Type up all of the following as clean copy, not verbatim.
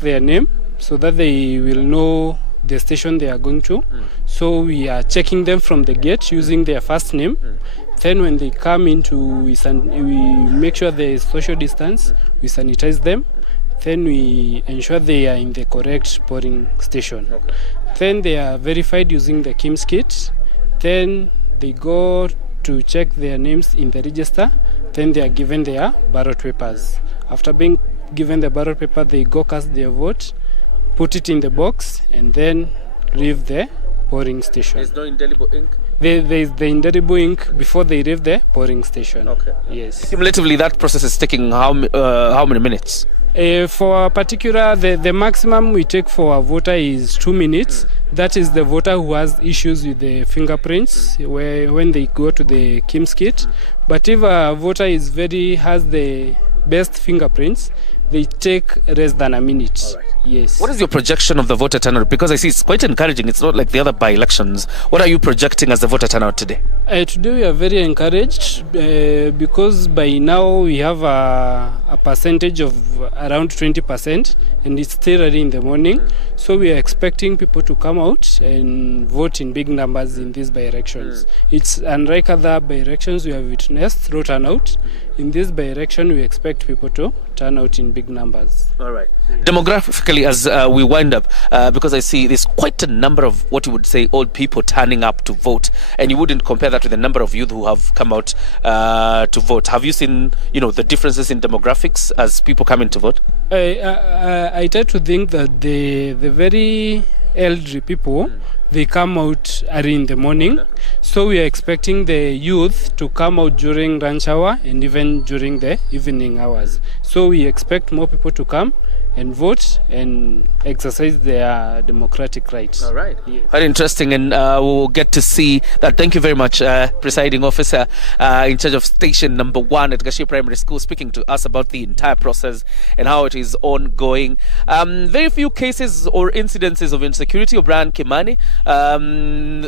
their name so that they will know the station they are going to. So we are checking them from the gate using their first name. Then when they come into, we make sure there is social distance, we sanitize them. Then we ensure they are in the correct polling station. Okay. Then they are verified using the KIMS kit. Then they go to check their names in the register. Then they are given their ballot papers. After being given the ballot paper, they go cast their vote, put it in the box, and then leave the polling station. There's no indelible ink? There is the indelible ink before they leave the polling station. Okay. Yes. Cumulatively, that process is taking how many minutes? For a particular, the maximum we take for a voter is 2 minutes. That is the voter who has issues with the fingerprints when they go to the KIMS kit. But if a voter has the best fingerprints, they take less than a minute. All right. Yes. What is your projection of the voter turnout? Because I see it's quite encouraging. It's not like the other by-elections. What are you projecting as the voter turnout today? Today we are very encouraged because by now we have a percentage of around 20%, and it's still early in the morning. So we are expecting people to come out and vote in big numbers in these by-elections. It's unlike other by-elections we have witnessed low turnout. In this by-election, we expect people to turn out in big numbers. All right. Demographically, as we wind up, because I see there's quite a number of what you would say old people turning up to vote, and you wouldn't compare that with the number of youth who have come out to vote. Have you seen, the differences in demographics as people come in to vote? I tend to think that the very elderly people, they come out early in the morning. So we are expecting the youth to come out during lunch hour and even during the evening hours. So we expect more people to come and vote and exercise their democratic rights. All right. Yes. Very interesting, and we'll get to see that. Thank you very much, presiding officer in charge of station number 1 at Gashia Primary School, speaking to us about the entire process and how it is ongoing. Very few cases or incidences of insecurity, O'Brien Kimani,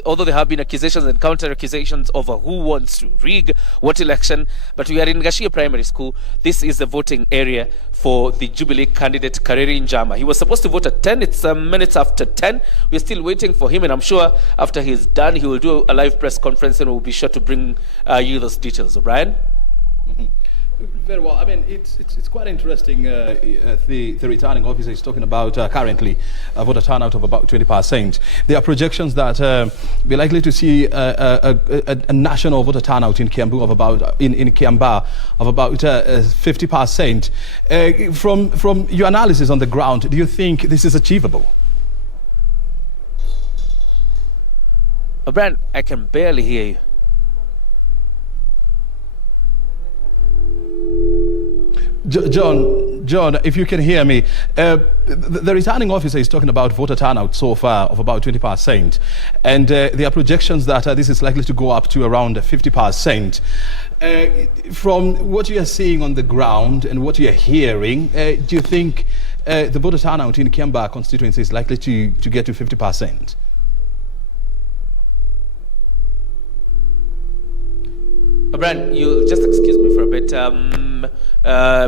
although there have been accusations and counter accusations over who wants to rig what election. But we are in Gashia Primary School. This is the voting area for the Jubilee candidate Kareri Njama. He was supposed to vote at 10. It's minutes after 10. We're still waiting for him, and I'm sure after he's done, he will do a live press conference, and we'll be sure to bring you those details. O'Brien? Very well. I mean, it's quite interesting. The returning officer is talking about currently a voter turnout of about 20%. There are projections that we're likely to see a national voter turnout in Kiambaa of about in Kiambaa of about 50%. From your analysis on the ground, do you think this is achievable? O'Brien, I can barely hear you. John, if you can hear me, the returning officer is talking about voter turnout so far of about 20%, and there are projections that this is likely to go up to around 50%. From what you are seeing on the ground and what you are hearing, do you think the voter turnout in Kiambaa constituency is likely to get to 50%? O'Brien, you'll just excuse me for a bit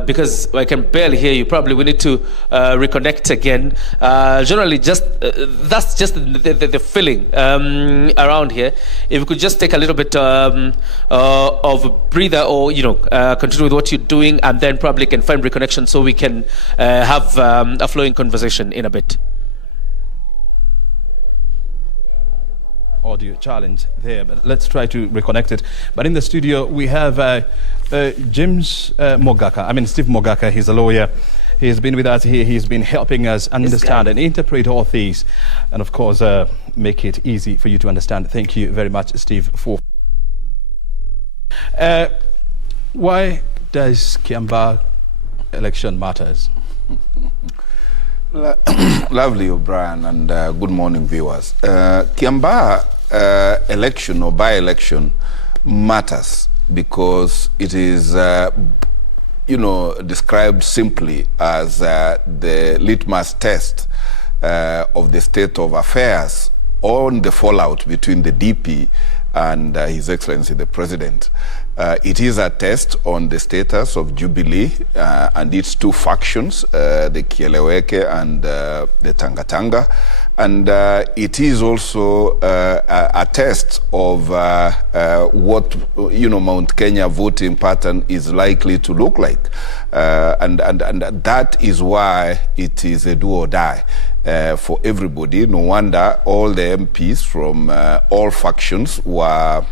because I can barely hear you. Probably we need to reconnect again. Generally, that's just the feeling around here. If you could just take a little bit of a breather, or continue with what you're doing, and then probably can find reconnection so we can have a flowing conversation in a bit. Audio challenge there, but let's try to reconnect it. But in the studio we have Steve Muguga. He's a lawyer. He's been with us here. He's been helping us understand and interpret all these, and of course make it easy for you to understand. Thank you very much, Steve. For why does Kiambaa election matters? Lovely, O'Brien, and good morning, viewers. Kiambaa election or by-election matters because it is, described simply as the litmus test of the state of affairs on the fallout between the DP and His Excellency the President. It is a test on the status of Jubilee and its two factions, the Kieleweke and the Tanga. And it is also a test of what Mount Kenya voting pattern is likely to look like, and that is why it is a do or die for everybody. No wonder all the MPs from all factions were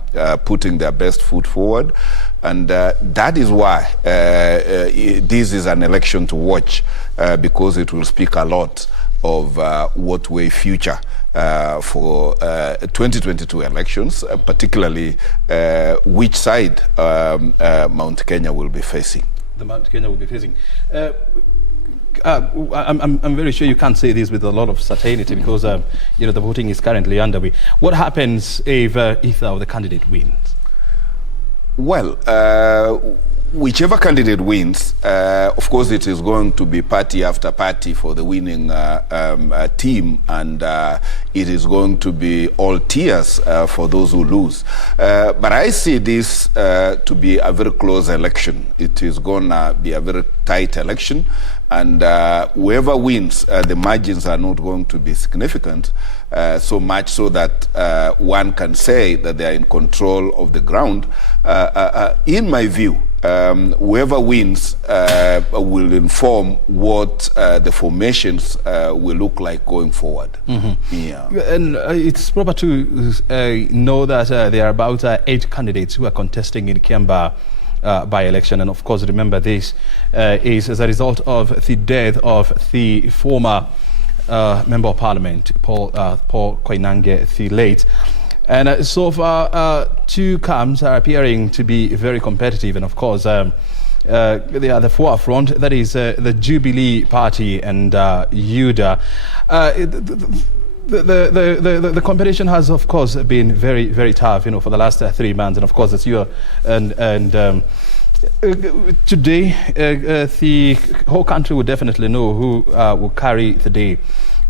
putting their best foot forward, and that is why this is an election to watch, because it will speak a lot of what way future for 2022 elections, particularly which side Mount Kenya will be facing. The Mount Kenya will be facing. I'm very sure you can't say this with a lot of certainty because the voting is currently underway. What happens if the candidate wins? Well, whichever candidate wins, of course, it is going to be party after party for the winning team, and it is going to be all tears for those who lose. But I see this to be a very close election. It is going to be a very tight election, and whoever wins, the margins are not going to be significant, so much so that one can say that they are in control of the ground. In my view, whoever wins will inform what the formations will look like going forward. Yeah. And it's proper to know that there are about 8 candidates who are contesting in Kiambaa by-election, and of course remember this is as a result of the death of the former Member of Parliament, Paul Koinange, the late. And so far, 2 camps are appearing to be very competitive, and of course they are the forefront, that is the Jubilee Party and UDA. The competition has, of course, been very, very tough, for the last 3 months, and of course, it's you and today the whole country will definitely know who will carry the day,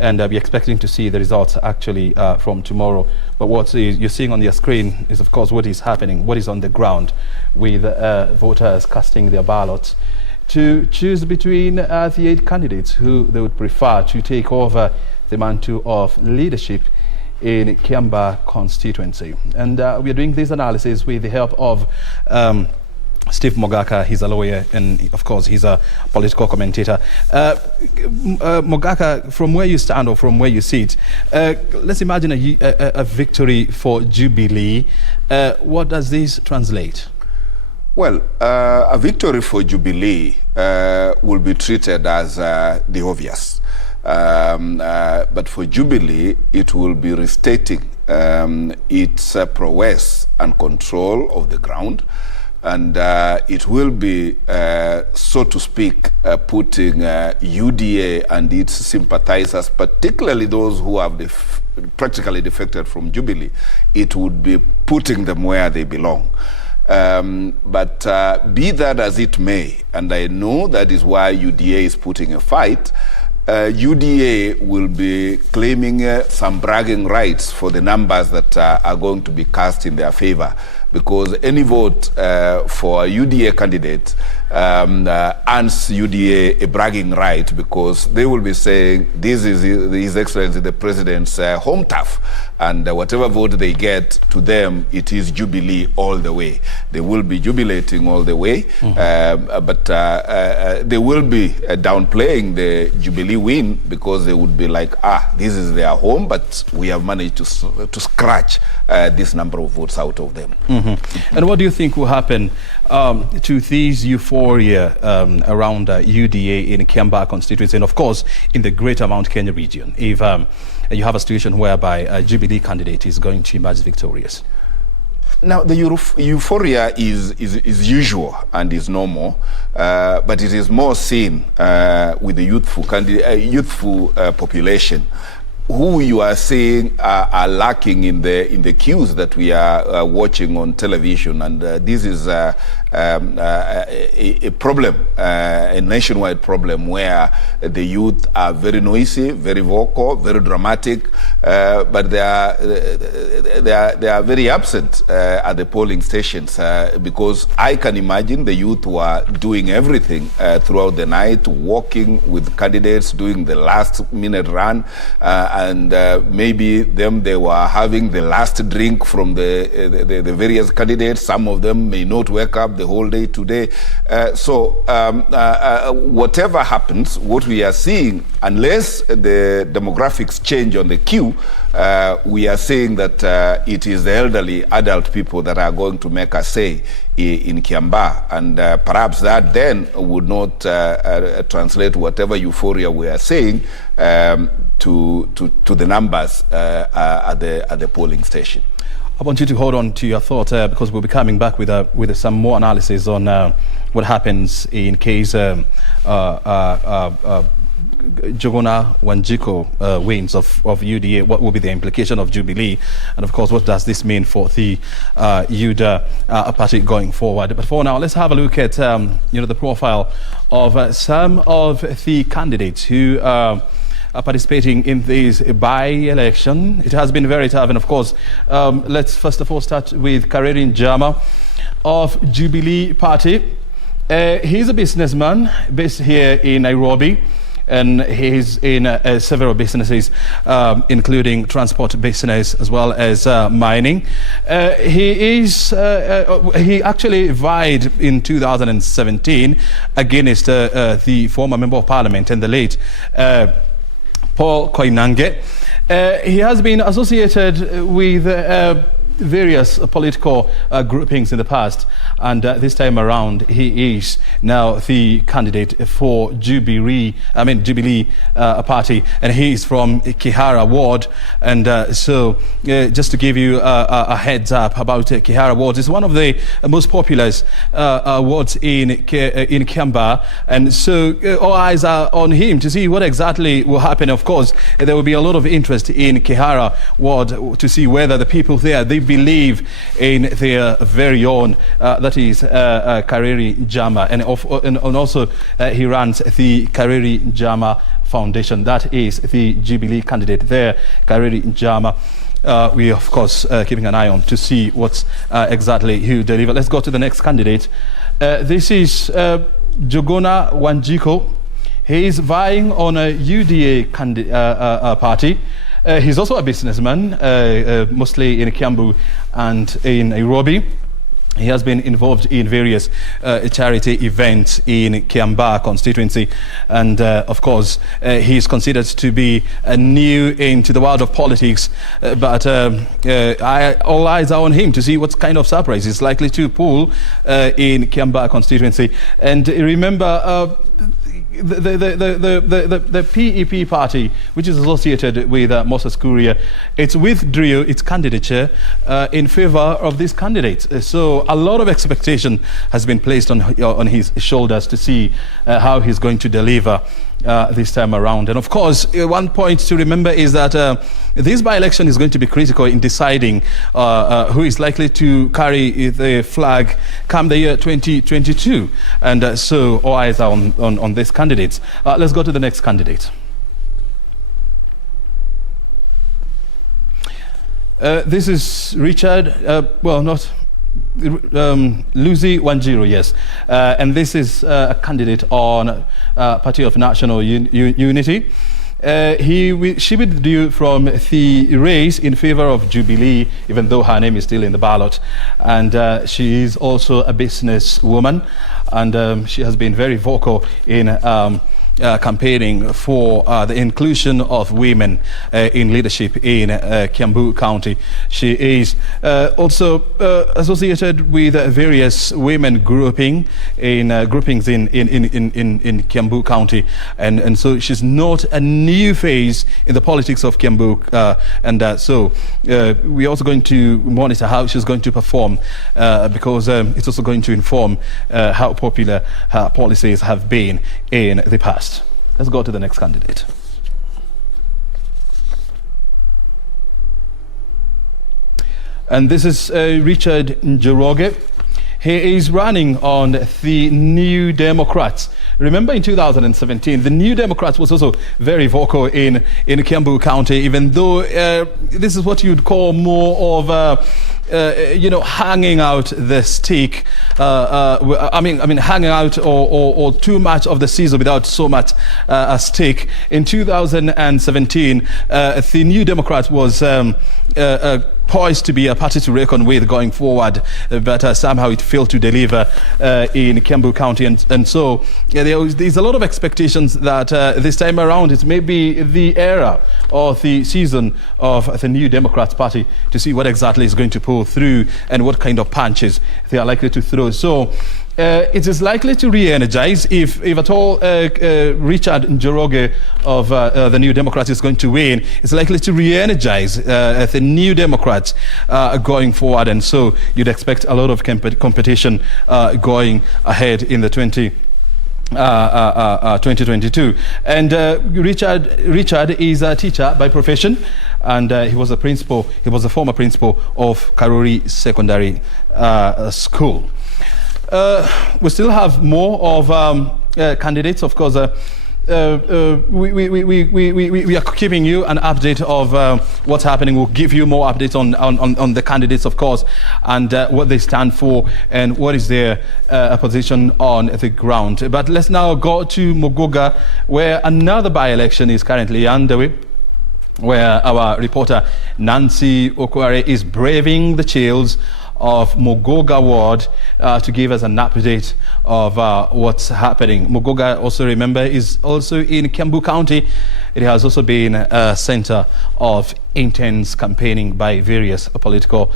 and we're expecting to see the results actually from tomorrow. But what you're seeing on your screen is, of course, what is happening, what is on the ground, with voters casting their ballots to choose between the 8 candidates who they would prefer to take over the mantle of leadership in Kiambaa constituency. And we are doing this analysis with the help of Steve Muguga. He's a lawyer, and of course he's a political commentator. Muguga, from where you stand or from where you sit, let's imagine a victory for Jubilee. What does this translate? Well, a victory for Jubilee will be treated as the obvious. But for Jubilee, it will be restating its prowess and control of the ground. And it will be, so to speak, putting UDA and its sympathizers, particularly those who have practically defected from Jubilee, it would be putting them where they belong. But be that as it may, and I know that is why UDA is putting a fight, UDA will be claiming some bragging rights for the numbers that are going to be cast in their favor, because any vote for a UDA candidate earns UDA a bragging right, because they will be saying this is His Excellency the President's home turf, and whatever vote they get, to them it is Jubilee all the way. They will be jubilating all the way, but they will be downplaying the Jubilee win, because they would be like, this is their home, but we have managed to scratch this number of votes out of them. And what do you think will happen to this euphoria around UDA in Kiambaa constituency, and of course in the greater Mount Kenya region, if you have a situation whereby a Jubilee candidate is going to emerge victorious? Now, the euphoria is usual and is normal, but it is more seen with the youthful population, who you are saying are lacking in the cues that we are watching on television, and this is a problem, a nationwide problem where the youth are very noisy, very vocal, very dramatic, but they are very absent at the polling stations because I can imagine the youth were doing everything throughout the night, walking with candidates, doing the last minute run, and maybe they were having the last drink from the various candidates. Some of them may not wake up the whole day today. So whatever happens, what we are seeing, unless the demographics change on the queue, we are saying that it is the elderly adult people that are going to make a say in Kiambaa, and perhaps that then would not translate whatever euphoria we are saying to the numbers at the polling station. I want you to hold on to your thought because we'll be coming back with some more analysis on what happens in case Jogona Wanjiku wins of UDA. What will be the implication of Jubilee, and of course what does this mean for the UDA party going forward? But for now, let's have a look at the profile of some of the candidates who are participating in this by-election. It has been very tough, and of course let's first of all start with Karerin Jama of Jubilee Party. He's a businessman based here in Nairobi, and he's in several businesses, including transport business as well as mining. He actually vied in 2017 against the former Member of Parliament and the late Paul Koinange. He has been associated with various political groupings in the past, and this time around he is now the candidate for Jubilee party, and he is from Kihara ward. And so just to give you a heads up about Kihara ward, it's one of the most populous wards in Kiambaa, and so all eyes are on him to see what exactly will happen. Of course, there will be a lot of interest in Kihara ward to see whether the people there, they believe in their very own, that is Karerin Jama, and also he runs the Karerin Jama Foundation. That is the Jubilee candidate there, Karerin Jama. We of course keeping an eye on to see what's exactly who deliver. Let's go to the next candidate. This is Jogona Wanjiku. He is vying on a UDA party. He's also a businessman, mostly in Kiambu and in Nairobi. He has been involved in various charity events in Kiambaa constituency, and of course he is considered to be new into the world of politics, but all eyes are on him to see what kind of surprise he's likely to pull in Kiambaa constituency. And remember, the PEP party, which is associated with Moses Kuria, it's withdrew its candidature in favor of this candidate. So a lot of expectation has been placed on his shoulders to see how he's going to deliver this time around. And of course, one point to remember is that this by-election is going to be critical in deciding who is likely to carry the flag come the year 2022. And so all eyes are on these candidates. Let's go to the next candidate. This is Richard, Lucy Wanjiru, yes. And this is a candidate on Party of National Unity. She withdrew from the race in favor of Jubilee, even though her name is still in the ballot. And she is also a businesswoman, and she has been very vocal in campaigning for the inclusion of women in leadership in Kiambu County. She is also associated with various women groupings in Kiambu County, and so she's not a new face in the politics of Kiambu, and so we're also going to monitor how she's going to perform, because it's also going to inform how popular her policies have been in the past. Let's go to the next candidate. And this is Richard Njoroge. He is running on the New Democrats. Remember in 2017, the New Democrats was also very vocal in Kiambaa County, even though this is what you'd call more of hanging out the stick. Hanging out or too much of the season without so much a stick. In 2017, the New Democrats was poised to be a party to reckon with going forward, but somehow it failed to deliver in Kiambaa County, and so there's a lot of expectations that this time around it may be the era or the season of the New Democrats Party to see what exactly is going to pull through and what kind of punches they are likely to throw. So it is likely to re-energize if at all Richard Njoroge of the New Democrats is going to win. It's likely to re-energize the New Democrats going forward, and so you'd expect a lot of competition going ahead in the 2022. And Richard is a teacher by profession, and he was a former principal of Karuri Secondary School. We still have more of candidates. Of course, we are keeping you an update of what's happening. We'll give you more updates on the candidates, of course, and what they stand for and what is their position on the ground. But let's now go to Muguga, where another by-election is currently underway, where our reporter Nancy Okware is braving the chills of Muguga ward to give us an update of what's happening. Muguga, also remember, is also in Kiambaa County. It has also been a center of intense campaigning by various political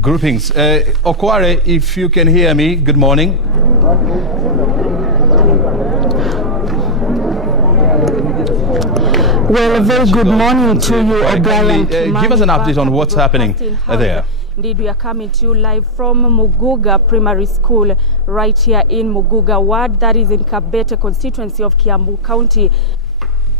groupings. Okware, if you can hear me, good morning. Well, a very good morning to you, O'Brien. Give us an update on what's happening there. Indeed, we are coming to you live from Muguga Primary School, right here in Muguga Ward, that is in Kabete constituency of Kiambaa County.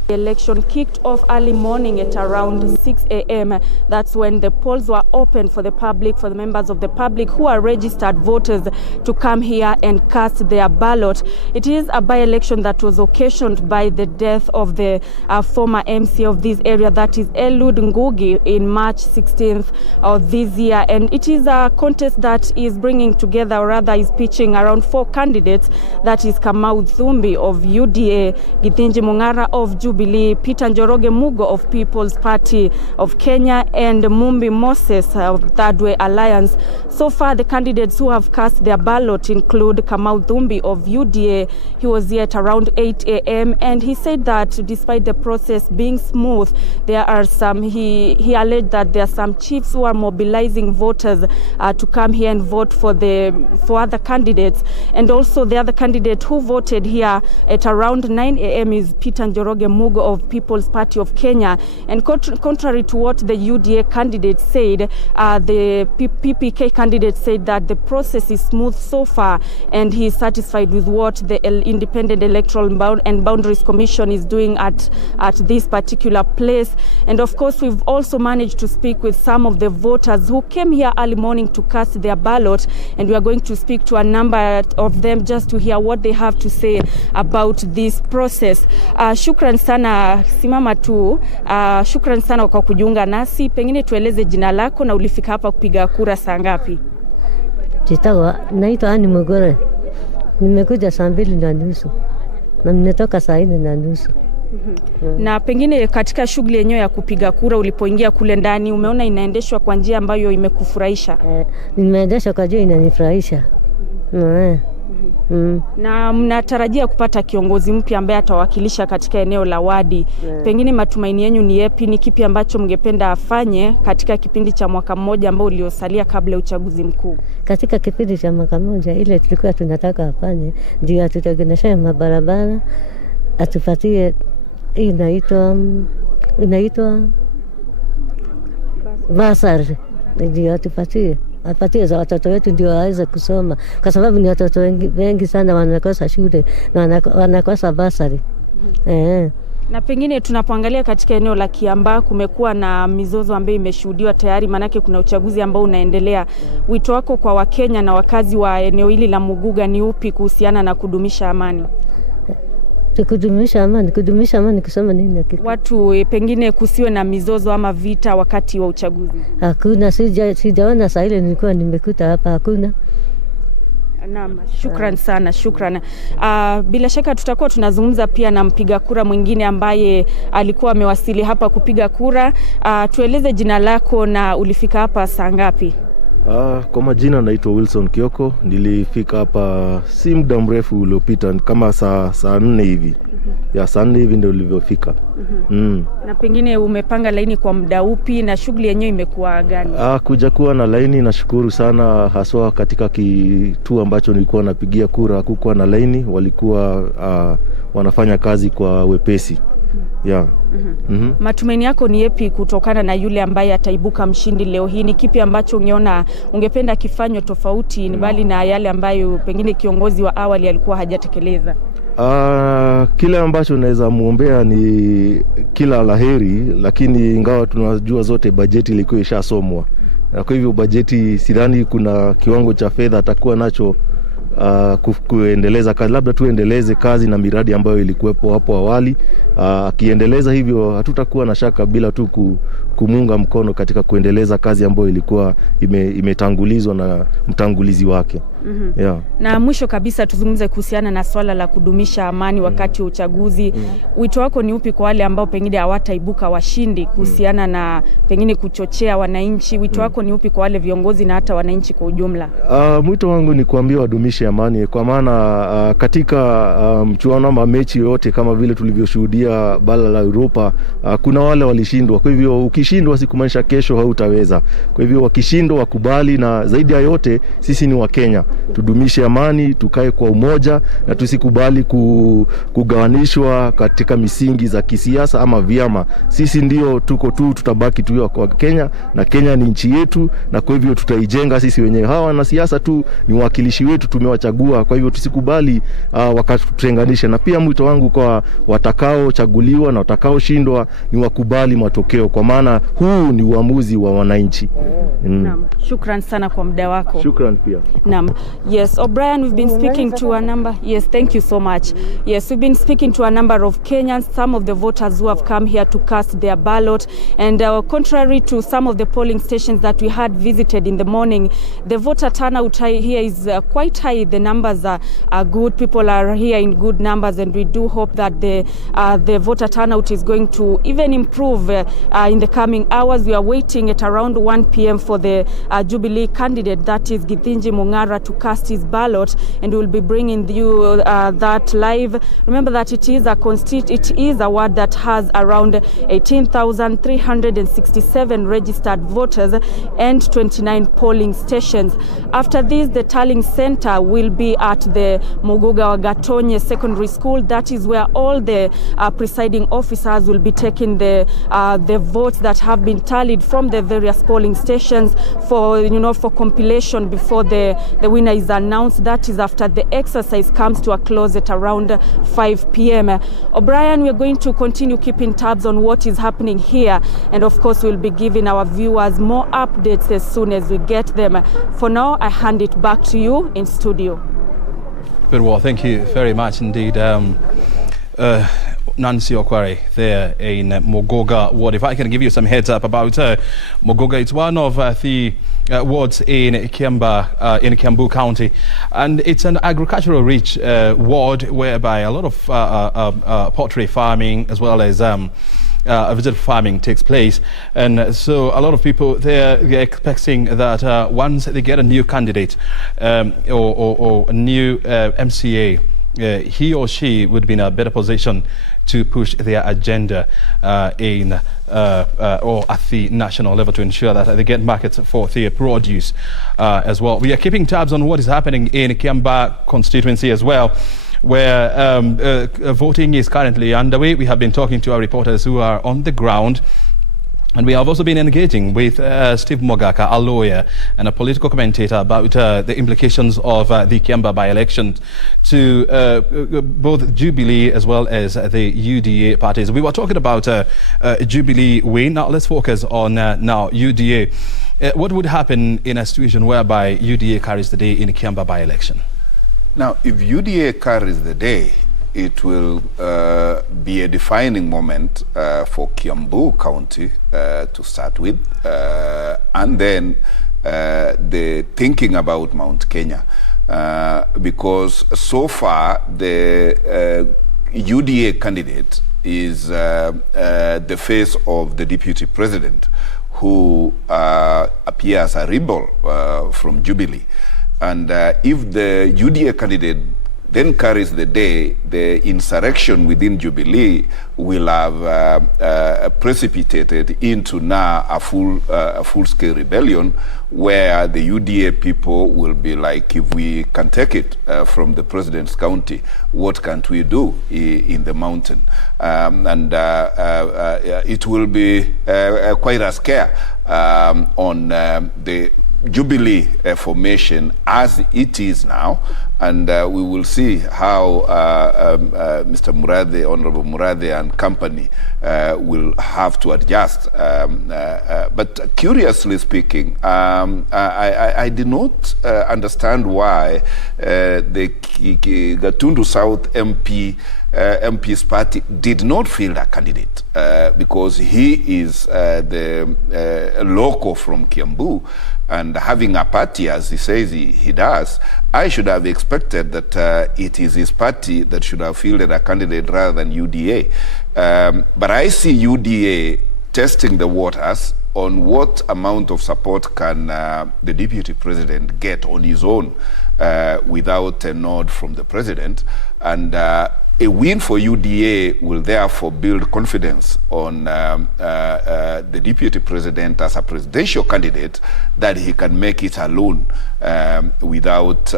The election kicked off early morning at around 6 a.m. That's when the polls were open for the public, for the members of the public who are registered voters to come here and cast their ballot. It is a by-election that was occasioned by the death of the former MC of this area, that is Eliud Ngugi, in March 16th of this year. And it is a contest that is bringing together, or rather is pitching around 4 candidates. That is Kamau Thumbi of UDA, Githinji Mung'ara of Jubilee, Peter Njoroge Mugo of People's Party of Kenya, and Mumbi Moses of Third Way Alliance. So far, the candidates who have cast their ballot include Kamau Thumbi of UDA. He was here at around 8 a.m. and he said that despite the process being smooth, there are some, he alleged that there are some chiefs who are mobilizing voters to come here and vote for other candidates. And also the other candidate who voted here at around 9 a.m. is Peter Njoroge Mugo of People's Party of Kenya. And contrary to what the UDA candidate said, the PPK candidate said that the process is smooth so far, and he is satisfied with what the Independent Electoral and Boundaries Commission is doing at this particular place. And of course, we've also managed to speak with some of the voters who came here early morning to cast their ballot, and we are going to speak to a number of them just to hear what they have to say about this process. Shukran sana, simama tu. Shukran sana kwa kujiunga nasi. Pengine tueleze jina lako na ulifika hapa kupiga kura saa ngapi? Naitwa Ani Mugore. Nimekuja saa 2:30 na nimetoka saa 4:30. Na pengine katika shughuli yenyewe ya kupiga kura, ulipoingia kule ndani, umeona inaendeshwa kwa njia ambayo imekufurahisha? Nimeendeshwa kwa njia inanifurahisha. Na mnatarajia kupata kiongozi mpya ambaye atawakilisha katika eneo la wadi. Pengine matumaini yenu ni yapi? Ni kipi ambacho mngependa afanye katika kipindi cha mwaka mmoja ambao uliosalia kabla ya uchaguzi mkuu? Katika kipindi cha mwaka mmoja ile tulikuwa tunataka afanye ndio atutengenezee mabarabara, atupatie inaitwa basari, ndio atupatie za watoto wetu ndio waweze kusoma, kwa sababu ni watoto wengi sana wanakosa shule na wanakosa basari. Na pengine tunapoangalia katika eneo la Kiambaa kumekuwa na mizozo ambayo imeshuhudiwa tayari, manake kuna uchaguzi ambao unaendelea. Wito wako kwa Wakenya na wakazi wa eneo hili la Muguga ni upi kuhusiana na kudumisha amani? Kudumisha amani kusema nini? Watu pengine kusiwe na mizozo ama vita wakati wa uchaguzi. Hakuna, sijaona saa ile nilikuwa nimekuta hapa, hakuna. Naam, shukran sana, shukran. Bila shaka tutakuwa tunazungumza pia na mpiga kura mwingine ambaye alikuwa amewasili hapa kupiga kura. Tueleze jina lako na ulifika hapa saa ngapi? Kwa majina naitwa Wilson Kioko. Nilifika hapa si muda mrefu uliopita, kama saa 4 hivi. Ya saa 4 hivi ndio nilivyofika. Na pengine umepanga laini kwa muda upi na shughuli yenyewe imekuwa gani? Kuja kuwa na laini, nashukuru sana, haswa katika kituo ambacho nilikuwa napigia kura hakukuwa na laini, walikuwa wanafanya kazi kwa wepesi. Yeah. Matumaini yako ni yapi kutokana na yule ambaye ataibuka mshindi leo hii? Ni kipi ambacho ungeona ungependa kifanywe tofauti bali na yale ambayo pengine kiongozi wa awali alikuwa hajatekeleza? Kile ambacho naweza muombea ni kila laheri, lakini ingawa tunajua zote bajeti ilikuwa ishasomwa. Kwa hivyo bajeti sidhani kuna kiwango cha fedha atakuwa nacho kuendeleza kazi. Labda tuendeleze kazi na miradi ambayo ilikuwepo hapo awali. Akiendeleza hivyo hatutakuwa na shaka bila tu kumunga mkono katika kuendeleza kazi ambayo ilikuwa imetangulizwa na mtangulizi wake. Yeah. Na mwisho kabisa tuzungumze kuhusiana na swala la kudumisha amani wakati wa uchaguzi. Wito wako ni upi kwa wale ambao pengine hawataibuka washindi kuhusiana na pengine kuchochea wananchi? Wito wako ni upi kwa wale viongozi na hata wananchi kwa ujumla? Mwito wangu ni kuambia wadumishe amani, kwa maana katika mchuano ama mechi yote kama vile tulivyoshuhudia bara la Europa, kuna wale walishindwa. Kwa hivyo ukishindwa sikumaanisha kesho hautaweza. Kwa hivyo wakishindwa wakubali, na zaidi ya yote sisi ni wa Kenya. Tudumishe amani, tukae kwa umoja na tusikubali kugawanishwa katika misingi za kisiasa ama vyama. Sisi ndio tutabaki tu kwa Kenya, na Kenya ni nchi yetu, na kwa hivyo tutaijenga sisi wenyewe. Hawa na siasa tu ni wakilishi wetu, tumewachagua. Kwa hivyo tusikubali wakatutenganisha. Na pia mwito wangu kwa watakao chaguliwa na watakao shindwa ni wakubali matokeo, kwa maana huu ni uamuzi wa wananchi. Naam, shukran sana kwa muda wako. Shukran pia. Naam. Yes, O'Brien, we've been speaking to a number. Yes, thank you so much. Yes, we've been speaking to a number of Kenyans, some of the voters who have come here to cast their ballot, and contrary to some of the polling stations that we had visited in the morning, the voter turnout here is quite high. The numbers are good. People are here in good numbers, and we do hope that the voter turnout is going to even improve in the coming hours. We are waiting at around 1 p.m. for the Jubilee candidate, that is Githinji Mung'ara, to cast his ballot, and we'll be bringing you that live. Remember that it is a ward that has around 18,367 registered voters and 29 polling stations. After this, the tallying center will be at the Muguga Gatonye Secondary School. That is where all the presiding officers will be taking the votes that have been tallied from the various polling stations for compilation before the winner is announced. That is after the exercise comes to a close at around 5 p.m. O'Brien, we are going to continue keeping tabs on what is happening here, and of course we'll be giving our viewers more updates as soon as we get them. For now, I hand it back to you in studio. Very well, thank you very much indeed. Nancy Okware there in Muguga ward. If I can give you some heads up about Muguga, it's one of the wards in Kiambaa, in Kiambaa County, and it's an agricultural rich ward whereby a lot of poultry farming as well as vegetable farming takes place. And so a lot of people there, they're expecting that once they get a new candidate or a new MCA, he or she would be in a better position to push their agenda or at the national level to ensure that they get markets for their produce as well. We are keeping tabs on what is happening in Kiambaa constituency as well, where voting is currently underway. We have been talking to our reporters who are on the ground And we have also been engaging with Steve Muguga, a lawyer and a political commentator, about the implications of the Kiambaa by-election to both Jubilee as well as the UDA parties. We were talking about Jubilee win. Now let's focus on now UDA. What would happen in a situation whereby UDA carries the day in a Kiambaa by-election? Now, if UDA carries the day, it will be a defining moment for Kiambaa County to start with, and then the thinking about Mount Kenya, because so far the UDA candidate is the face of the deputy president, who appears a rebel from Jubilee. And if the UDA candidate then carries the day, the insurrection within Jubilee will have precipitated into now a full-scale rebellion, where the UDA people will be like, if we can take it from the president's county, what can't we do in the mountain? It will be quite a scare on the Jubilee formation as it is now, and we will see how Mr. Murathe, Honorable Murathe and company will have to adjust. But curiously speaking, I did not understand why the Gatundu South MP's party did not field a candidate, because he is the local from Kiambaa, and having a party as he says he does, I should have expected that it is his party that should have fielded a candidate rather than UDA. But I see UDA testing the waters on what amount of support can the deputy president get on his own without a nod from the president. And a win for UDA will therefore build confidence on the deputy president as a presidential candidate, that he can make it alone without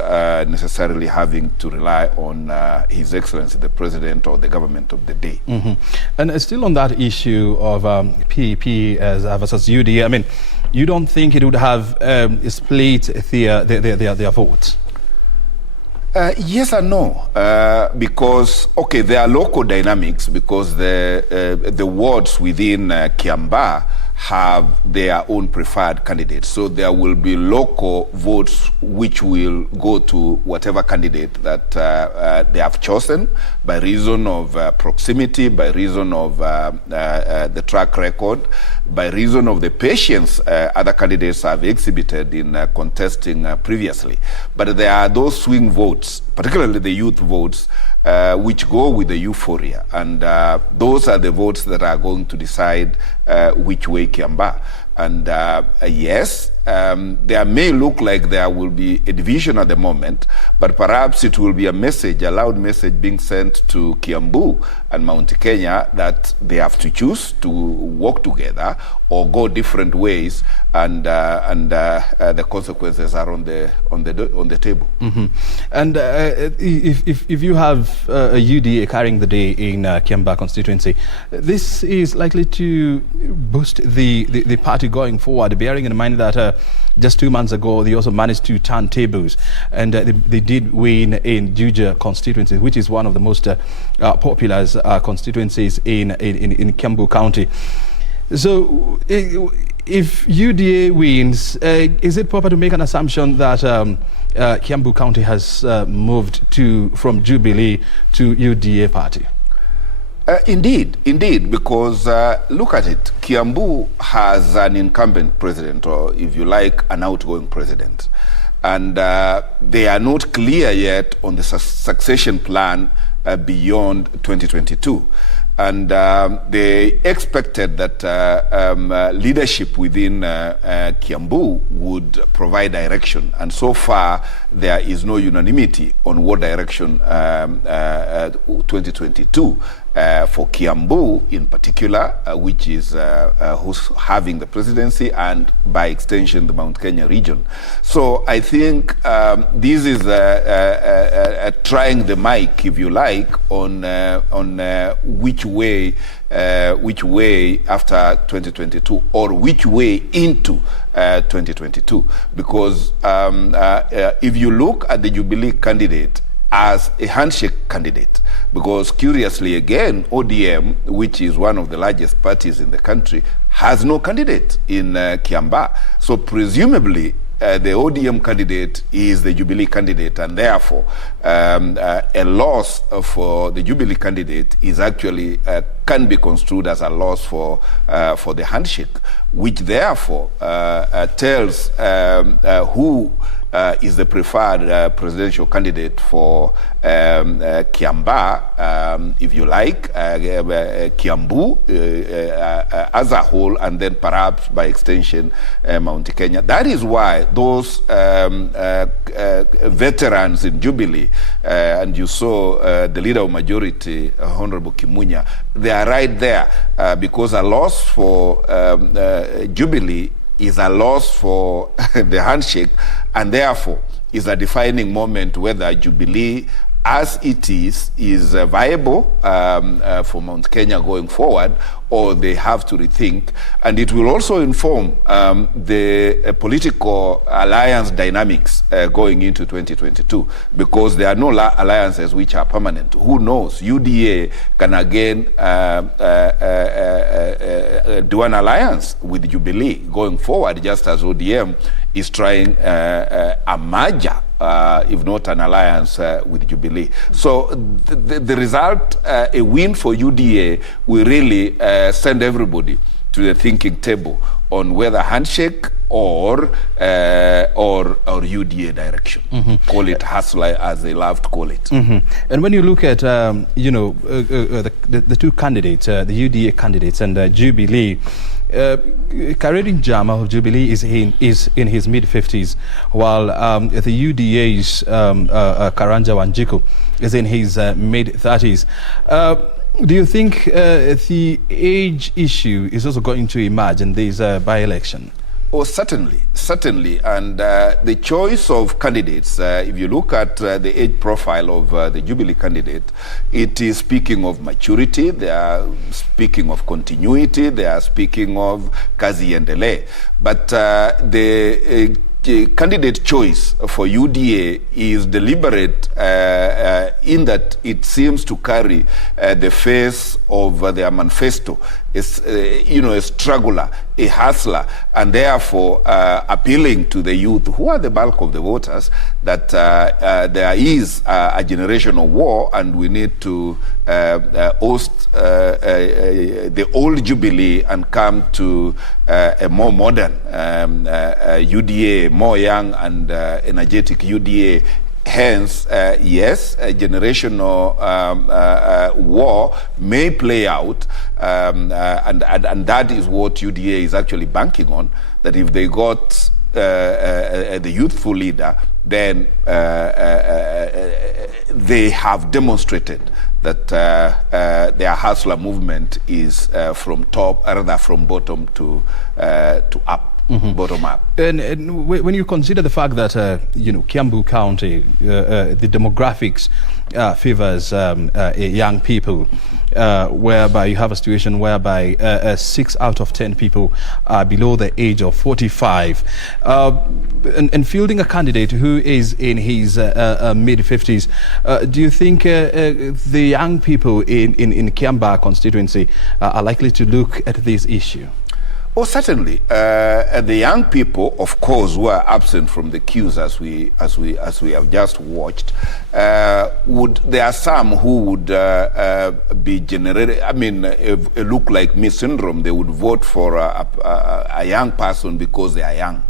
necessarily having to rely on His Excellency the President or the government of the day. Mm-hmm. And still on that issue of PEP versus UDA, I mean, you don't think it would have split their votes? Yes and no, because, okay, there are local dynamics, because the wards within Kiambaa have their own preferred candidates. So there will be local votes which will go to whatever candidate that they have chosen, by reason of proximity, by reason of the track record, by reason of the patience other candidates have exhibited in contesting previously. But there are those swing votes, particularly the youth votes, which go with the euphoria. And those are the votes that are going to decide which way Kiambaa. And yes, there may look like there will be a division at the moment, but perhaps it will be a message, a loud message being sent to Kiambaa and Mount Kenya, that they have to choose to work together or go different ways, and the consequences are on the table. Mm-hmm. And if you have a UDA carrying the day in Kiambaa constituency, this is likely to boost the party going forward, bearing in mind that just 2 months ago they also managed to turn tables, and they did win in Juja constituency, which is one of the most popular constituencies in Kiambaa County. So if UDA wins, is it proper to make an assumption that Kiambaa County has moved from Jubilee to UDA party? Indeed, because look at it. Kiambaa has an incumbent president, or if you like, an outgoing president. And they are not clear yet on the succession plan beyond 2022. And they expected that leadership within Kiambaa would provide direction. And so far, there is no unanimity on what direction 2022 for Kiambaa in particular, which is who's having the presidency, and by extension the Mount Kenya region. So I think this is trying the mic, if you like, on which way after 2022, or which way into 2022, because if you look at the Jubilee candidate as a handshake candidate, because curiously again, ODM, which is one of the largest parties in the country, has no candidate in Kiambaa. So presumably the ODM candidate is the Jubilee candidate, and therefore a loss for the Jubilee candidate is actually can be construed as a loss for the handshake, which therefore tells who is the preferred presidential candidate for Kiambaa, if you like, Kiambaa as a whole, and then perhaps by extension Mount Kenya. That is why those veterans in Jubilee, and you saw the leader of majority, Honorable Kimunya, they are right there, because a loss for Jubilee is a loss for the handshake, and therefore is a defining moment whether Jubilee as it is viable for Mount Kenya going forward, or they have to rethink. And it will also inform the political alliance dynamics going into 2022, because there are no alliances which are permanent. Who knows? UDA can again do an alliance with Jubilee going forward, just as ODM is trying a merger, if not an alliance with Jubilee. So the result, a win for UDA, will really send everybody to the thinking table on whether handshake or UDA direction. Call it hustler, as they love to call it. And when you look at the two candidates, the UDA candidates and Jubilee, Kareddin Jama of Jubilee is in his mid-50s, while the UDA's Karanja Wanjiku is in his mid-30s. Do you think the age issue is also going to emerge in this by-election? Oh, certainly. And the choice of candidates, if you look at the age profile of the Jubilee candidate, it is speaking of maturity, they are speaking of continuity, they are speaking of kazi endele. But the candidate choice for UDA is deliberate in that it seems to carry the face of their manifesto. It's, a struggler, a hustler, and therefore appealing to the youth, who are the bulk of the voters, that there is a generational war, and we need to host the old Jubilee and come to a more modern UDA, more young and energetic UDA. Hence, yes, a generational war may play out, and that is what UDA is actually banking on, that if they got the youthful leader, then they have demonstrated that their hustler movement is from bottom to up. Bottom up. And when you consider the fact that Kiambaa County, the demographics favors young people, whereby you have a situation whereby 6 out of 10 people are below the age of 45, and fielding a candidate who is in his mid-50s, do you think the young people in Kiambaa constituency are likely to look at this issue? Oh, certainly. The young people, of course, who are absent from the queues, as we have just watched, there are some who would be generated. I mean, look like me syndrome. They would vote for a young person because they are young,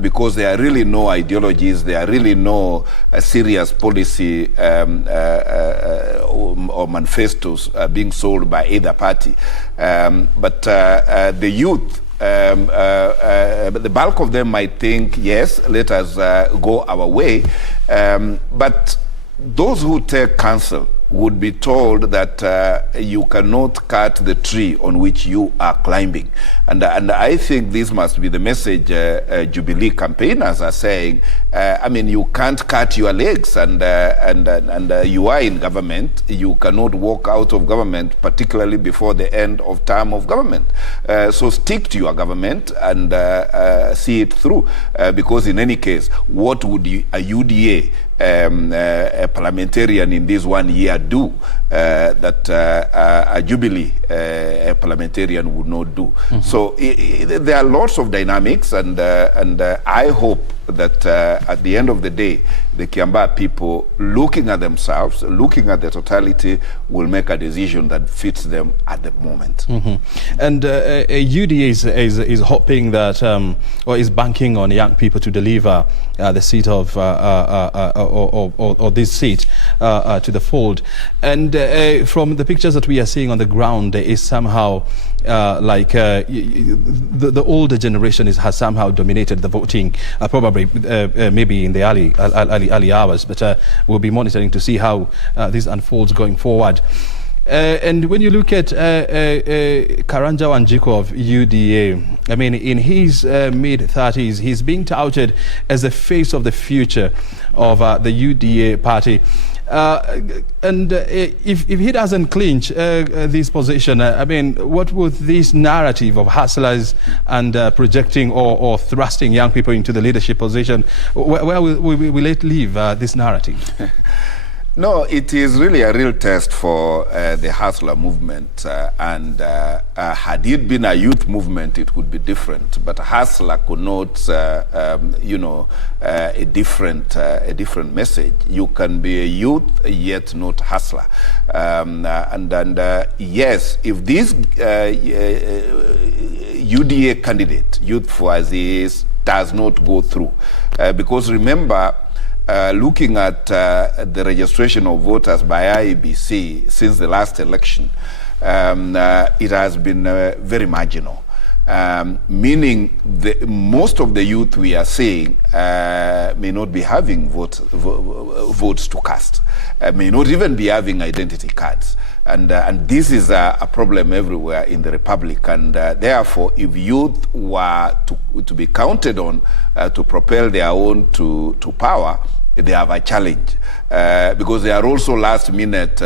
because there are really no ideologies, there are really no serious policy or manifestos being sold by either party. But the youth, the bulk of them might think, yes, let us go our way. But those who take counsel would be told that you cannot cut the tree on which you are climbing. And I think this must be the message Jubilee campaigners are saying. I mean, you can't cut your legs, and you are in government. You cannot walk out of government, particularly before the end of term of government. So stick to your government and see it through, because in any case, what would a UDA a parliamentarian in this 1 year do that a Jubilee a parliamentarian would not do? So there are lots of dynamics, and I hope that at the end of the day, the Kiambaa people, looking at themselves, looking at the totality, will make a decision that fits them at the moment. And UDA is hoping that, or is banking on young people to deliver the seat of, or this seat to the fold. And from the pictures that we are seeing on the ground, there is somehow like the older generation has somehow dominated the voting, probably maybe in the early hours, but we'll be monitoring to see how this unfolds going forward. And when you look at Karanja Wanjiku of UDA, I mean, in his mid-30s, he's being touted as the face of the future of the UDA party. And if he doesn't clinch this position, I mean, what would this narrative of hustlers and projecting or thrusting young people into the leadership position, where will it leave this narrative? No, it is really a real test for the hustler movement, and had it been a youth movement, it would be different. But hustler connotes, you know, a different message. You can be a youth yet not hustler, and yes, if this UDA candidate, Youth for Aziz, does not go through, because remember, looking at the registration of voters by Iabc since the last election, it has been very marginal, meaning most of the youth we are seeing may not be having votes to cast, may not even be having identity cards. And this is a problem everywhere in the Republic, and therefore, if youth were to be counted on to propel their own to power, they have a challenge, because they are also last minute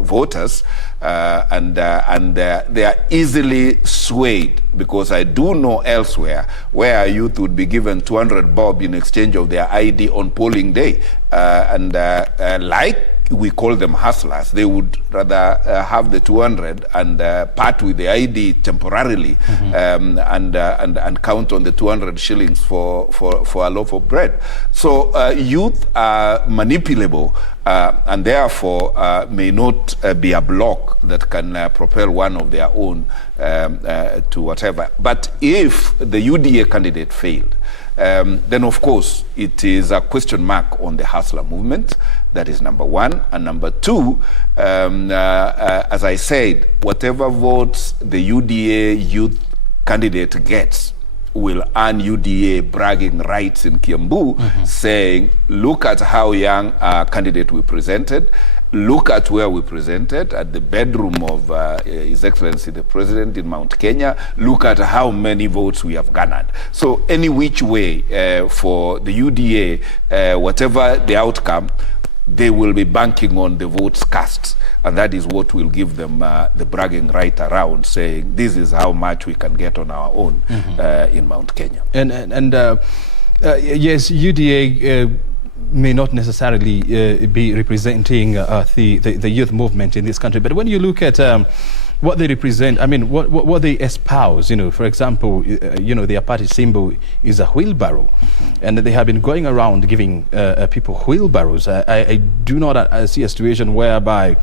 voters, and they are easily swayed, because I do know elsewhere where a youth would be given 200 bob in exchange of their ID on polling day, and like we call them hustlers, they would rather have the 200 and part with the ID temporarily, and count on the 200 shillings for a loaf of bread. So youth are manipulable, and therefore may not be a block that can propel one of their own to whatever. But if the UDA candidate failed, then of course it is a question mark on the hustler movement. That is number one. And number two, as I said, whatever votes the UDA youth candidate gets will earn UDA bragging rights in Kiambaa, saying, look at how young candidate we presented. Look at where we presented, at the bedroom of His Excellency the President in Mount Kenya. Look at how many votes we have garnered. So any which way for the UDA, whatever the outcome, they will be banking on the votes cast. And that is what will give them the bragging right around, saying this is how much we can get on our own in Mount Kenya. And yes, UDA may not necessarily be representing the youth movement in this country, but when you look at what they represent, I mean, what they espouse, you know, for example, you know, their party symbol is a wheelbarrow, and they have been going around giving people wheelbarrows. I do not see a situation whereby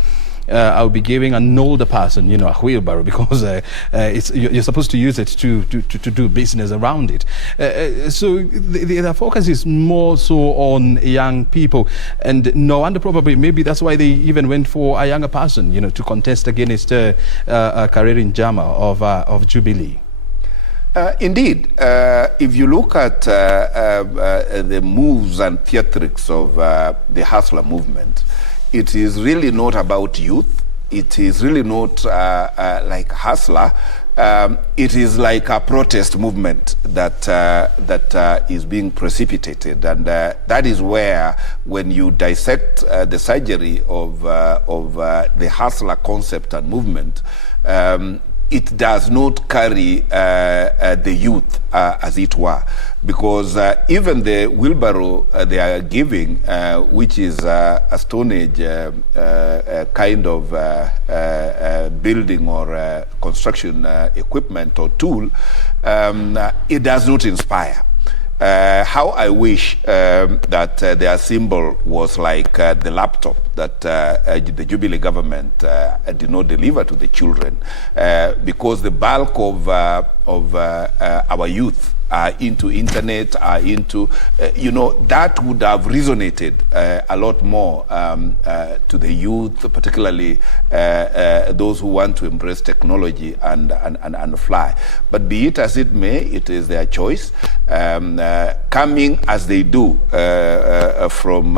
I'll be giving an older person, you know, a wheelbarrow, because you're supposed to use it to do business around it. So the focus is more so on young people, and no wonder probably maybe that's why they even went for a younger person, you know, to contest against Kareri Njama of Jubilee. Indeed, if you look at the moves and theatrics of the Hustler movement, it is really not about youth. It is really not like Hustler. It is like a protest movement that is being precipitated, and that is where, when you dissect the surgery of the Hustler concept and movement, it does not carry the youth, as it were, because even the wheelbarrow they are giving, which is a Stone Age kind of building or construction equipment or tool, it does not inspire. How I wish that their symbol was like the laptop that the Jubilee government did not deliver to the children, because the bulk of our youth are into internet, are into, that would have resonated a lot more to the youth, particularly those who want to embrace technology and fly. But be it as it may, it is their choice. Coming as they do from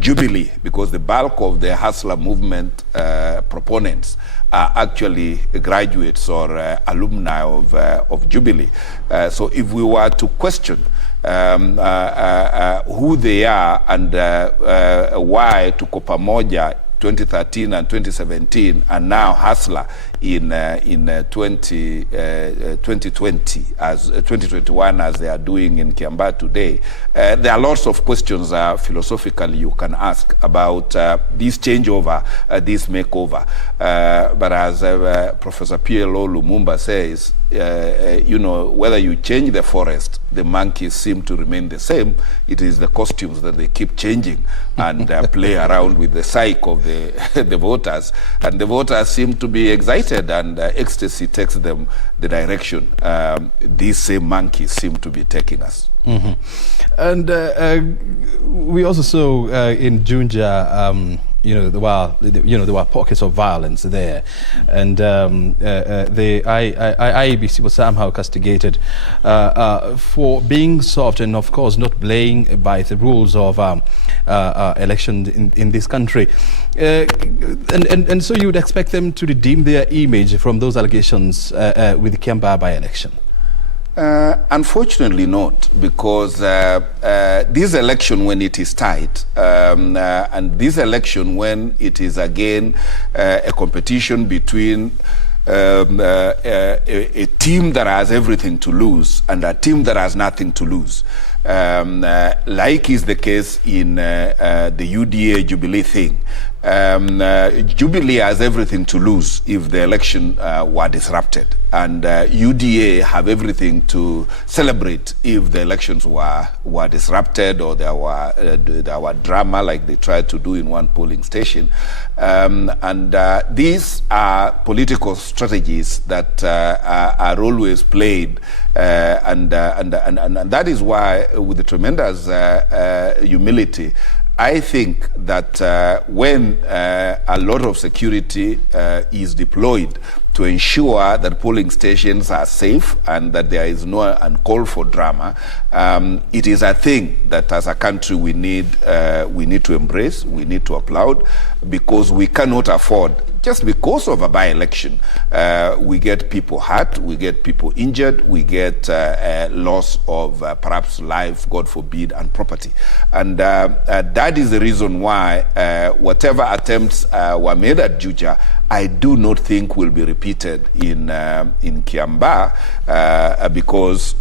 Jubilee, because the bulk of the Hustler movement proponents are actually graduates or alumni of Jubilee. So if we were to question who they are and why Tuko Pamoja 2013 and 2017 and now Hustler in 2020 as 2021 as they are doing in Kiambaa today, there are lots of questions philosophically you can ask about this changeover, this makeover. But as Professor PLO Lumumba says, whether you change the forest, the monkeys seem to remain the same. It is the costumes that they keep changing and play around with the psyche of the voters. And the voters seem to be excited, and ecstasy takes them the direction these same monkeys seem to be taking us. Mm-hmm. And we also saw in Junja, there were pockets of violence there, and the Iabc was somehow castigated for being soft and, of course, not playing by the rules of election in this country. And so you would expect them to redeem their image from those allegations with the Kiambaa by-election? Unfortunately not, because this election, when it is tight, and this election when it is again a competition between a team that has everything to lose and a team that has nothing to lose, like is the case in the UDA Jubilee thing. Jubilee has everything to lose if the election were disrupted, and UDA have everything to celebrate if the elections were disrupted or there were drama like they tried to do in one polling station. And these are political strategies that are always played, and that is why, with the tremendous humility, I think that when a lot of security is deployed to ensure that polling stations are safe and that there is no uncalled for drama, it is a thing that as a country we need to embrace, we need to applaud, because we cannot afford, just because of a by-election, we get people hurt, we get people injured, we get loss of perhaps life, God forbid, and property. And that is the reason why whatever attempts were made at Juja, I do not think will be repeated in Kiambaa, because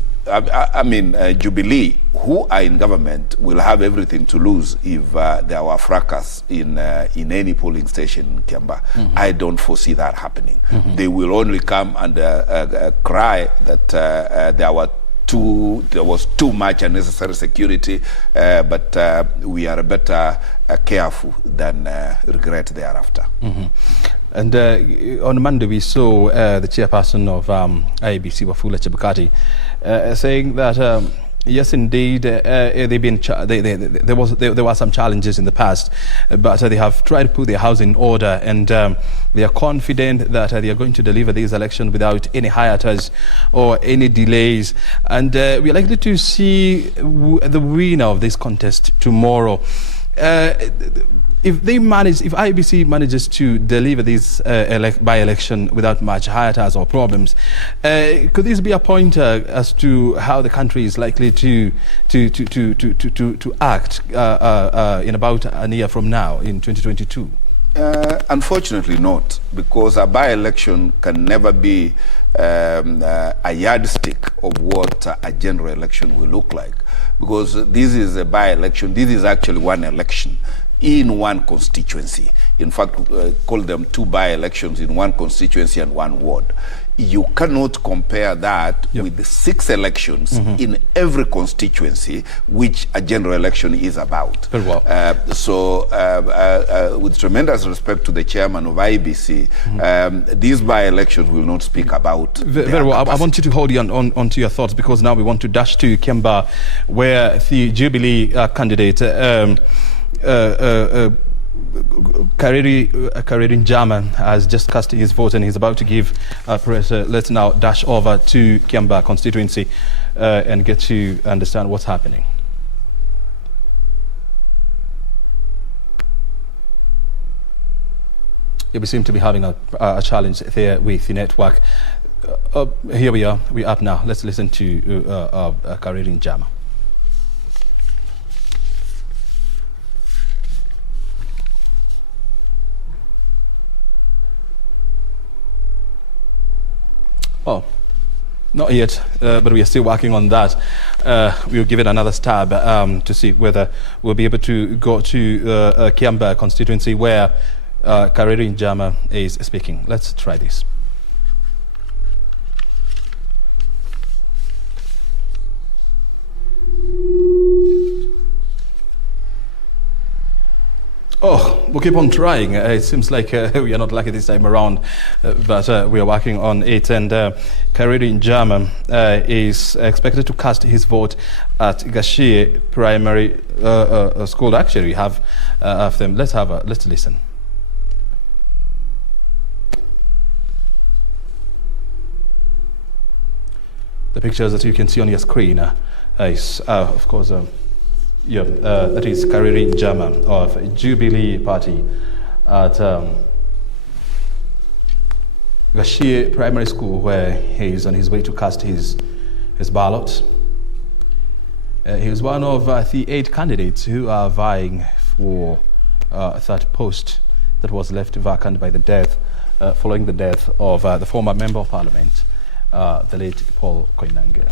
Jubilee, who are in government, will have everything to lose if there were fracas in any polling station in Kiambaa. Mm-hmm. I don't foresee that happening. Mm-hmm. They will only come and cry that there was too much unnecessary security, but we are better careful than regret thereafter. Mm-hmm. And on Monday we saw the chairperson of Iabc, Wafula Chebukati, saying that Yes, indeed. There were some challenges in the past, but they have tried to put their house in order, and they are confident that they are going to deliver this election without any hiatus or any delays. And we are likely to see the winner of this contest tomorrow. If IABC manages to deliver this by-election without much hiatus or problems, could this be a pointer as to how the country is likely to act in about a year from now, in 2022? Unfortunately not, because a by-election can never be a yardstick of what a general election will look like. Because this is a by-election, this is actually one election in one constituency. In fact, call them two by-elections in one constituency and one ward. You cannot compare that with the 6 elections in every constituency, which a general election is about. Very well. With tremendous respect to the chairman of IBC, these by-elections will not speak about. Very well. I want you to hold on to your thoughts, because now we want to dash to Kiambaa, where the Jubilee candidate, Kariri Njama, has just cast his vote and he's about to give press. Let's now dash over to Kiambaa constituency and get to understand what's happening. Yeah, we seem to be having a challenge there with the network. Here we are. We're up now. Let's listen to Kariri Njama. Oh, not yet, but we are still working on that. We'll give it another stab to see whether we'll be able to go to Kiambaa constituency, where Kariri Njama is speaking. Let's try this. Oh, we'll keep on trying. It seems like we are not lucky this time around, but we are working on it. And Kariri Njama is expected to cast his vote at Gashie Primary School. Actually, we have them. Let's listen. The pictures that you can see on your screen is, of course, that is Kariri Njama of Jubilee Party at Gashie Primary School, where he is on his way to cast his ballot. He is one of the 8 candidates who are vying for that post that was left vacant by the death, following the death of the former Member of Parliament, the late Paul Koinange.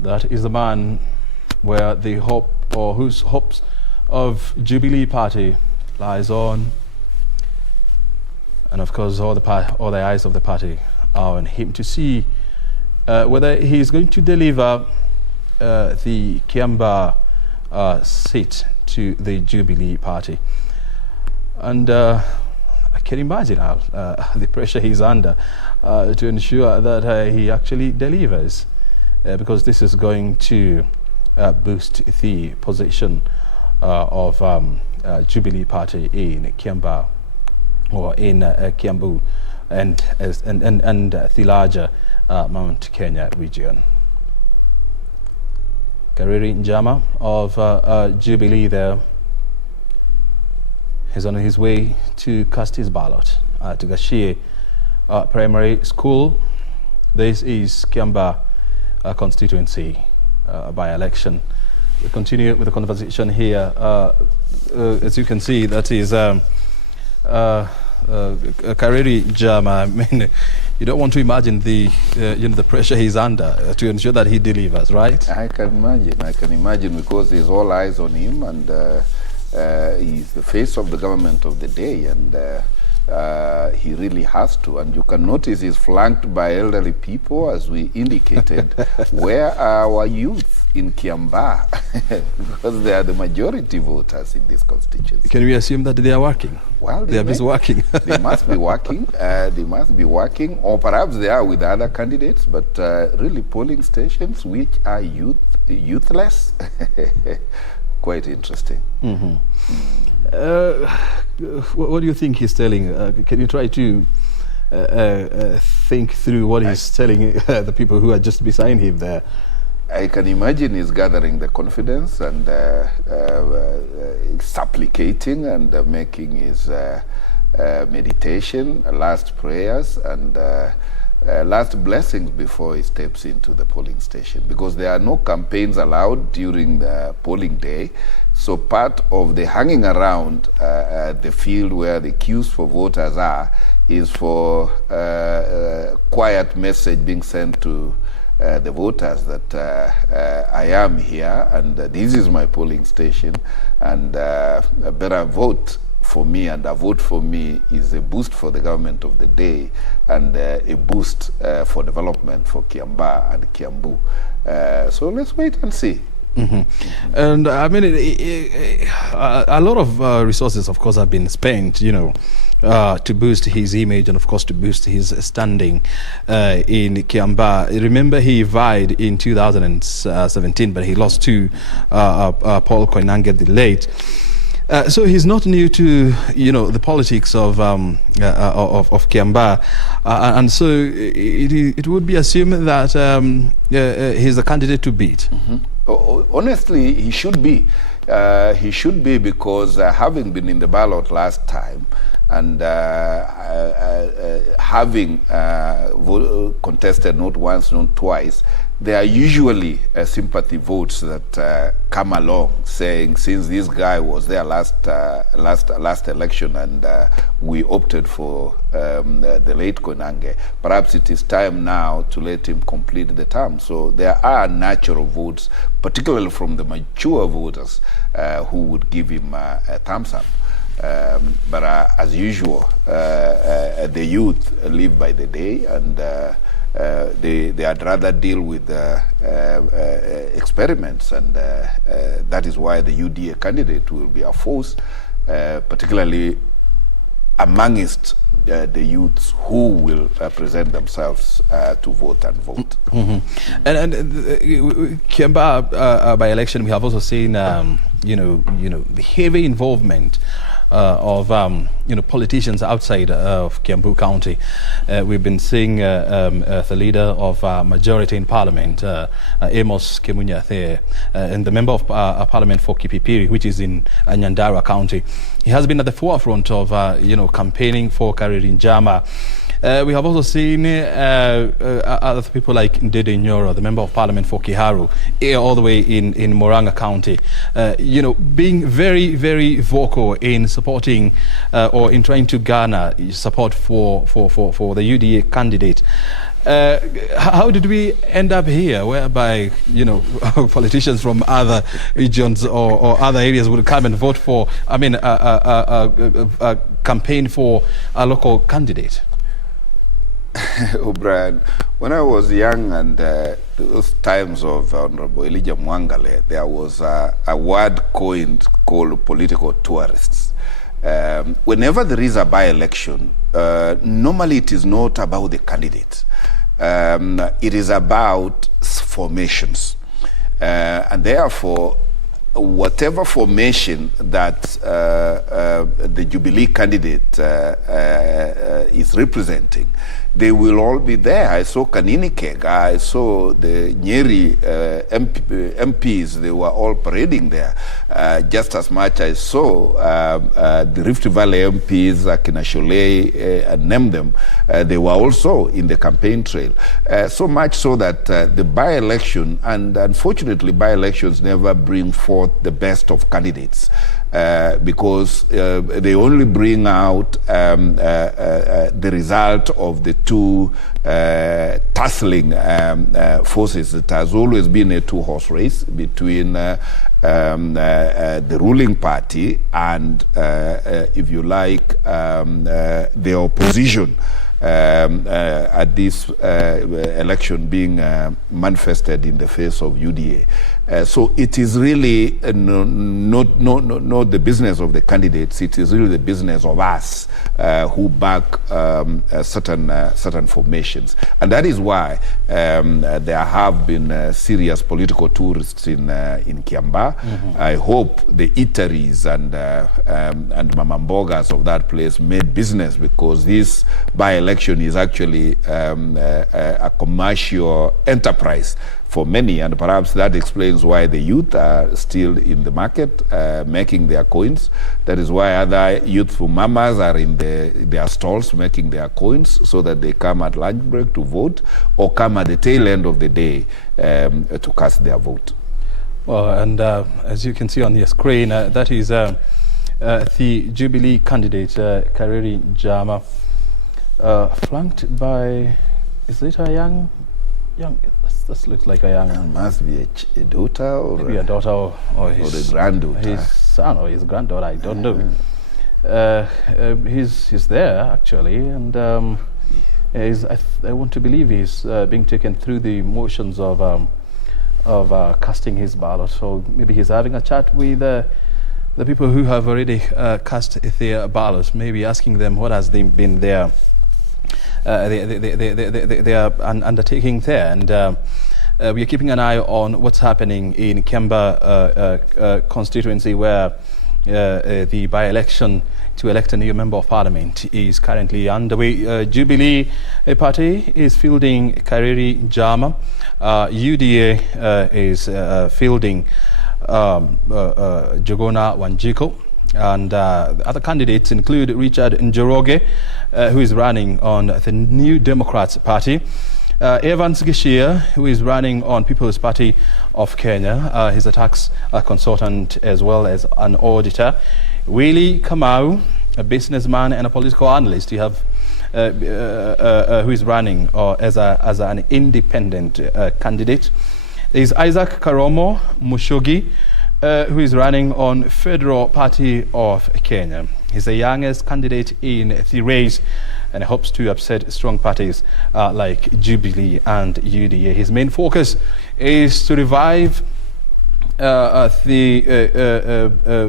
That is the man where the hope, or whose hopes of Jubilee Party lies on, and of course all the eyes of the party are on him to see whether he is going to deliver the Kiambaa seat to the Jubilee Party. And I can imagine the pressure he's under to ensure that he actually delivers. Because this is going to boost the position of Jubilee Party in Kiambaa, or in Kiambu, and the larger Mount Kenya region. Kariri Njama of Jubilee there is on his way to cast his ballot to Gashie Primary School. This is Kiambaa constituency by-election. We continue with the conversation here. As you can see, that is Kariri Njama. I mean, you don't want to imagine the the pressure he's under to ensure that he delivers, right? I can imagine, because there's all eyes on him, and he's the face of the government of the day, and he really has to. And you can notice he's flanked by elderly people, as we indicated. Where are our youth? in Kiambaa because they are the majority voters in this constituency. Can we assume that they are working? Well, they are busy working. They must be working. They must be working, or perhaps they are with other candidates. But really, polling stations which are youthless, quite interesting. Mm-hmm. What do you think he's telling? Can you try to think through what he's telling the people who are just beside him there? I can imagine he's gathering the confidence and supplicating and making his meditation, last prayers, and last blessings before he steps into the polling station, because there are no campaigns allowed during the polling day. So part of the hanging around the field where the queues for voters are is for quiet message being sent to the voters that I am here and this is my polling station, and better vote for me, and a vote for me is a boost for the government of the day and a boost for development for Kiambaa and Kiambu. So let's wait and see. Mm-hmm. And I mean, a lot of resources, of course, have been spent, to boost his image and, of course, to boost his standing in Kiambaa. Remember, he vied in 2017, but he lost to Paul Koinange the late. So he's not new to, the politics of Kiambaa, and so it would be assumed that he's a candidate to beat. Mm-hmm. Honestly, he should be. He should be because having been in the ballot last time and having contested not once, not twice, there are usually sympathy votes that come along saying, since this guy was there last election and we opted for the late Koinange, perhaps it is time now to let him complete the term. So there are natural votes, particularly from the mature voters, who would give him a thumbs up. But as usual, the youth live by the day, and they'd rather deal with experiments, and that is why the UDA candidate will be a force, particularly amongst the youths who will present themselves to vote and vote. Mm-hmm. And Kiambaa by election, we have also seen the heavy involvement of politicians outside of Kiambu County. We've been seeing the leader of majority in Parliament, Amos Kemunya there, and the member of Parliament for Kipipiri, which is in Nyandarua County. He has been at the forefront of campaigning for Karirinjama. We have also seen other people like Ndede Nyoro, the member of Parliament for Kiharu, all the way in Moranga County, being very, very vocal in supporting or in trying to garner support for the UDA candidate. How did we end up here, whereby politicians from other regions or other areas would come and vote for, a campaign for a local candidate? O'Brien, when I was young and those times of Honorable Elijah Mwangale, there was a word coined called political tourists. Whenever there is a by-election, normally it is not about the candidate. It is about formations. And therefore, whatever formation that the Jubilee candidate is representing, they will all be there. I saw Kaninikeg, I saw the Nyeri MPs, they were all parading there. Just as much I saw the Rift Valley MPs, Akina Sholei, name them, they were also in the campaign trail. So much so that the by-election, and unfortunately by-elections never bring forth the best of candidates. Because they only bring out the result of the two tussling forces. It has always been a two-horse race between the ruling party and, if you like, the opposition. At this election being manifested in the face of UDA. So it is really not the business of the candidates. It is really the business of us who back certain formations, and that is why there have been serious political tourists in Kiambaa. I hope the eateries and mamambogas of that place made business, because this by-election is actually a commercial enterprise for many, and perhaps that explains why the youth are still in the market making their coins. That is why other youthful mamas are in their stalls making their coins, so that they come at lunch break to vote, or come at the tail end of the day to cast their vote. Well, and as you can see on your screen, that is the Jubilee candidate, Kareri Jama, flanked by, is it a young, this looks like a young. It must be a daughter, or maybe a daughter, or his granddaughter, his son or his granddaughter. I don't know. He's there actually, and I want to believe he's being taken through the motions of casting his ballot. So maybe he's having a chat with the people who have already cast their ballots, maybe asking them what has been their undertaking there, and we are keeping an eye on what's happening in Kiambaa constituency, where the by-election to elect a new member of parliament is currently underway. Jubilee party is fielding Kareri Jama. UDA is fielding Jogona Wanjiko. And the other candidates include Richard Njoroge, who is running on the New Democrats Party, Evans Gishia, who is running on People's Party of Kenya. He's a tax consultant as well as an auditor. Willie Kamau, a businessman and a political analyst. You have who is running as an independent candidate. There is Isaac Karomo Mushogi, who is running on Federal Party of Kenya. He's the youngest candidate in the race and hopes to upset strong parties like Jubilee and UDA. His main focus is to revive the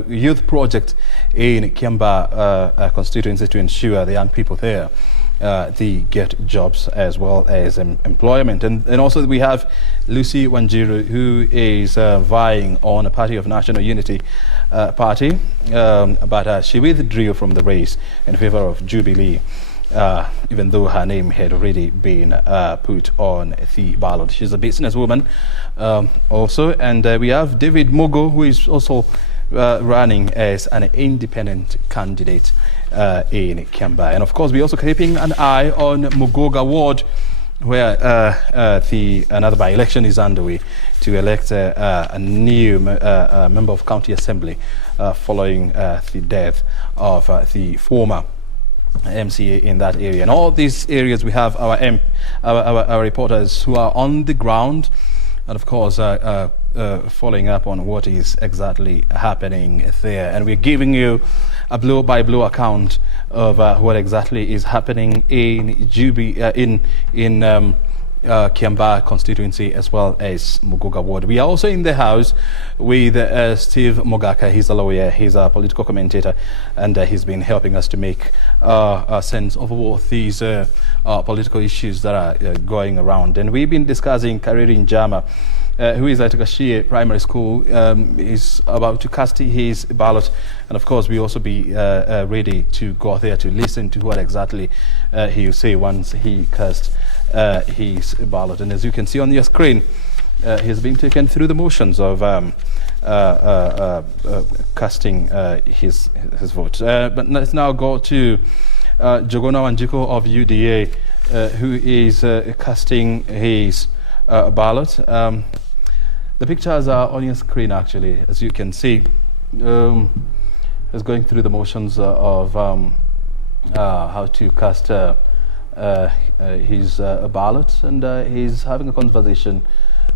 youth project in Kiambaa constituency to ensure the young people there they get jobs as well as employment. And also we have Lucy Wanjiru, who is vying on a Party of National Unity party, but she withdrew from the race in favor of Jubilee, even though her name had already been put on the ballot. She's a businesswoman also. And we have David Mogo, who is also running as an independent candidate in Kiambaa. And of course, we're also keeping an eye on Muguga ward, where another by-election is underway to elect a new member of county assembly following the death of the former MCA in that area. And all these areas, we have our reporters who are on the ground, and of course following up on what is exactly happening there. And we're giving you a blow-by-blow account of what exactly is happening in Kiambaa constituency as well as Muguga ward. We are also in the house with Steve Mogaka. He's a lawyer, he's a political commentator, and he's been helping us to make a sense of both these political issues that are going around. And we've been discussing Kareri Jama, who is at Gashie Primary School, is about to cast his ballot. And of course, we also be ready to go there to listen to what exactly he will say once he casts his ballot. And as you can see on your screen, he's being taken through the motions of casting his vote. But let's now go to Jogona Wanjiko of UDA, who is casting his ballot. The pictures are on your screen, actually, as you can see. He's going through the motions of how to cast his ballot, and he's having a conversation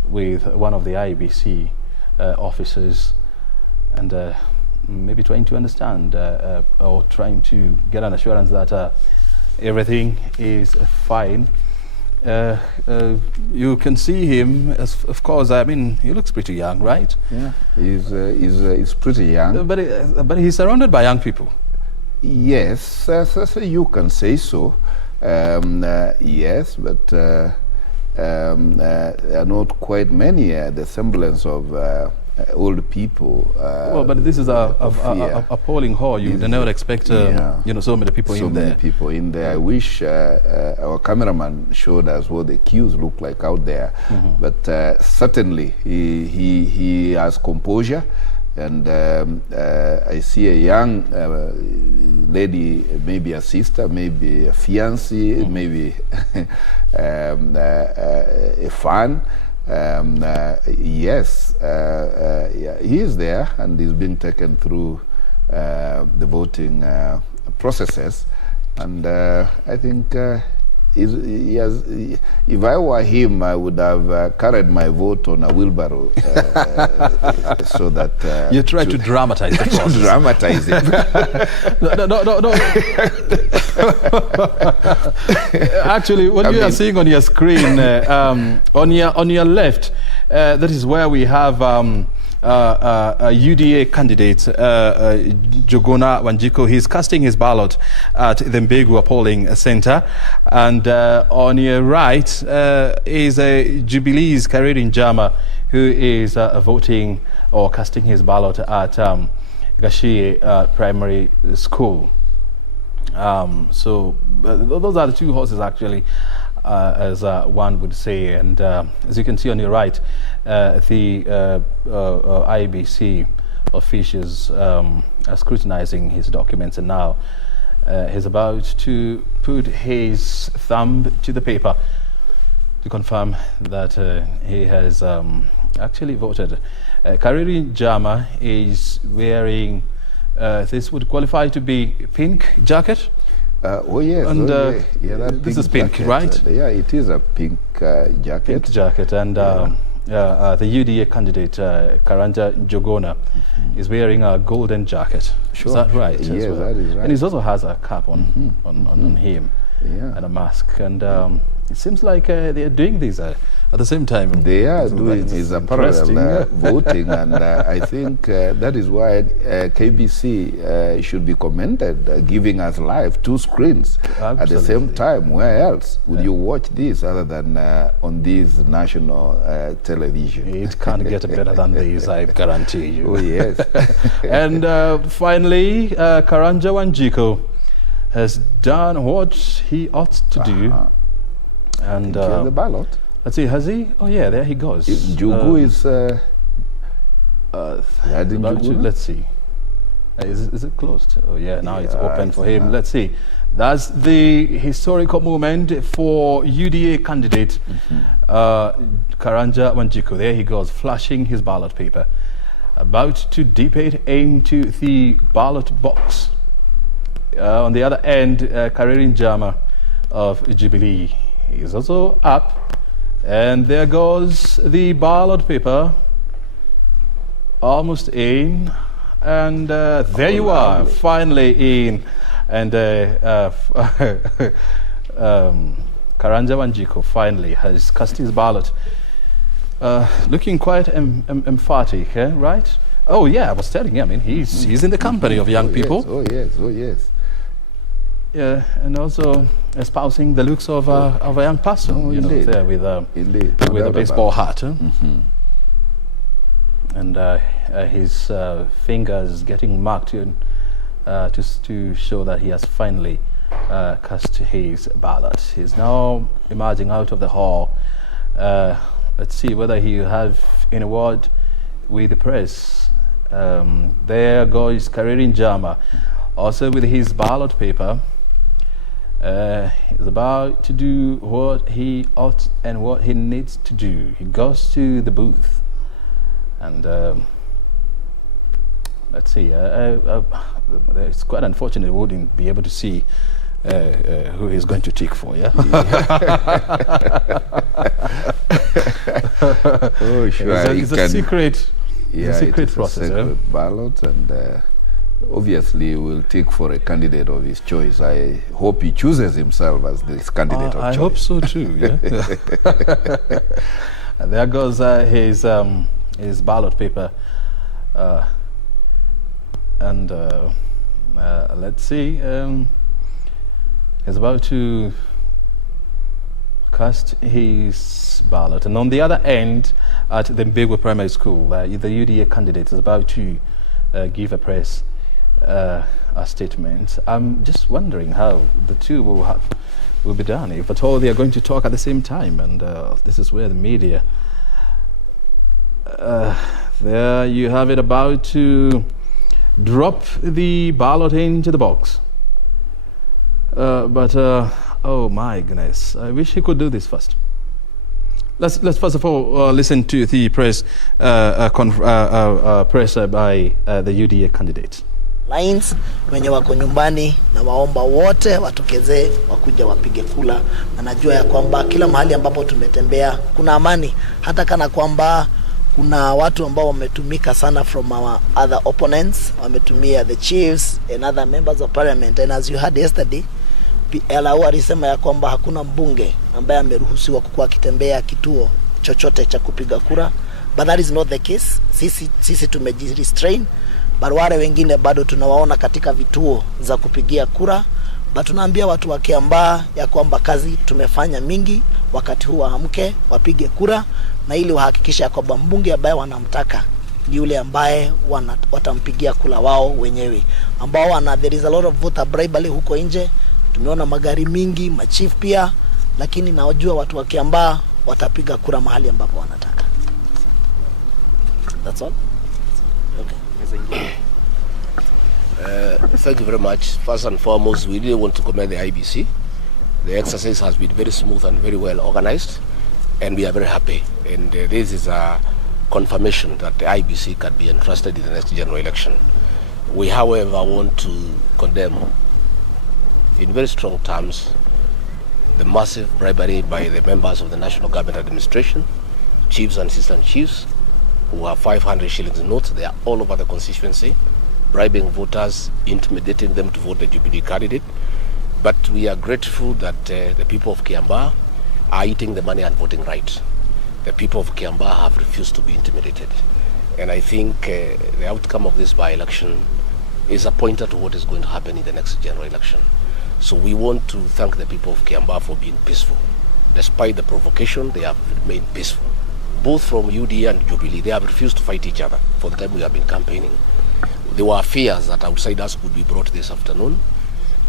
with one of the Iabc officers, and maybe trying to understand or trying to get an assurance that everything is fine. You can see him, of course. I mean, he looks pretty young, right? Yeah, he's pretty young. But he's surrounded by young people. Yes, so you can say so. Yes, but there are not quite many the semblance of old people. Well, but this is a polling hall. You do not expect so many people in there. So many people in there. I wish our cameraman showed us what the queues look like out there. But certainly he has composure. And I see a young lady, maybe a sister, maybe a fiancée, maybe a fan. Yes, he is there and he's being taken through the voting processes. And I think if I were him, I would have carried my vote on a wheelbarrow so that... you try to dramatize the process. To dramatize it. No. Actually, what you are seeing on your screen, on your left, that is where we have a UDA candidate, Jogona Wanjiku. He's casting his ballot at the Mbegwa polling center. And on your right is Jubilee's Karerin Jama, who is voting or casting his ballot at Gashie Primary School. So those are the two horses, actually, as one would say. And as you can see on your right, the Iabc officials are scrutinizing his documents, and now he's about to put his thumb to the paper to confirm that he has actually voted. Kariri Jama is wearing, this would qualify to be pink jacket. Oh yes, and this is pink, jacket, right? Yeah, it is a pink jacket. Pink jacket, and the UDA candidate Karanja Jogona is wearing a golden jacket. Sure. Is that right? Yes, that is right. And he also has a cap on him, and a mask. And it seems like they are doing these at the same time. They are doing is a parallel voting, and I think that is why KBC should be commended, giving us live 2 screens at the same time. Where else would you watch this other than on this national television? It can't get better than this, I guarantee you. Oh yes. And finally, Karanja Wanjiku has done what he ought to do. And the ballot. Let's see, has he? Oh yeah, there he goes. Jugu is let's see. Is it closed? Oh yeah, now it's open for him. Let's see. That's the historical moment for UDA candidate Karanja Wanjiku. There he goes, flashing his ballot paper, about to dip it into the ballot box. On the other end, Karerin Jama of Jubilee is also up. And there goes the ballot paper, almost in, and there you are, finally in. And Karanja Wanjiku finally has cast his ballot, looking quite emphatic, right? Oh yeah, I was telling you, I mean, he's in the company of young people. Yes. Oh yes. Yeah, and also espousing the looks of a young person, there with a baseball hat. And his fingers getting marked in, to show that he has finally cast his ballot. He's now emerging out of the hall. Let's see whether he have any word with the press. There goes Karerin Jama, also with his ballot paper. He's about to do what he ought and what he needs to do. He goes to the booth, and let's see. It's quite unfortunate we wouldn't be able to see who he's going to tick for. Yeah. Oh sure. It's a secret. Yeah, it's a secret it's process. A secret ballot, and obviously will take for a candidate of his choice. I hope he chooses himself as this candidate of choice. I hope so too. Yeah. There goes his ballot paper, and let's see. He's about to cast his ballot, and on the other end, at the Muguga Primary School, the UDA candidate is about to give a press a statement. I'm just wondering how the two will be done, if at all they are going to talk at the same time, and this is where the media. There you have it, about to drop the ballot into the box. But oh my goodness, I wish he could do this first. Let's first of all listen to the press by the UDA candidate. Lines wenye wako nyumbani na waomba wote watokezee wakuja wapige kula, na najua ya kwamba kila mahali ambapo tumetembea kuna amani, hata kana kwamba kuna watu ambao wametumika sana from our other opponents, wametumia the chiefs and other members of parliament, and as you heard yesterday, PLO alisema ya kwamba hakuna mbunge ambaye ameruhusiwa kukua akitembea kituo chochote cha kupiga kura, but that is not the case. Sisi tumejirestrain, but wale wengine bado tunawaona katika vituo za kupigia kura, but tunaambia watu wa Kiambaa ya kwamba kazi tumefanya mingi, wakati huu waamke wapige kura, na ili wahakikisha kwamba mbunge ambaye wanamtaka ni yule ambaye watampigia kula wao wenyewe, ambao there is a lot of voter bribery huko nje. Tumeona magari mingi, machief pia, lakini naojua watu wa Kiambaa watapiga kura mahali ambapo wanataka. That's all. Okay. Thank you very much. First and foremost, we really want to commend the IBC. The exercise has been very smooth and very well organized, and we are very happy. And this is a confirmation that the IBC can be entrusted in the next general election. We, however, want to condemn in very strong terms the massive bribery by the members of the National Government Administration, chiefs and assistant chiefs, who have 500 shillings notes. They are all over the constituency, bribing voters, intimidating them to vote the Jubilee candidate. But we are grateful that the people of Kiambaa are eating the money and voting right. The people of Kiambaa have refused to be intimidated. And I think the outcome of this by-election is a pointer to what is going to happen in the next general election. So we want to thank the people of Kiambaa for being peaceful. Despite the provocation, they have remained peaceful. Both from UDA and Jubilee, they have refused to fight each other for the time we have been campaigning. There were fears that outsiders could be brought this afternoon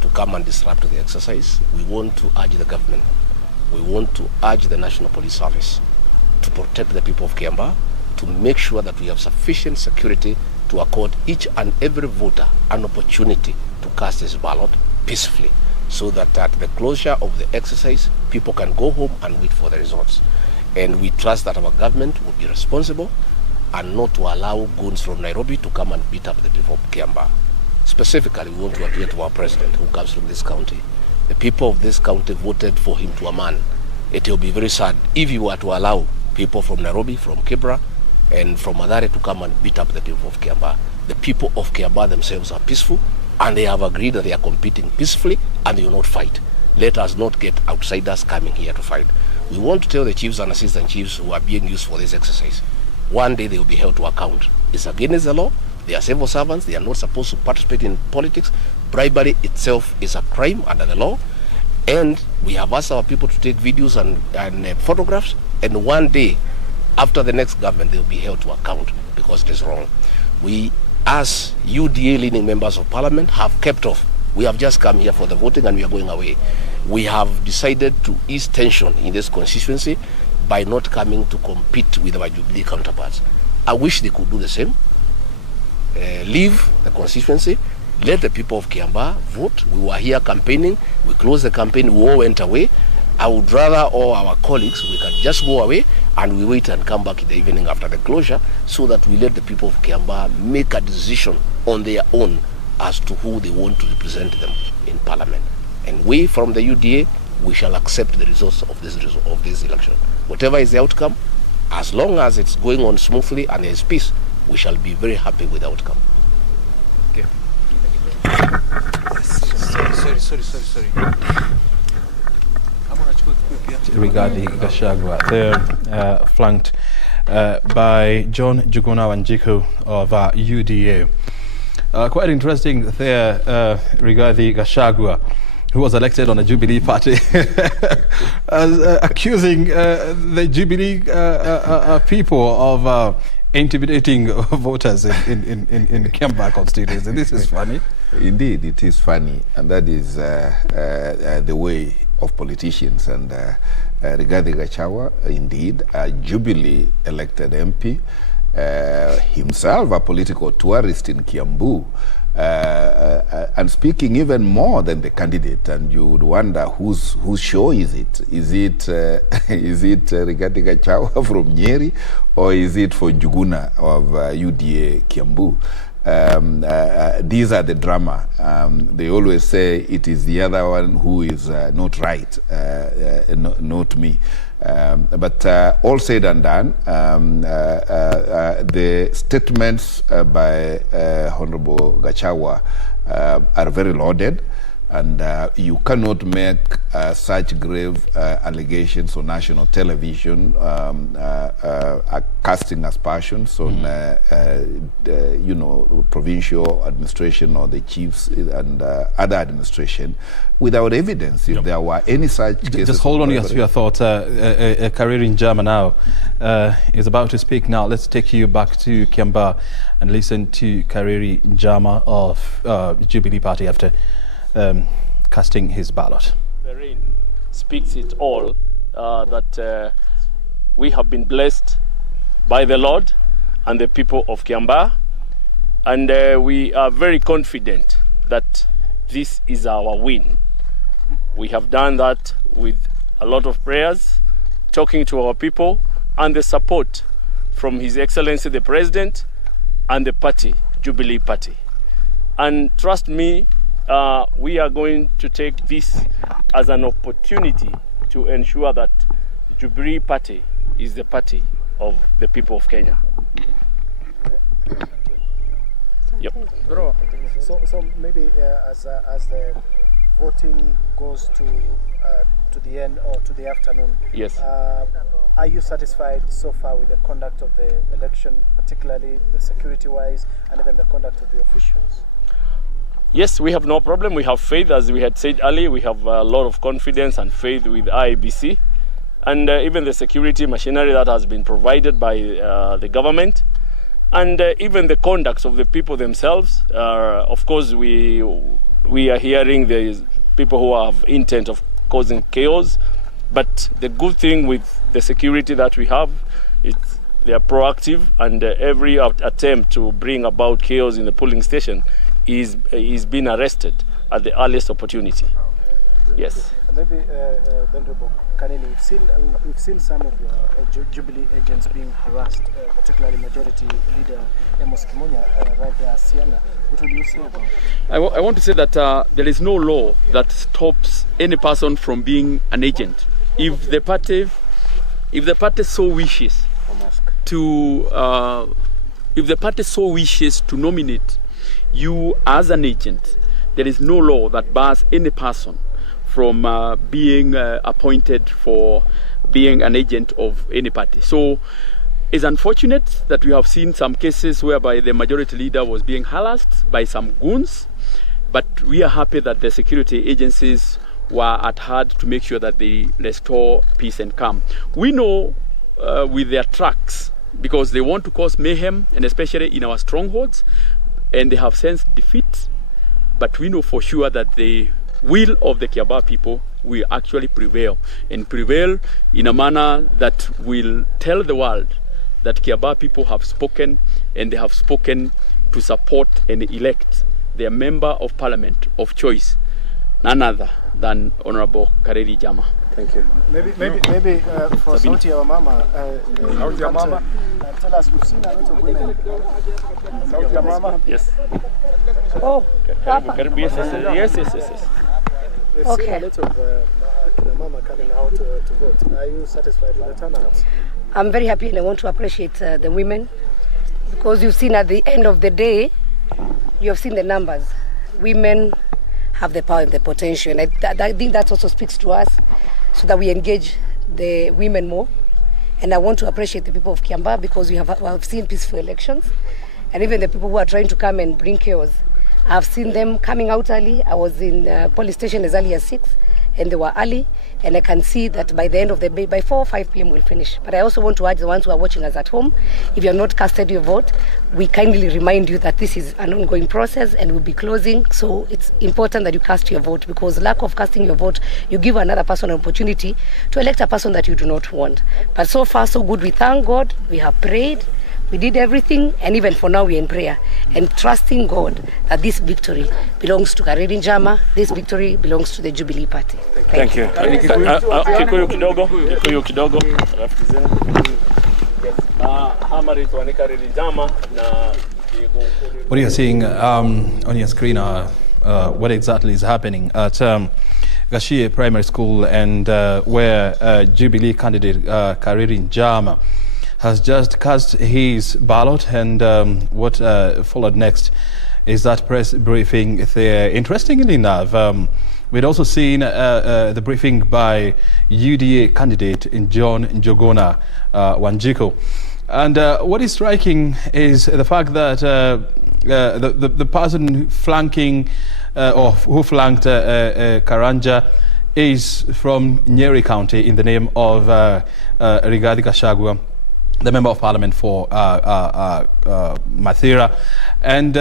to come and disrupt the exercise. We want to urge the government, we want to urge the National Police Service to protect the people of Kiambaa, to make sure that we have sufficient security to accord each and every voter an opportunity to cast his ballot peacefully, so that at the closure of the exercise, people can go home and wait for the results. And we trust that our government will be responsible and not to allow goons from Nairobi to come and beat up the people of Kiambaa. Specifically, we want to appeal to our president who comes from this county. The people of this county voted for him to a man. It will be very sad if you were to allow people from Nairobi, from Kibra, and from Mathare to come and beat up the people of Kiambaa. The people of Kiambaa themselves are peaceful, and they have agreed that they are competing peacefully and they will not fight. Let us not get outsiders coming here to fight. We want to tell the chiefs and assistant chiefs who are being used for this exercise, one day they will be held to account. It's against the law. They are civil servants. They are not supposed to participate in politics. Bribery itself is a crime under the law. And we have asked our people to take videos and photographs, and one day after the next government they will be held to account because it is wrong. We, as UDA leading members of parliament, have kept off. We have just come here for the voting and we are going away. We have decided to ease tension in this constituency by not coming to compete with our Jubilee counterparts. I wish they could do the same. Leave the constituency, let the people of Kiambaa vote. We were here campaigning, we closed the campaign, we all went away. I would rather all our colleagues, we can just go away and we wait and come back in the evening after the closure, so that we let the people of Kiambaa make a decision on their own as to who they want to represent them in parliament. And we from the UDA, we shall accept the results of this election. Whatever is the outcome, as long as it's going on smoothly and there is peace, we shall be very happy with the outcome. Okay. Sorry. Regarding Gachagua, they're flanked by John Njuguna Wanjiku of UDA. Quite interesting there regarding Gachagua, who was elected on the Jubilee Party, accusing the Jubilee people of intimidating voters in the Kiambaa constituency. This is funny. Indeed, it is funny, and that is the way of politicians. And regarding Gachagua, indeed, a Jubilee elected MP, himself a political tourist in Kiambaa, and speaking even more than the candidate, and you would wonder whose show is it? Is it regarding Gachagua from Nyeri, or is it for Njuguna of UDA Kiambaa? These are the drama. They always say it is the other one who is not right, not me. But all said and done, the statements by Honorable Gachagua are very lauded, and you cannot make such grave allegations on national television, casting aspersions on provincial administration or the chiefs and other administration without evidence. If there were any such cases, just hold on to your thoughts. Kariri Njama now is about to speak. Now let's take you back to Kiambaa and listen to Kariri Njama of Jubilee Party after casting his ballot. The rain speaks it all, that we have been blessed by the Lord and the people of Kiambaa, and we are very confident that this is our win. We have done that with a lot of prayers, talking to our people, and the support from His Excellency the President and the party, Jubilee Party. And trust me, we are going to take this as an opportunity to ensure that Jubilee Party is the party of the people of Kenya. Yep. So maybe as the voting goes to the end or to the afternoon, yes. Are you satisfied so far with the conduct of the election, particularly the security-wise and even the conduct of the officials? Yes, we have no problem. We have faith, as we had said earlier. We have a lot of confidence and faith with Iabc, and even the security machinery that has been provided by the government, and even the conduct of the people themselves. Of course, we are hearing the people who have intent of causing chaos, but the good thing with the security that we have is they are proactive, and every attempt to bring about chaos in the polling station is being arrested at the earliest opportunity. Yes. Maybe, Venerable Kanini, we've seen some of your Jubilee agents being harassed, particularly Majority Leader Amos Kimonya, right there at Sianda. What would you say about it? I want to say that there is no law that stops any person from being an agent. If the party so wishes to nominate you as an agent, there is no law that bars any person from being appointed for being an agent of any party. So it's unfortunate that we have seen some cases whereby the majority leader was being harassed by some goons, but we are happy that the security agencies were at hand to make sure that they restore peace and calm. We know with their tracks, because they want to cause mayhem, and especially in our strongholds, and they have sensed defeat, but we know for sure that the will of the Kiambaa people will actually prevail, and prevail in a manner that will tell the world that Kiambaa people have spoken, and they have spoken to support and elect their member of parliament of choice, none other than Honorable Kariri Njama. Thank you. Maybe for Sauti ya Mama, tell us, we've seen a lot of women. Sauti ya Mama? Yes. Oh, yes. We've seen a lot of Mama coming out to vote. Are you satisfied with the turnout? I'm very happy, and I want to appreciate the women, because you've seen at the end of the day, you have seen the numbers. Women have the power and the potential. And I think that also speaks to us so that we engage the women more. And I want to appreciate the people of Kiambaa because we have seen peaceful elections. And even the people who are trying to come and bring chaos, I've seen them coming out early. I was in police station as early as 6, and they were early. And I can see that by the end of the day, by 4 or 5 p.m. we'll finish. But I also want to urge the ones who are watching us at home, if you have not casted your vote, we kindly remind you that this is an ongoing process and we'll be closing. So it's important that you cast your vote, because lack of casting your vote, you give another person an opportunity to elect a person that you do not want. But so far, so good. We thank God. We have prayed. We did everything, and even for now we're in prayer and trusting God that this victory belongs to Kareri Njama. This victory belongs to the Jubilee Party. Thank you. Kikuyu kidogo. Rafiki zenu. Kareri Njama na What you're seeing on your screen are what exactly is happening at Gashie Primary School, and where Jubilee candidate Kareri Njama has just cast his ballot, and what followed next is that press briefing there. Interestingly enough, we'd also seen the briefing by UDA candidate in John Njogona Wanjiku. And what is striking is the fact that the person flanking or who flanked Karanja is from Nyeri County in the name of Rigathi Gachagua, the Member of Parliament for Mathira, and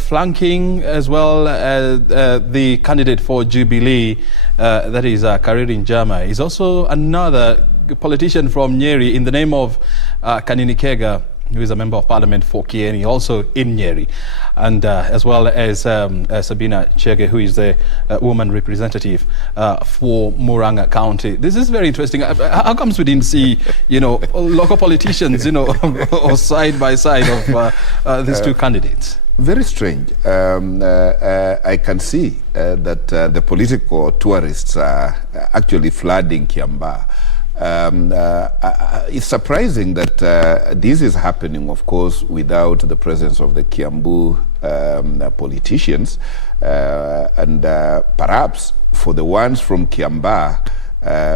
flanking as well the candidate for Jubilee, that is Kareri Njama, is also another politician from Nyeri in the name of Kanini Kega, who is a Member of Parliament for Kieni, also in Nyeri, and as well as Sabina Chege, who is the woman representative for Muranga County. This is very interesting. How comes we didn't see, local politicians, or side by side of these two candidates? Very strange. I can see that the political tourists are actually flooding Kiambaa. It's surprising that this is happening, of course, without the presence of the Kiambu politicians, and perhaps for the ones from Kiambaa,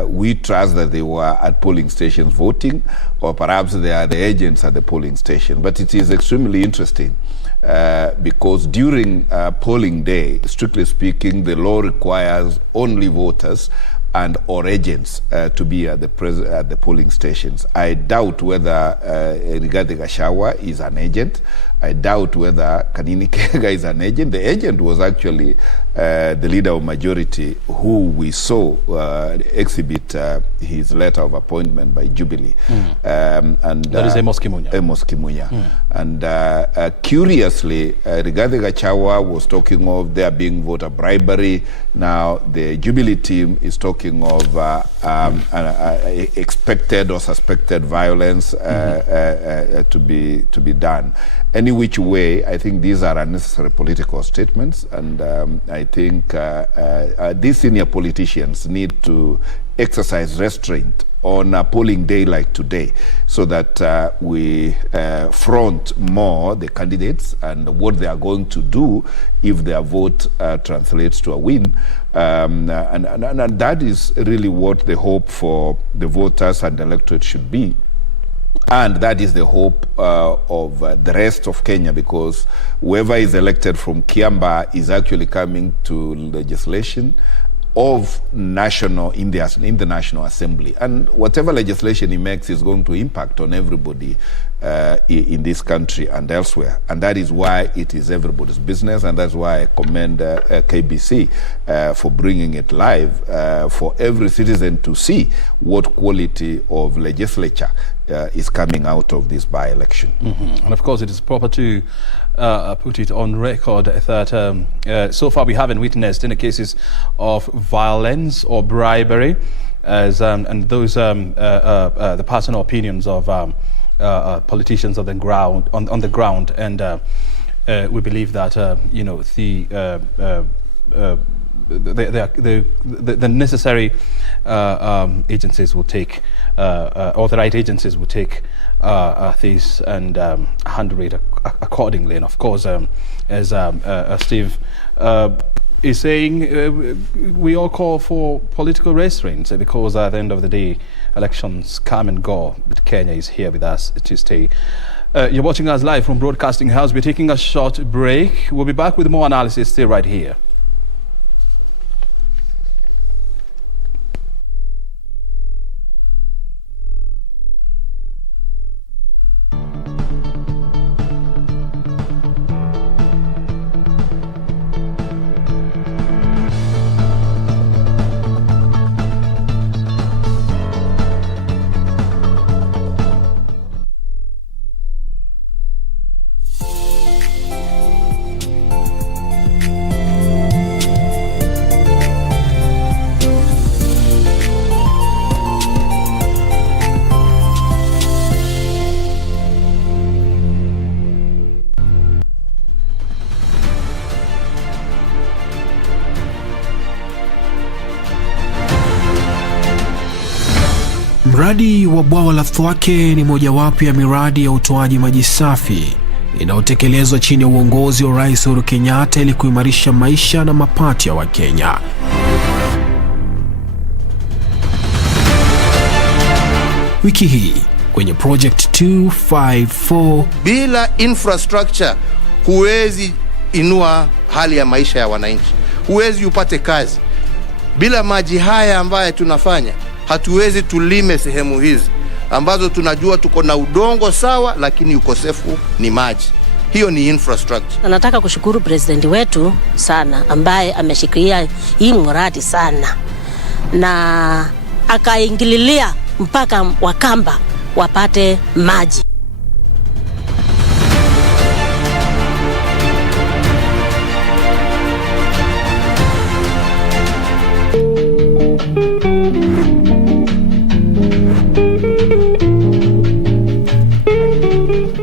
we trust that they were at polling stations voting, or perhaps they are the agents at the polling station. But it is extremely interesting because during polling day, strictly speaking, the law requires only voters and or agents to be at the polling stations. I doubt whether Rigathi Gachagua is an agent. I doubt whether Kanini Kega is an agent. The agent was actually the leader of majority, who we saw exhibit his letter of appointment by Jubilee. And that is Amos Kimunya. And curiously, Rigathi Gachagua was talking of there being voter bribery. Now the Jubilee team is talking of expected or suspected violence to be done. Any which way, I think these are unnecessary political statements, and I think these senior politicians need to exercise restraint on a polling day like today, so that we front more the candidates and what they are going to do if their vote translates to a win. And that is really what the hope for the voters and the electorate should be. And that is the hope of the rest of Kenya, because whoever is elected from Kiambaa is actually coming to legislation of national in the National Assembly, and whatever legislation he makes is going to impact on everybody in this country and elsewhere, and that is why it is everybody's business, and that's why I commend KBC for bringing it live for every citizen to see what quality of legislature is coming out of this by-election. And of course, it is proper to put it on record that so far we haven't witnessed any cases of violence or bribery, as and those the personal opinions of politicians on the ground, and we believe that the necessary agencies will take, or the right agencies will take this and handle it accordingly. And of course, as Steve is saying we all call for political restraints because at the end of the day, elections come and go, but Kenya is here with us to stay. You're watching us live from Broadcasting House. We're taking a short break. We'll be back with more analysis. Stay right here. Mradi wa bwawa la Thwake ni mojawapo ya miradi ya utoaji maji safi inayotekelezwa chini ya uongozi wa Rais Uhuru Kenyatta ili kuimarisha maisha na mapato ya Wakenya. Wiki hii kwenye Project 254, bila infrastructure huwezi inua hali ya maisha ya wananchi, huwezi upate kazi. Bila maji haya ambayo tunafanya, hatuwezi tulime sehemu hizi ambazo tunajua tuko na udongo sawa, lakini ukosefu ni maji. Hiyo ni infrastructure. Nataka kushukuru president wetu sana ambaye ameshikilia hii mradi sana na akaingililia mpaka Wakamba wapate maji.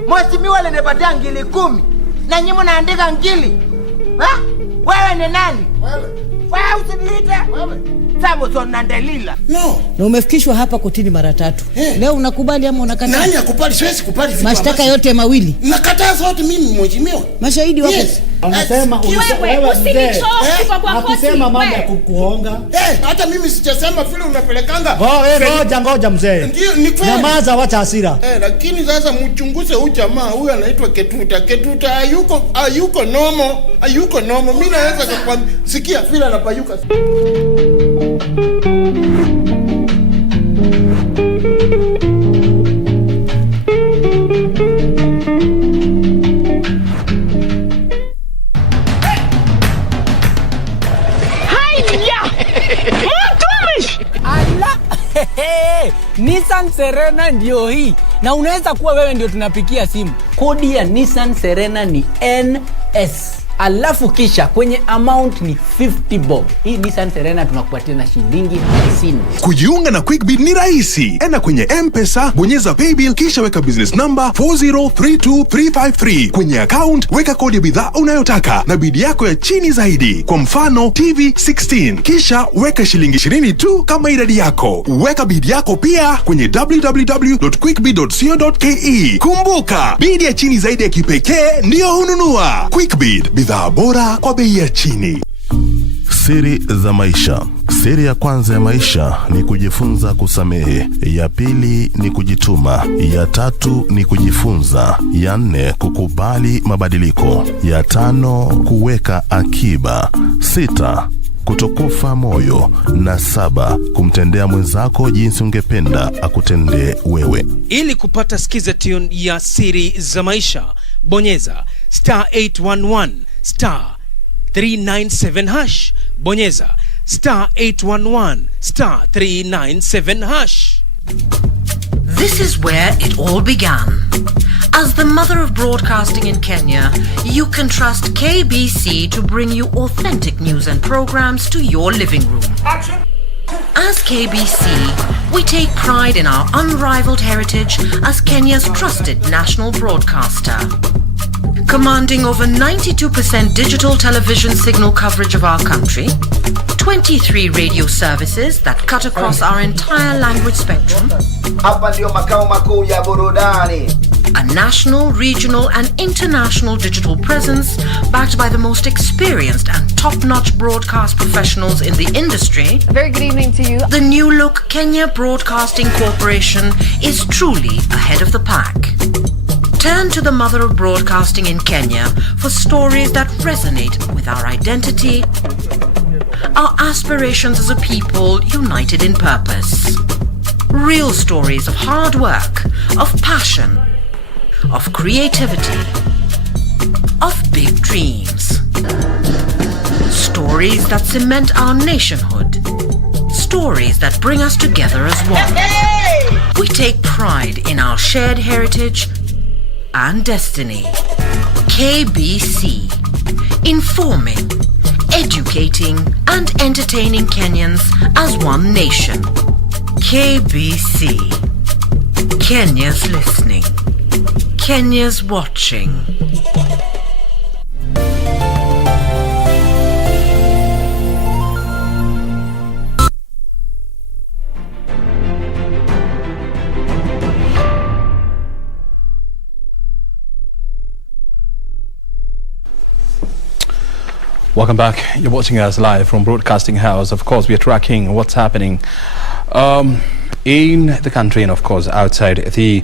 Mheshimiwa alinipatia ngili 10 na nyinyi mnaandika ngili. Ha? Wewe ni nani? Wewe usiniite. Samson na Delila. No. Na umefikishwa hapa kotini mara 3. Leo unakubali ama unakataa? Nani akubali? Siwezi kubali vitu. Mashtaka yote mawili. Nakataa zote mimi mheshimiwa. Mashahidi wapo. Yes. Anasema wewe usinichoke kwa hakusema mambo ya kukuonga. Hata mimi sijasema vile unapelekanga. Ngoja mzee. Ndio ni kweli. Nyamaza, wacha hasira. Lakini sasa mchunguze huyu jamaa, huyu anaitwa Ketuta hayuko nomo. Mimi naweza kukwambia sikia vile anapayuka. Nissan Serena ndio hii. Na unaweza kuwa wewe ndio tunapikia simu. Kodi ya Nissan Serena ni NS. Alafu kisha kwenye amount ni 50 bob. Hii Nissan Serena tunakupatia na shilingi 50. Kujiunga na QuickBid ni rahisi. Enda kwenye M-Pesa, bonyeza paybill kisha weka business number 4032353. Kwenye account weka kodi ya bidhaa unayotaka na bid yako ya chini zaidi. Kwa mfano TV 16. Kisha weka shilingi 20 tu kama idadi yako. Weka bid yako pia kwenye www.quickbid.co.ke. Kumbuka, bid ya chini zaidi ya kipekee ndio hununua. QuickBid, bidhaa bora kwa bei ya chini. Siri za maisha. Siri ya kwanza ya maisha ni kujifunza kusamehe. Ya pili ni kujituma. Ya tatu ni kujifunza. Ya 4 kukubali mabadiliko. Ya 5 kuweka akiba. 6 kutokufa moyo. Na 7 kumtendea mwenzako jinsi ungependa akutendee wewe. Ili kupata skiza tune ya siri za maisha, bonyeza *811 *397 hash. Bonyeza *811 *397 hash. This is where it all began. As the mother of broadcasting in Kenya, you can trust KBC to bring you authentic news and programs to your living room. As KBC, we take pride in our unrivaled heritage as Kenya's trusted national broadcaster. Commanding over 92% digital television signal coverage of our country, 23 radio services that cut across our entire language spectrum. Hapa ndio makao makuu ya burudani. A national, regional, and international digital presence backed by the most experienced and top-notch broadcast professionals in the industry. A very good evening to you. The new look Kenya Broadcasting Corporation is truly ahead of the pack. Turn to the mother of broadcasting in Kenya for stories that resonate with our identity, our aspirations as a people united in purpose. Real stories of hard work, of passion, of creativity, of big dreams. Stories that cement our nationhood. Stories that bring us together as one. We take pride in our shared heritage and destiny. KBC. Informing, educating, and entertaining Kenyans as one nation. KBC. Kenya's listening. Kenya's watching. Welcome back. You're watching us live from Broadcasting House. Of course, we are tracking what's happening in the country and, of course, outside the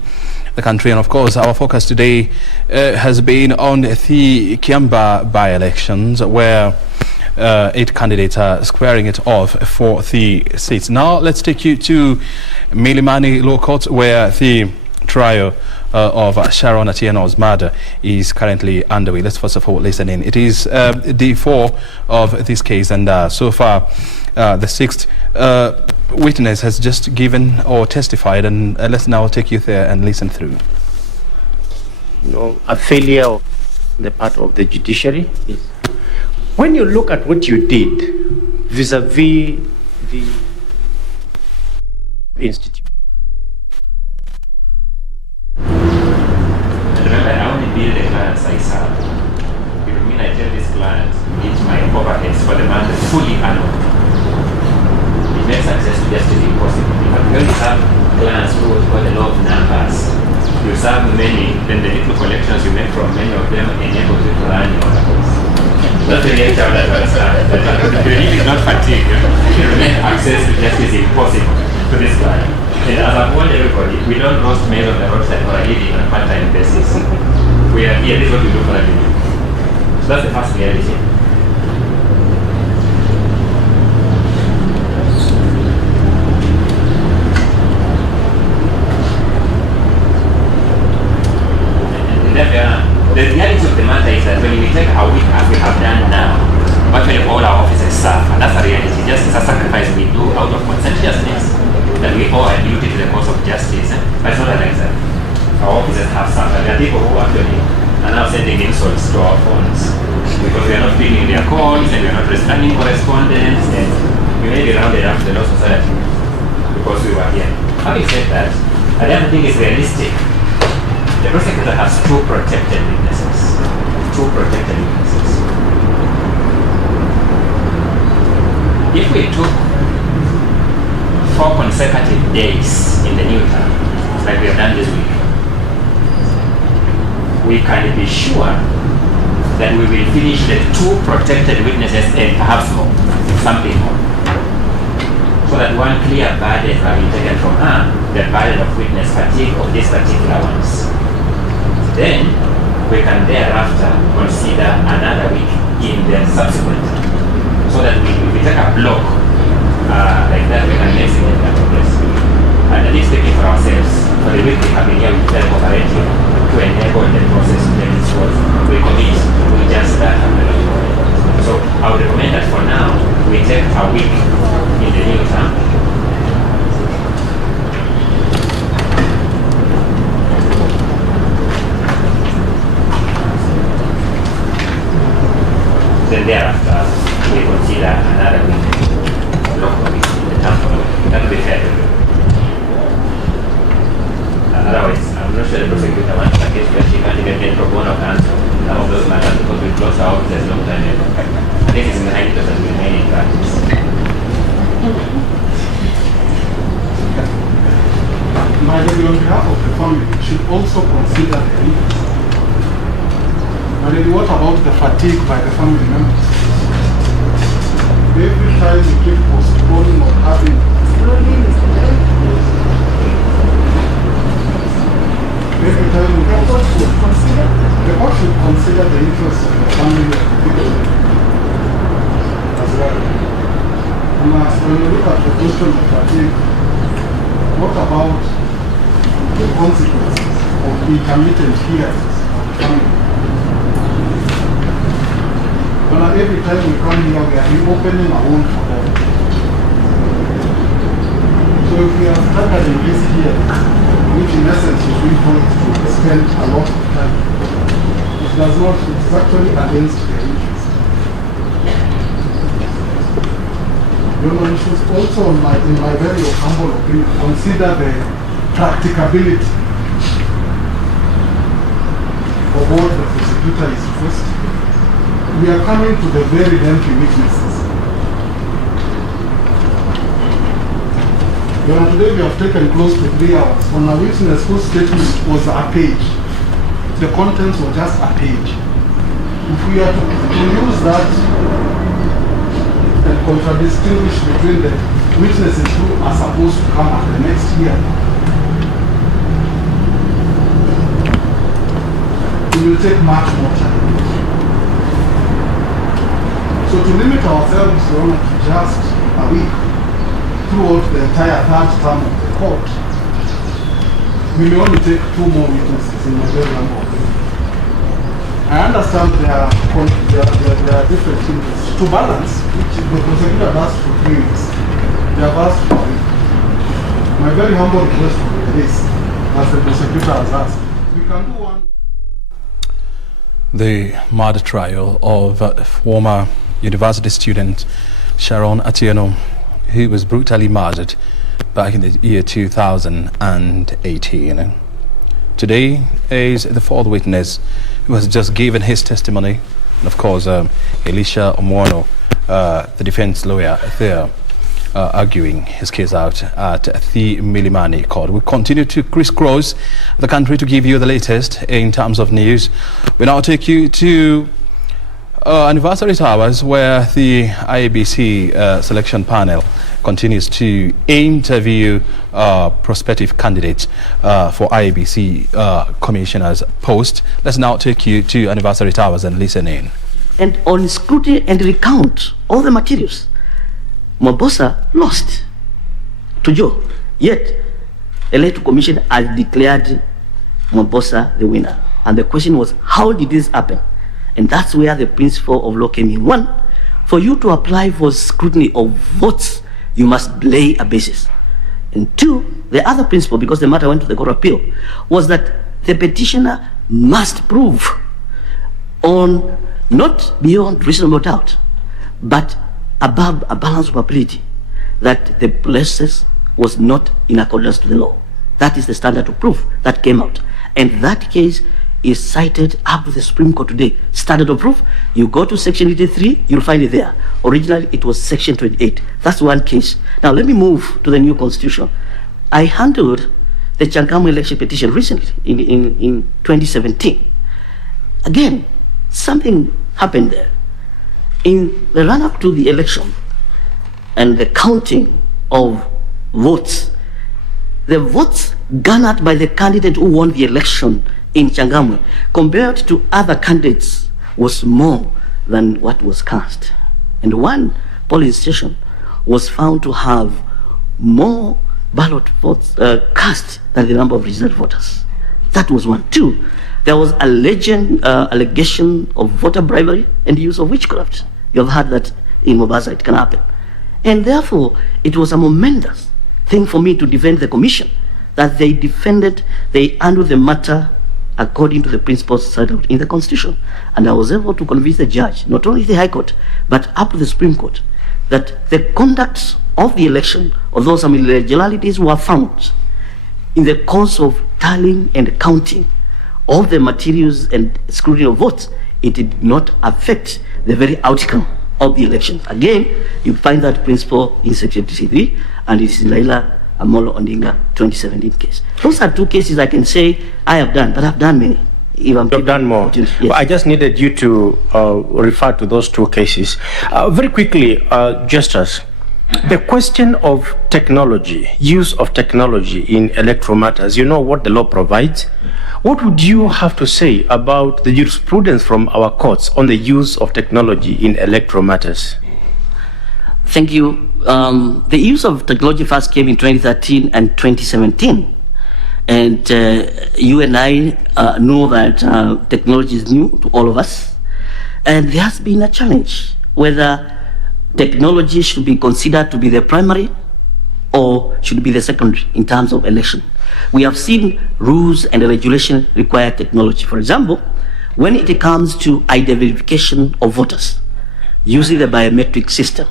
country. And, of course, our focus today has been on the Kiambaa by-elections, where 8 candidates are squaring it off for the seats. Now, let's take you to Milimani Law Court, where the trial of Sharon Atieno's murder is currently underway. Let's first of all listen in. It is day 4 of this case, and so far the 6th witness has just given or testified, and let's now take you there and listen through. You know, a failure of the part of the judiciary is when you look at what you did vis-a-vis the institute. Remember, I only bill the clients I serve. It would mean I tell this client each my overheads for the month fully annual. It makes access to justice impossible. If you only have clients who got a lot of numbers, you serve many, then the little collections you make from many of them enables you to run your accounts. That's the nature of that understand. The relief is not fatigue. It remains access to justice impossible to this client. And as I've warned everybody, we don't roast maize on the roadside for a living on a part-time basis. We are here, this is what we do for a living. So that's the first reality. And then the reality of the matter is that when we take a week as we have done now, virtually all our officers serve, and that's a reality. Just as a sacrifice we do out of conscientiousness, that we owe a duty to the cause of justice, but it's not like that. Our officers have suffered. There are people who actually are now sending insults to our phones because we are not picking their calls and we are not responding correspondence, and we may be rounded up to the law society because we were here. Having said that, I don't think it's realistic. The prosecutor has 2 protected witnesses. 2 protected witnesses. If we took 4 consecutive days in the new term, like we have done this week, we can be sure that we will finish the 2 protected witnesses and perhaps more, something more. So that one clear burden will be taken from her, the burden of witness fatigue of these particular ones. Then we can thereafter consider another week in the subsequent, so that if we take a block like that, we can make significant progress. And at least speaking for ourselves, for the week we have been here with cooperating to enable the process to take its course, we commit to just that and the lot. So I would recommend that for now, we take a week in the new term. Then thereafter, we consider another week. That would be fair. Otherwise, I'm not sure the prosecutor wants a case where she can't even get pro bono counsel. Some of those matters because we closed our office a long time ago. I think it's in the 90% that we remain in practice. On behalf of the family, should also consider the interest. And then what about the fatigue by the family members? Every time we keep postponing or having every time we consider the court should consider the interests of the family of the people as well. And when you look at the question of fatigue, what about the consequences of intermittent hearings of the family? Well, every time we come here, we are opening a wound for them. So if we are started in this here, which in essence is we going to spend a lot of time, it does not, it's actually against their interest. You know, you should also, in my very humble opinion, consider the practicability of what the prosecutor is requesting. We are coming to the very lengthy witnesses. Today we have taken close to 3 hours on a witness whose statement was a page. The contents were just a page. If we are to use that and contradistinguish between the witnesses who are supposed to come at the next year, it will take much more time. So to limit ourselves to just a week throughout the entire third term of the court, we may only take 2 more witnesses in my very number of days. I understand there are different interests. To balance, which the prosecutor asked for 3 weeks, they have asked for a week. My very humble request is, as the prosecutor has asked, we can do one. The murder trial of former university student Sharon Atieno, who was brutally murdered back in the year 2018. Today is the 4th witness who has just given his testimony. And of course, Elisha Omwono, the defense lawyer there, arguing his case out at the Milimani court. We continue to crisscross the country to give you the latest in terms of news. We now take you to Anniversary Towers, where the Iabc selection panel continues to interview prospective candidates for Iabc commissioner's post. Let's now take you to Anniversary Towers and listen in. And on scrutiny and recount all the materials, Mombasa lost to Joe. Yet, the electoral commission has declared Mombasa the winner. And the question was, how did this happen? And that's where the principle of law came in. 1, for you to apply for scrutiny of votes, you must lay a basis. And 2, the other principle, because the matter went to the Court of Appeal, was that the petitioner must prove on not beyond reasonable doubt, but above a balance of probability, that the process was not in accordance to the law. That is the standard of proof that came out. And that case is cited up to the Supreme Court today. Standard of proof, you go to section 83, you'll find it there. Originally, it was section 28. That's one case. Now, let me move to the new constitution. I handled the Changamwe election petition recently in 2017. Again, something happened there. In the run-up to the election and the counting of votes, the votes garnered by the candidate who won the election in Changamwe compared to other candidates was more than what was cast. And one polling station was found to have more ballot votes cast than the number of registered voters. That was 1. 2, there was allegation of voter bribery and the use of witchcraft. You have heard that in Mombasa it can happen. And therefore, it was a momentous thing for me to defend the commission, that they handled the matter according to the principles set out in the Constitution. And I was able to convince the judge, not only the High Court, but up to the Supreme Court, that the conduct of the election, although some irregularities were found in the course of tallying and counting of the materials and scrutiny of votes, it did not affect the very outcome of the election. Again, you find that principle in section 63, and it is in Laila Amolo Ondinga 2017 case. Those are two cases I can say I have done, but I've done many. You've done more. Yes. Well, I just needed you to refer to those two cases. Very quickly, Justice, the question of technology, use of technology in electoral matters, you know what the law provides. What would you have to say about the jurisprudence from our courts on the use of technology in electoral matters? Thank you. The use of technology first came in 2013 and 2017. And you and I know that technology is new to all of us. And there has been a challenge whether technology should be considered to be the primary or should be the secondary in terms of election. We have seen rules and regulation require technology. For example, when it comes to identification of voters using the biometric system,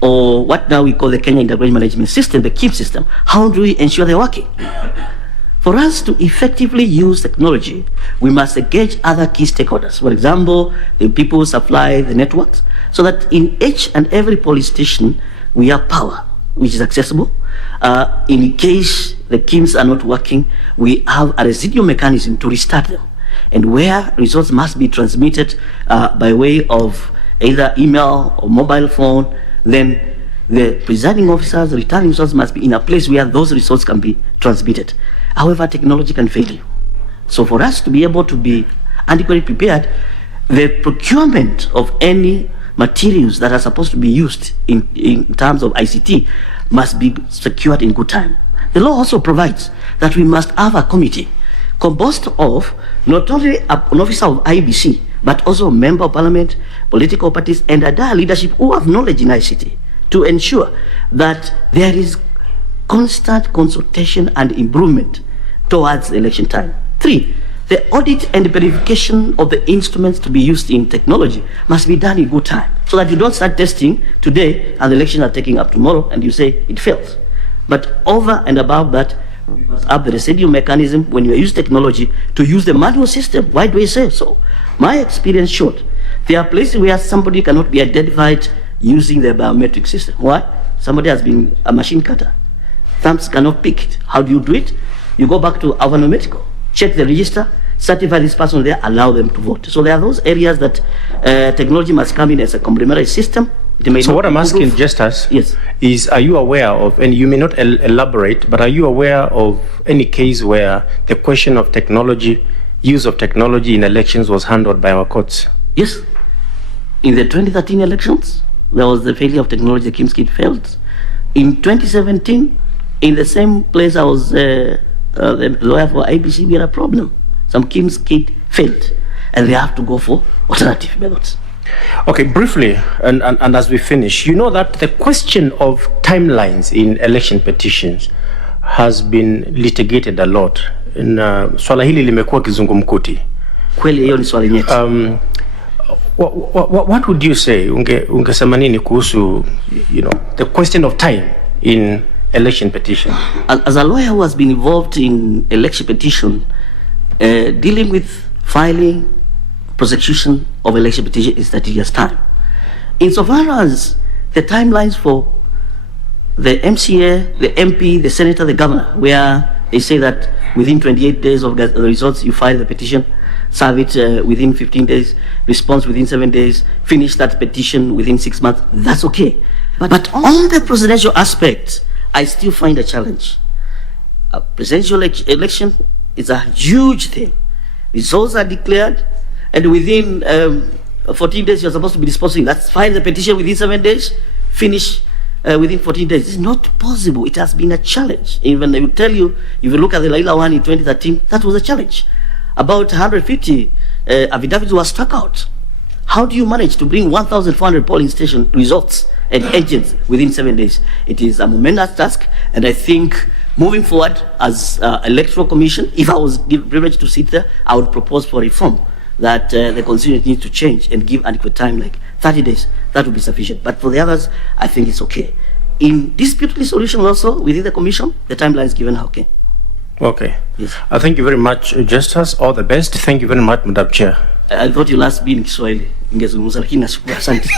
or what now we call the Kenya Integrated Management System, the KIM system, how do we ensure they're working? For us to effectively use technology, we must engage other key stakeholders. For example, the people who supply the networks, so that in each and every police station, we have power, which is accessible. In case the KIMs are not working, we have a residual mechanism to restart them. And where results must be transmitted by way of either email or mobile phone, then the presiding officers, the returning results must be in a place where those results can be transmitted. However, technology can fail you. So for us to be able to be adequately prepared, the procurement of any materials that are supposed to be used in terms of ICT must be secured in good time. The law also provides that we must have a committee composed of not only an officer of Iabc, but also a member of parliament, political parties, and other leadership who have knowledge in ICT to ensure that there is constant consultation and improvement towards election time. 3, the audit and verification of the instruments to be used in technology must be done in good time, so that you don't start testing today and the elections are taking up tomorrow and you say it fails. But over and above that, we must have the residual mechanism when you use technology to use the manual system. Why do we say so? My experience showed there are places where somebody cannot be identified using the biometric system. Why? Somebody has been a machine cutter. Thumbs cannot pick it. How do you do it? You go back to our medical, check the register, certify this person there, allow them to vote. So there are those areas that technology must come in as a complementary system. So what I'm asking, Justice, yes, is are you aware of, and you may not elaborate, but are you aware of any case where the question of technology, use of technology in elections was handled by our courts? Yes. In the 2013 elections, there was the failure of technology. The KIM's kit failed. In 2017, in the same place I was the lawyer for IBC, we had a problem. Some KIM's kit failed, and they have to go for alternative methods. Okay, briefly, and as we finish, you know that the question of timelines in election petitions has been litigated a lot. Swala hili limekuwa kizungumkuti. Kweli hiyo ni swali nyeti. What would you say, ungesema nini kuhusu, the question of time in election petition? As a lawyer who has been involved in election petition, dealing with filing, prosecution of election petition is 30 years time. Insofar as the timelines for the MCA, the MP, the senator, the governor, where they say that within 28 days of the results you file the petition, serve it within 15 days, response within 7 days, finish that petition within 6 months, that's okay. But on the presidential aspect, I still find a challenge. A presidential election is a huge thing. Results are declared, and within 14 days you're supposed to be disposing. Let's file the petition within 7 days, finish within 14 days. It's not possible. It has been a challenge. Even I will tell you, if you look at the Laila one in 2013, that was a challenge. About 150 affidavits were struck out. How do you manage to bring 1,400 polling station results and agents within 7 days? It is a momentous task, and I think moving forward as electoral commission, if I was privileged to sit there, I would propose for reform that the constitution needs to change and give adequate time, like 30 days. That would be sufficient. But for the others, I think it's okay. In dispute resolution also, within the commission, the timeline is given okay. Okay. Yes. Thank you very much, Justice. All the best. Thank you very much, Madam Chair. I thought you last be in Kiswahili. Ingezungumza lakini nashukuru. Asante.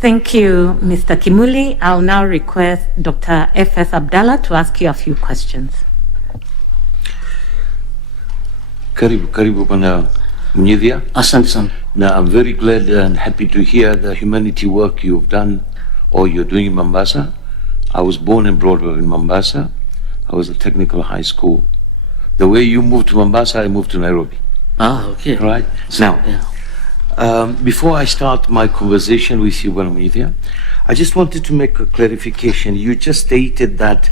Thank you, Mr. Kimuli. I'll now request Dr. F.S. Abdallah to ask you a few questions. Karibu Bwana Mnyidhia. Asante sana. Now, I'm very glad and happy to hear the humanity work you've done or you're doing in Mombasa. I was born and brought up in Mombasa. I was at technical high school. The way you moved to Mombasa, I moved to Nairobi. Ah, okay. Right? Now, before I start my conversation with you, Bwana Mnyidhia, I just wanted to make a clarification. You just stated that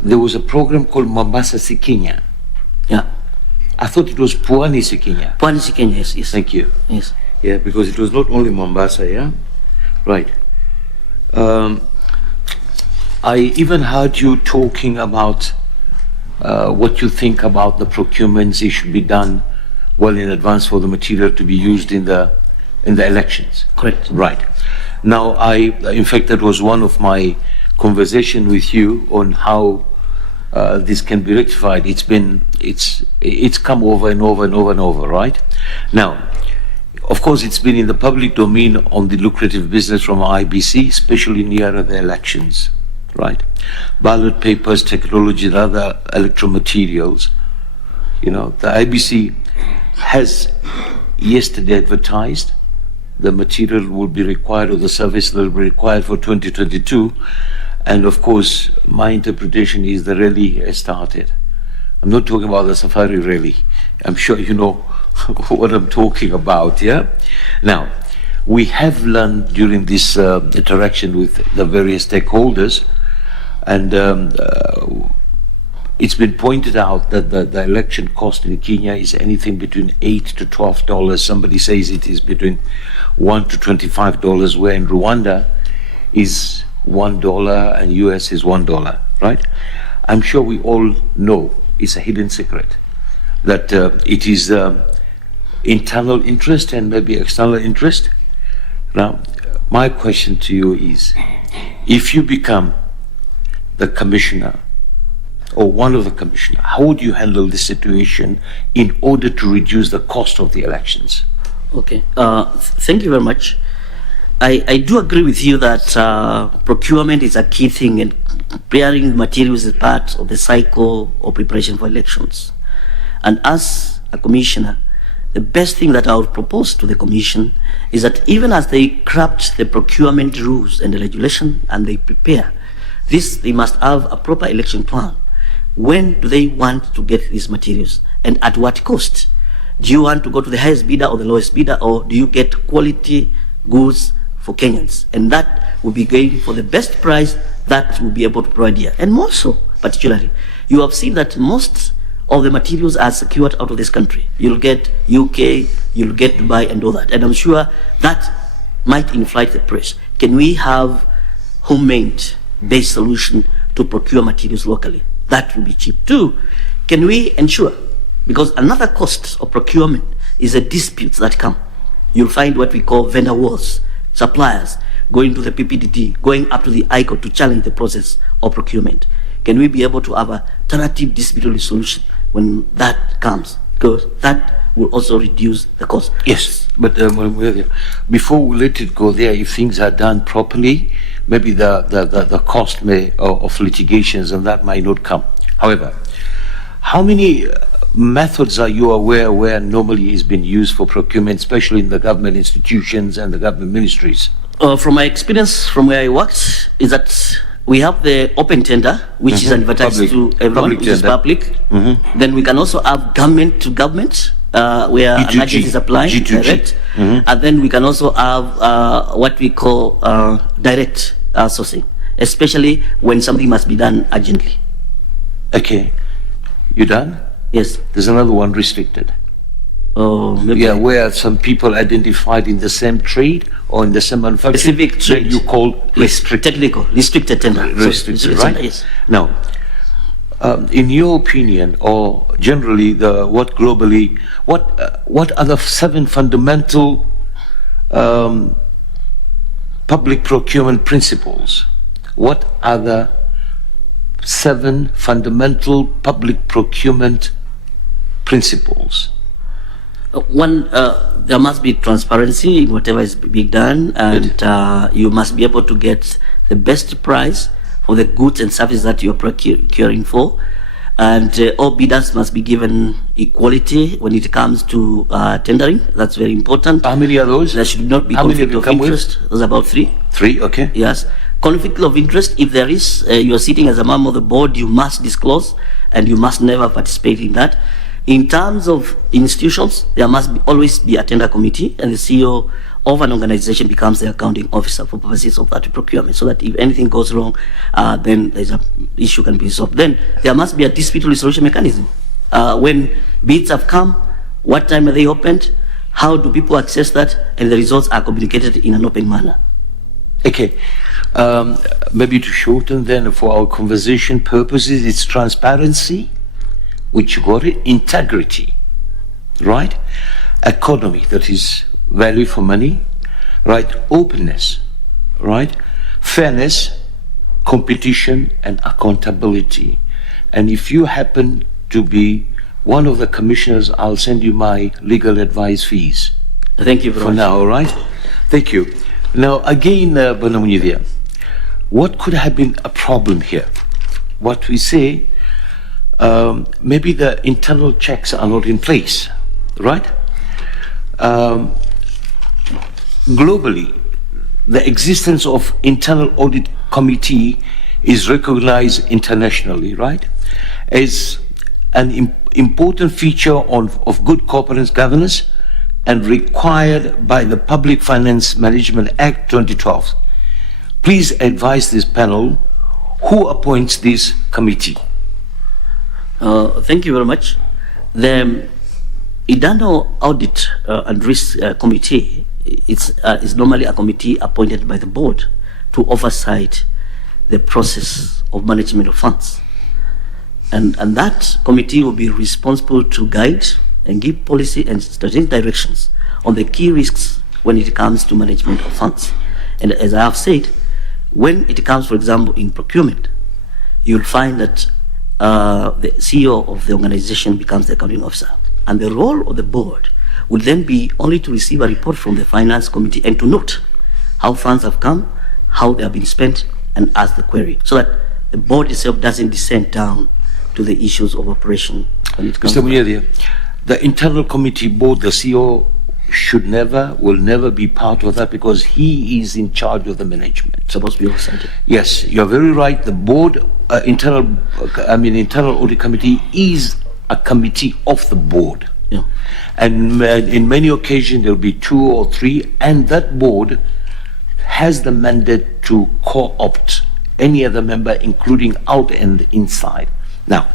there was a program called Mombasa Sikinya. Yeah. I thought it was Pwani Sikinya. Pwani Sikinya, yes, yes. Thank you. Yes. Yeah, because it was not only Mombasa, yeah? Right. I even heard you talking about what you think about the procurements. It should be done well in advance for the material to be used in the elections. Correct. Right. Now, in fact, that was one of my conversation with you on how this can be rectified. It's come over and over and over and over, right? Now, of course, it's been in the public domain on the lucrative business from Iabc, especially nearer the elections, right? Ballot papers, technology, and other electoral materials. You know, the Iabc has yesterday advertised the material will be required, or the service will be required for 2022. And of course, my interpretation is the rally has started. I'm not talking about the safari rally. I'm sure you know what I'm talking about, yeah? Now, we have learned during this interaction with the various stakeholders, and it's been pointed out that the election cost in Kenya is anything between $8 to $12. Somebody says it is between $1 to $25, where in Rwanda is $1 and US is $1, right? I'm sure we all know it's a hidden secret that it is internal interest and maybe external interest. Now, my question to you is, if you become the commissioner or one of the commissioners, how would you handle this situation in order to reduce the cost of the elections? Okay, thank you very much. I do agree with you that procurement is a key thing, and preparing materials is part of the cycle of preparation for elections. And as a commissioner, the best thing that I would propose to the commission is that even as they craft the procurement rules and the regulation and they prepare this, they must have a proper election plan. When do they want to get these materials and at what cost? Do you want to go to the highest bidder or the lowest bidder, or do you get quality goods for Kenyans? And that will be going for the best price that will be able to provide here. And more so, particularly, you have seen that most of the materials are secured out of this country. You'll get UK, you'll get Dubai and all that. And I'm sure that might inflate the price. Can we have homemade based solution to procure materials locally? That will be cheap too. Can we ensure, because another cost of procurement is the disputes that come. You'll find what we call vendor wars, suppliers going to the PPDD, going up to the ICO to challenge the process of procurement. Can we be able to have a tentative dispute resolution when that comes? Because that will also reduce the cost. Yes, but before we let it go there, if things are done properly, maybe the cost of litigations and that might not come. However, how many methods are you aware where normally is being used for procurement, especially in the government institutions and the government ministries? From my experience, from where I worked, is that we have the open tender, which is advertised to everyone, which is public. Then we can also have government to government, where an agent is applying direct. And then we can also have what we call direct sourcing, especially when something must be done urgently. Okay, you done? Yes. There's another one, restricted. Oh, maybe. Yeah, where some people identified in the same trade or in the same manufacturing. Specific trade. You call restricted. Technical, restricted tender. Restricted, right? Yes. Now, in your opinion, or generally, what globally, what are the 7 fundamental public procurement principles? What are the 7 fundamental public procurement principles? One, there must be transparency in whatever is being done, and you must be able to get the best price for the goods and services that you're procuring for. And all bidders must be given equality when it comes to tendering. That's very important. How many are those? There should not be How conflict many of come interest. There's about 3. 3, okay. Yes. Conflict of interest, if there is, you're sitting as a member of the board, you must disclose, and you must never participate in that. In terms of institutions, there must always be a tender committee, and the CEO of an organization becomes the accounting officer for purposes of that procurement, so that if anything goes wrong, then there's an issue can be solved. Then there must be a dispute resolution mechanism. When bids have come, what time are they opened? How do people access that? And the results are communicated in an open manner. Okay. Maybe to shorten then for our conversation purposes, it's transparency, which you got it, integrity, right? Economy, that is value for money, right? Openness, right? Fairness, competition, and accountability. And if you happen to be one of the commissioners, I'll send you my legal advice fees. Thank you very much. For now, all right? Thank you. Now, again, Bwana Munyidhia, what could have been a problem here? What we say, maybe the internal checks are not in place, right? Globally, the existence of internal audit committee is recognized internationally, right? As an important feature of good corporate governance and required by the Public Finance Management Act 2012. Please advise this panel who appoints this committee. Thank you very much. The internal audit and risk committee is normally a committee appointed by the board to oversight the process of management of funds. And that committee will be responsible to guide and give policy and strategic directions on the key risks when it comes to management of funds. And as I have said, when it comes, for example, in procurement, you'll find that the CEO of the organization becomes the accounting officer. And the role of the board will then be only to receive a report from the finance committee and to note how funds have come, how they have been spent, and ask the query, so that the board itself doesn't descend down to the issues of operation. Mr. Munyadhia, the internal committee board, the CEO will never be part of that because he is in charge of the management. Supposed to be oversight. Yes, you're very right. The board, internal audit committee is a committee of the board. Yeah. And in many occasions there will be 2 or 3, and that board has the mandate to co-opt any other member, including out and inside. Now,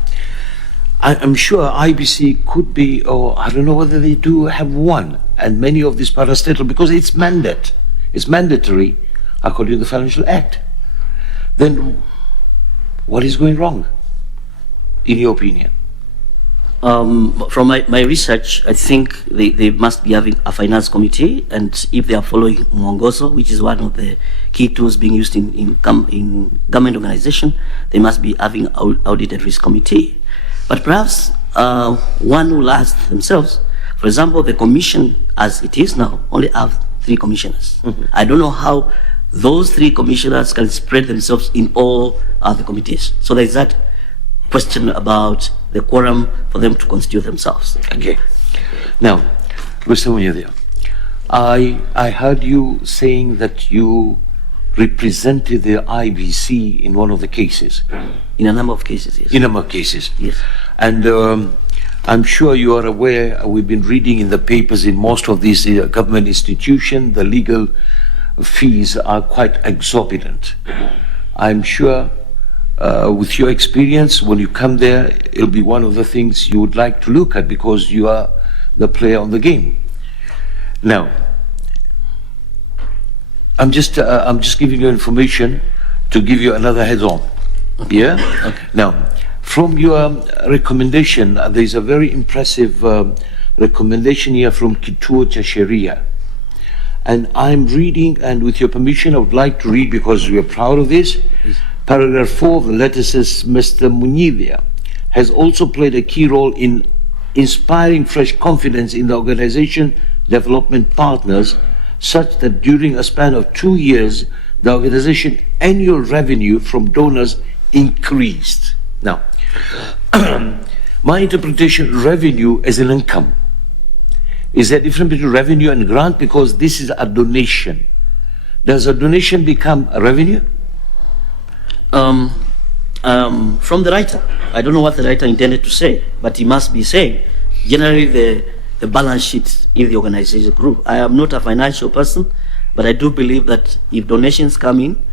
I'm sure IBC could be, or I don't know whether they do have one, and many of these parastatal, because it's mandatory according to the Financial Act. Then what is going wrong, in your opinion? From my research, I think they must be having a finance committee, and if they are following Mwongozo, which is one of the key tools being used in government organization, they must be having audit and risk committee. But perhaps one will ask themselves, for example, the commission as it is now only have 3 commissioners. Mm-hmm. I don't know how those 3 commissioners can spread themselves in all other committees. So there is that question about the quorum for them to constitute themselves. Okay. Now, Mr. Munyadhia, I heard you saying that you represented the IBC in one of the cases. In a number of cases, yes. In a number of cases. Yes. And I'm sure you are aware, we've been reading in the papers in most of these government institutions, the legal fees are quite exorbitant. I'm sure with your experience, when you come there, it'll be one of the things you would like to look at because you are the player on the game. Now, I'm just giving you information to give you another heads-on. Okay. Yeah? Okay. Now, from your recommendation, there's a very impressive recommendation here from Kituo cha Sheria. And I'm reading, and with your permission, I would like to read because we are proud of this. Yes. Paragraph 4 of the letter says, Mr. Munyidhia has also played a key role in inspiring fresh confidence in the organization development partners, such that during a span of 2 years, the organization annual revenue from donors increased. Now, my interpretation, revenue as an income. Is there a difference between revenue and grant? Because this is a donation. Does a donation become a revenue? From the writer, I don't know what the writer intended to say, but he must be saying, generally the balance sheet in the organization group. I am not a financial person, but I do believe that if donations come in,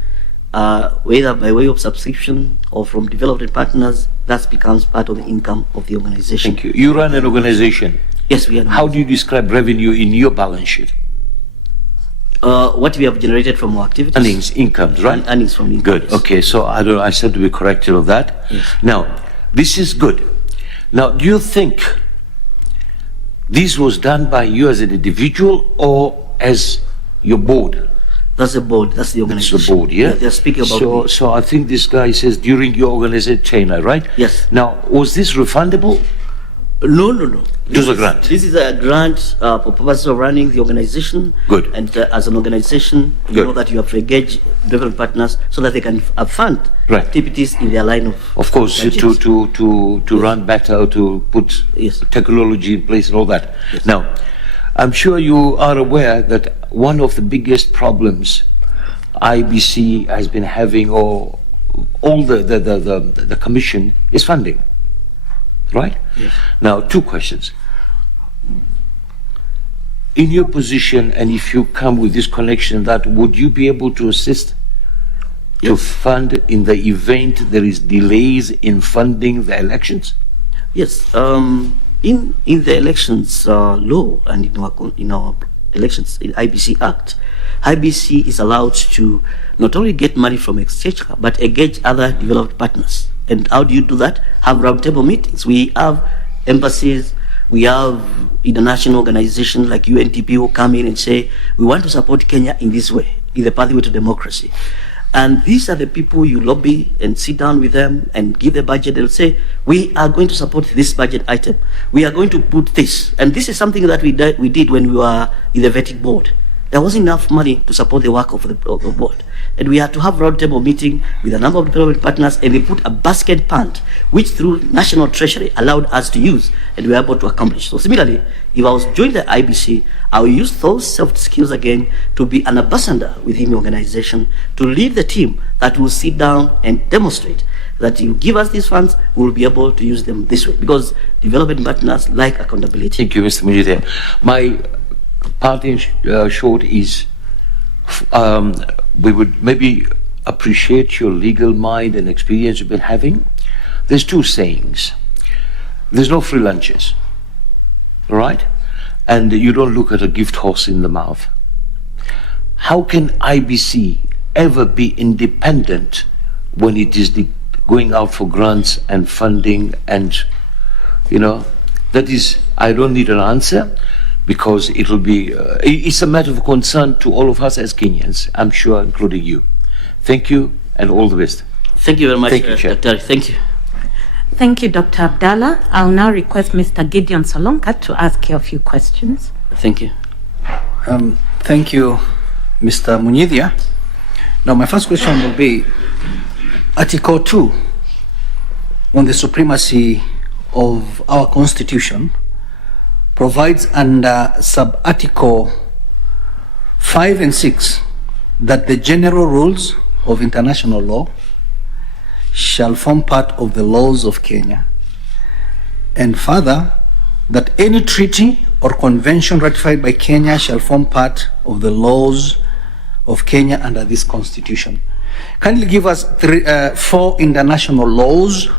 whether by way of subscription or from development partners, that becomes part of the income of the organization. Thank you. You run an organization. Yes, we are. How do you describe revenue in your balance sheet? What we have generated from our activities. Earnings, incomes, right? Earnings from income. Good. Yes. Okay, so I said to be corrected of that. Yes. Now, this is good. Now, do you think this was done by you as an individual or as your board? That's the board. That's the organization. It's the board, yeah? They're speaking about So I think this guy says during your organization tenure, right? Yes. Now, was this refundable? No. It was a grant. This is a grant for purposes of running the organization. Good. And as an organization, you Good. know that you have to engage development partners so that they can fund Right. activities in their line of. Of course, budgets. to run better, to put technology in place and all that. Now, I'm sure you are aware that one of the biggest problems IBC has been having, or all the commission, is funding. Right? Yes. Now, 2 questions. In your position, and if you come with this connection, that would you be able to assist to fund in the event there is delays in funding the elections? Yes. In the elections law and in our elections in IBC Act, IBC is allowed to not only get money from Exchequer but engage other developed partners. And how do you do that? Have roundtable meetings. We have embassies, we have international organizations like UNDP who come in and say, we want to support Kenya in this way, in the pathway to democracy. And these are the people you lobby and sit down with them and give the budget. They'll say, we are going to support this budget item. We are going to put this. And this is something that we did when we were in the vetting board. There wasn't enough money to support the work of the board. And we had to have a roundtable meeting with a number of development partners, and they put a basket fund, which through National Treasury allowed us to use, and we were able to accomplish. So similarly, if I was joining the IBC, I will use those soft skills again to be an ambassador within the organization, to lead the team that will sit down and demonstrate that you give us these funds, we will be able to use them this way, because development partners like accountability. Thank you, Mr. Muguga. My parting short is, we would maybe appreciate your legal mind and experience you've been having. There's 2 sayings. There's no free lunches, all right? And you don't look at a gift horse in the mouth. How can IBC ever be independent when it is going out for grants and funding and, that is, I don't need an answer, because it will be, it's a matter of concern to all of us as Kenyans, I'm sure, including you. Thank you, and all the best. Thank you very much, Thank you, Chair. Dr. Thank you. Thank you, Dr. Abdallah. I'll now request Mr. Gideon Solonka to ask you a few questions. Thank you. Thank you, Mr. Muguga. Now, my first question will be Article 2 on the supremacy of our Constitution provides under sub-article 5 and 6 that the general rules of international law shall form part of the laws of Kenya, and further, that any treaty or convention ratified by Kenya shall form part of the laws of Kenya under this constitution. Kindly give us 4 international laws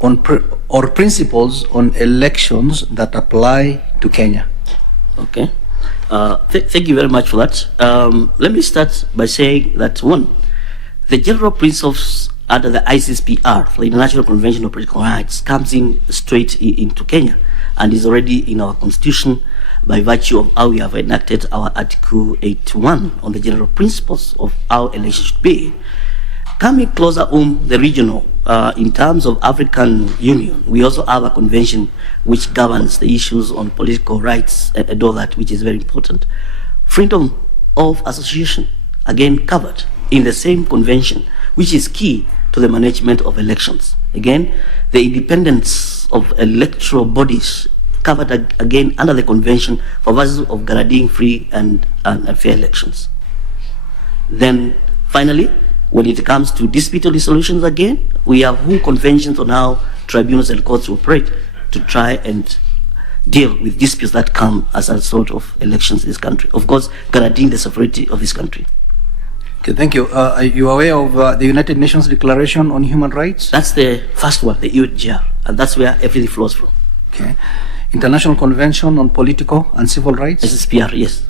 or principles on elections that apply to Kenya. Okay. Thank you very much for that. Let me start by saying that 1, the general principles under the ICCPR, the International Convention of Political Rights, comes in straight into Kenya and is already in our constitution by virtue of how we have enacted our Article 81 on the general principles of how elections should be. Coming closer home, the regional in terms of African Union, we also have a convention which governs the issues on political rights and all that, which is very important. Freedom of association, again covered in the same convention, which is key to the management of elections. Again, the independence of electoral bodies covered again under the convention for purposes of guaranteeing free and fair elections. Then finally, when it comes to dispute resolutions again, we have whole conventions on how tribunals and courts operate to try and deal with disputes that come as a result of elections in this country. Of course, guaranteeing the sovereignty of this country. Okay, thank you. Are you aware of the United Nations Declaration on Human Rights? That's the first one, the UNGR, and that's where everything flows from. Okay. International Convention on Political and Civil Rights? SSPR, yes.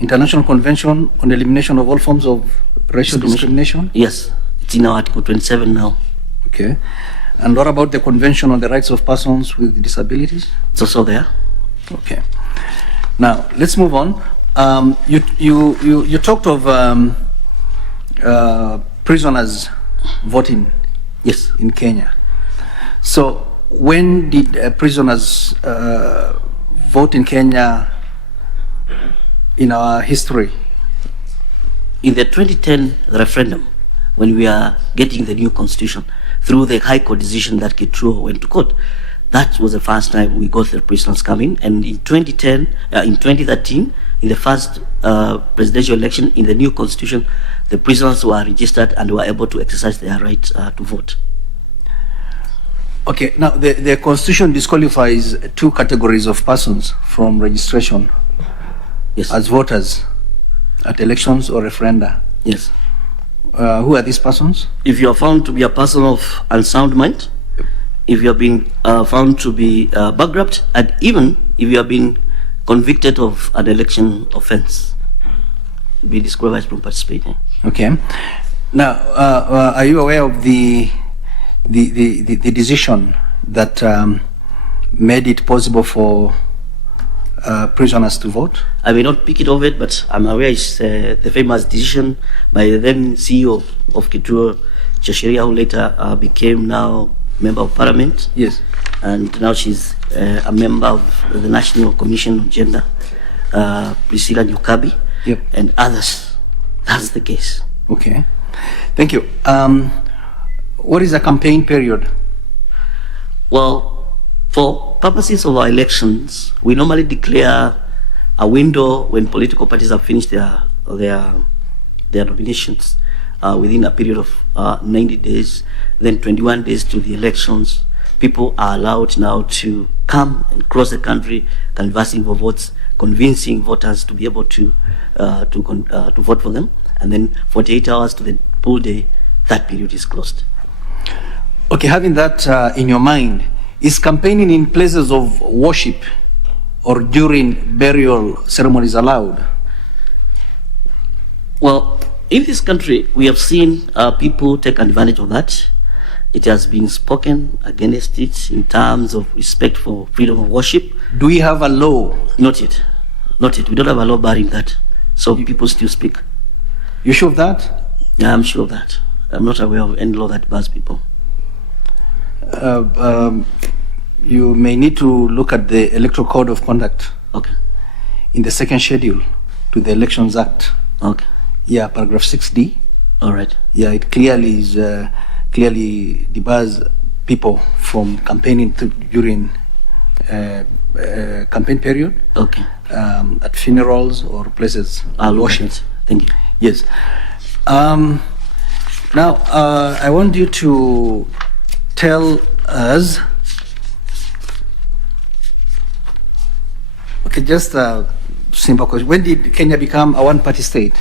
International Convention on Elimination of All Forms of Racial Discrimination? Yes, it's in our Article 27 now. Okay. And what about the Convention on the Rights of Persons with Disabilities? It's also there. Okay. Now, let's move on. You talked of prisoners voting, yes, in Kenya. So when did prisoners vote in Kenya in our history? In the 2010 referendum, when we are getting the new constitution through the High Court decision that Kitruo went to court, that was the first time we got the prisoners coming. And in 2013, in the first presidential election in the new constitution, the prisoners were registered and were able to exercise their right to vote. Okay, now the constitution disqualifies two categories of persons from registration, yes, as voters at elections or referenda. Yes. Who are these persons? If you are found to be a person of unsound mind, if you have been found to be bankrupt, and even if you have been convicted of an election offense, be disqualified from participating. Okay. Now, are you aware of the decision that made it possible for prisoners to vote? I may not pick it of it, but I'm aware it's the famous decision by the then CEO of Kitruo, Chesheria, who later became now Member of Parliament. Yes. And now she's a member of the National Commission on Gender, Priscilla Nyukabi, yep, and others. That's the case. Okay. Thank you. What is a campaign period? Well, for purposes of our elections, we normally declare a window when political parties have finished their nominations within a period of 90 days, then 21 days to the elections. People are allowed now to come and cross the country, canvassing for votes, convincing voters to be able to vote for them, and then 48 hours to the poll day, that period is closed. Okay, having that in your mind, is campaigning in places of worship or during burial ceremonies allowed? Well, in this country, we have seen people take advantage of that. It has been spoken against it in terms of respect for freedom of worship. Do we have a law? Not yet. Not yet. We don't have a law barring that. So people still speak. You sure of that? Yeah, I'm sure of that. I'm not aware of any law that bars people. You may need to look at the Electoral Code of Conduct. Okay. In the second schedule to the Elections Act. Okay. Yeah, paragraph 6D. All right. Yeah, it clearly is clearly debars people from campaigning during campaign period. Okay. At funerals or places of worship. Thank you. Yes. Now, I want you to tell us. Okay, just a simple question. When did Kenya become a one-party state?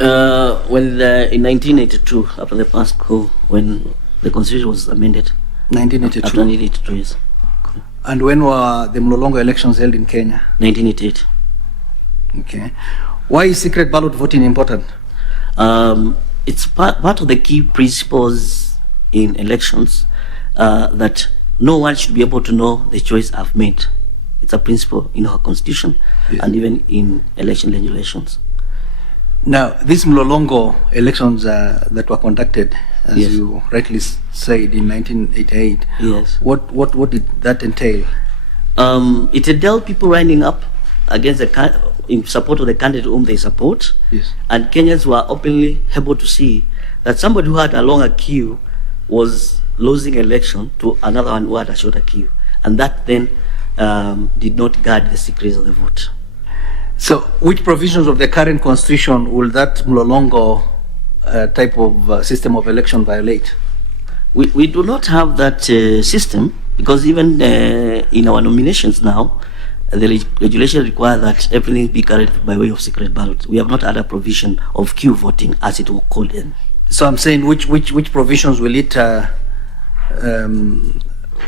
In 1982, after the past coup, when the constitution was amended. 1982. After 1982, yes. And when were the Mlolongo elections held in Kenya? 1988. Okay. Why is secret ballot voting important? It's part of the key principles in elections that no one should be able to know the choice I've made. It's a principle in our constitution, yes, and even in election regulations. Now, these Mlolongo elections that were conducted as Yes. you rightly said, in 1988. Yes. What did that entail? It entailed people lining up against in support of the candidate whom they support. Yes. And Kenyans were openly able to see that somebody who had a longer queue was losing election to another one who had a shorter queue. And that then did not guard the secrets of the vote. So, which provisions of the current constitution will that Mlolongo type of system of election violate? We do not have that system, because even in our nominations now, the regulation requires that everything be carried by way of secret ballot. We have not had a provision of queue voting, as it was called then. So I'm saying which provisions will it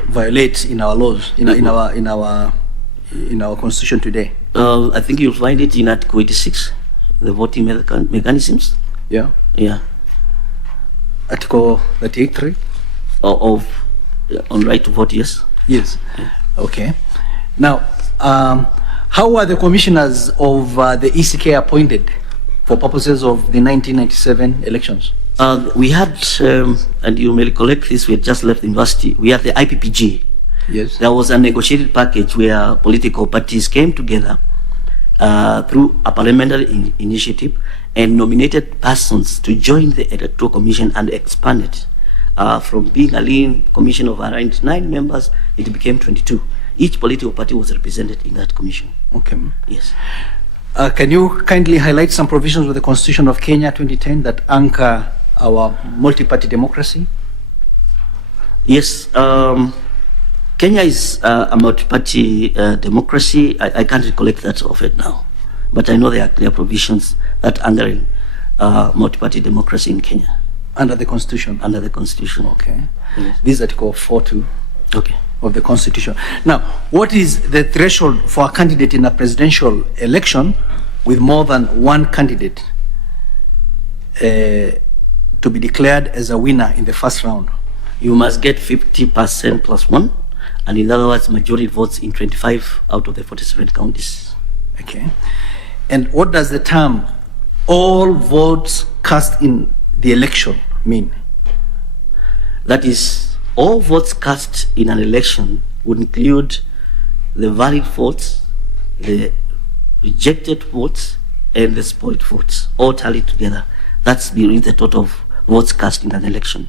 violate in our laws, in our constitution today? I think you'll find it in Article 86, the voting mechanisms. Yeah. Yeah. Article 38(3) of on right to vote. Yes. Yes. Okay. Now, how are the commissioners of the ECK appointed for purposes of the 1997 elections? We had, and you may recollect this, we had just left the university, we had the IPPG. Yes. There was a negotiated package where political parties came together through a parliamentary initiative and nominated persons to join the Electoral Commission and expand it. From being a lean commission of around 9 members, it became 22. Each political party was represented in that commission. Okay. Yes. Can you kindly highlight some provisions of the Constitution of Kenya 2010 that anchor our multi-party democracy? Yes. Kenya is a multi-party democracy. I can't recollect that of it now, but I know there are clear provisions that anchor multi-party democracy in Kenya. Under the Constitution? Under the Constitution. Okay. Yes. This is Article 4(2). Okay. Of the Constitution. Now, what is the threshold for a candidate in a presidential election with more than one candidate to be declared as a winner in the first round? You must get 50% plus 1, and in other words, majority votes in 25 out of the 47 counties. Okay. And what does the term all votes cast in the election mean? That is, all votes cast in an election would include the valid votes, the rejected votes, and the spoiled votes, all tallied together. That's the total of votes cast in an election.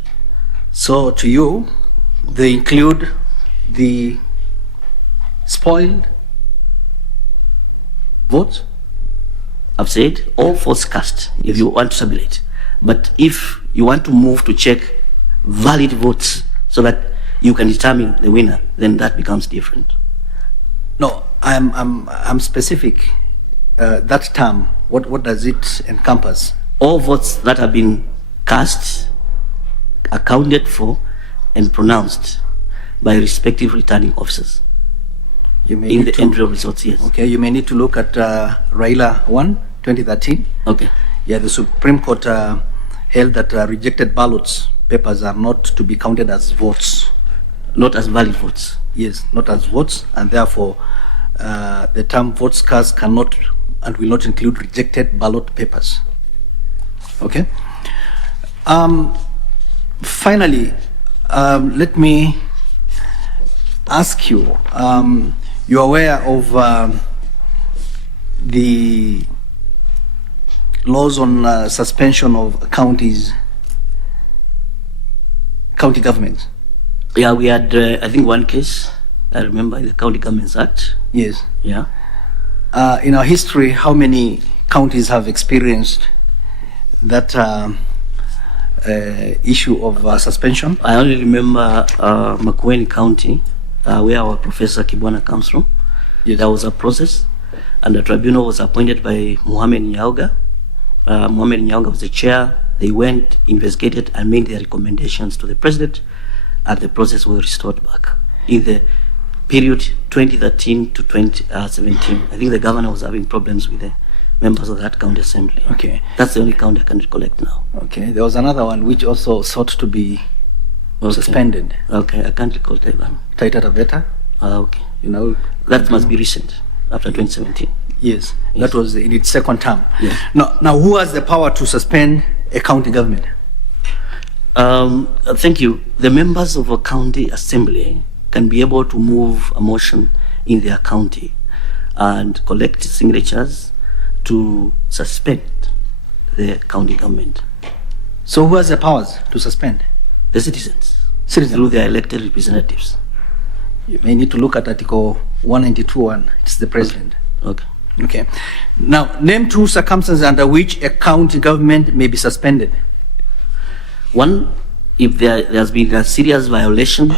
So to you, they include the spoiled votes? I've said all votes cast, if you want to tabulate. But if you want to move to check valid votes so that you can determine the winner, then that becomes different. No, I'm specific. That term, what does it encompass? All votes that have been cast, accounted for, and pronounced by respective returning officers. You may in need the to, entry of results, yes. Okay, you may need to look at Raila 1, 2013. Okay. Yeah, the Supreme Court held that rejected ballots papers are not to be counted as votes. Not as valid votes. Yes, not as votes, and therefore the term votes cast cannot and will not include rejected ballot papers. Okay. Finally, let me ask you, you're aware of the laws on suspension of county governments? Yeah, we had, I think, one case, I remember, in the County Governments Act. Yes. Yeah. In our history, how many counties have experienced that issue of suspension? I only remember Makueni County, where our Professor Kibwana comes from. Yes. There was a process, and the tribunal was appointed by Mohamed Nyauga. Mohamed Nyauga was the chair. They went, investigated, and made their recommendations to the president, and the process was restored back. In the period 2013 to 2017, I think the governor was having problems with the members of that county assembly. Okay. That's the only county I can recollect now. Okay. There was another one which also sought to be suspended. Okay, I can't recall that one. Taita Taveta. Okay. You know. That must be recent, after 2017. Yes. That was in its second term. Yes. Now who has the power to suspend a county government? Thank you. The members of a county assembly can be able to move a motion in their county and collect signatures to suspend the county government. So who has the powers to suspend? The citizens. Through their elected representatives. You may need to look at Article 192.1. It's the president. Okay. Okay. Now, name 2 circumstances under which a county government may be suspended. One, if there has been a serious violation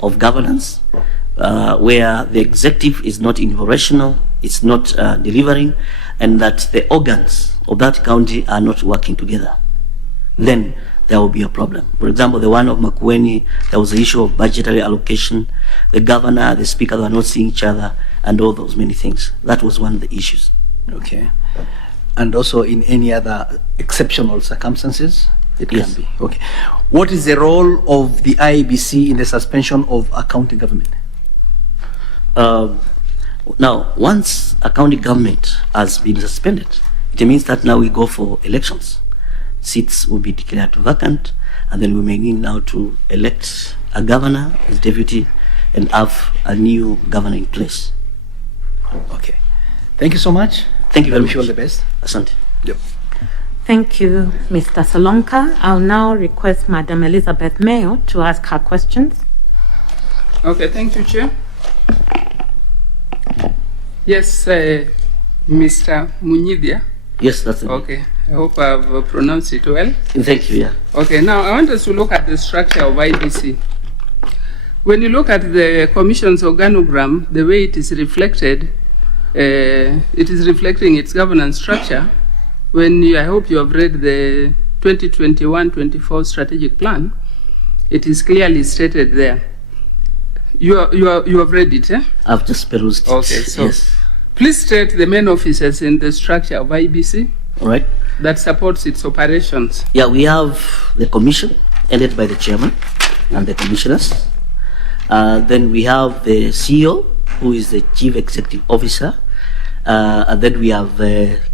of governance, where the executive is not operational, it's not delivering, and that the organs of that county are not working together, then there will be a problem. For example, the one of Makueni, there was the issue of budgetary allocation. The governor, the speaker were not seeing each other, and all those many things. That was one of the issues. Okay. And also in any other exceptional circumstances? It can be. Okay. What is the role of the IABC in the suspension of a county government? Now, once a county government has been suspended, it means that now we go for elections. Seats will be declared vacant, and then we may need now to elect a governor, his deputy, and have a new governor in place. Okay. Thank you so much. Thank you very much. I wish you all the best. Asante. Yep. Thank you, Mr. Solonka. I'll now request Madam Elizabeth Mayo to ask her questions. Okay, thank you, Chair. Yes, Mr. Munyidia. Yes, that's it. Okay, I hope I've pronounced it well. Thank you, yeah. Okay, now I want us to look at the structure of IBC. When you look at the Commission's organogram, the way it is reflected, it is reflecting its governance structure. I hope you have read the 2021-24 strategic plan, it is clearly stated there. You have read it, eh? I've just perused it. Okay, so yes. Please state the main officers in the structure of IBC. All right. That supports its operations. Yeah, we have the commission headed by the chairman and the commissioners. Then we have the CEO, who is the chief executive officer. And then we have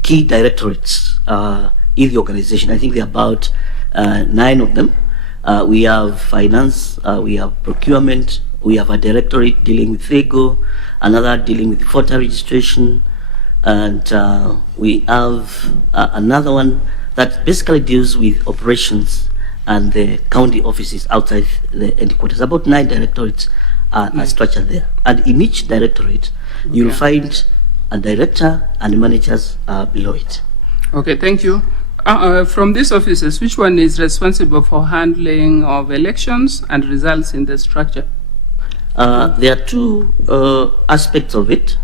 key directorates in the organization. I think there are about 9 of them. We have finance, we have procurement, we have a directorate dealing with FEGO, another dealing with voter registration, and we have another one that basically deals with operations and the county offices outside the headquarters. About 9 directorates are structured there. And in each directorate, you'll find a director and managers below it. Okay, thank you. From these offices, which one is responsible for handling of elections and results in the structure? There are 2 aspects of it.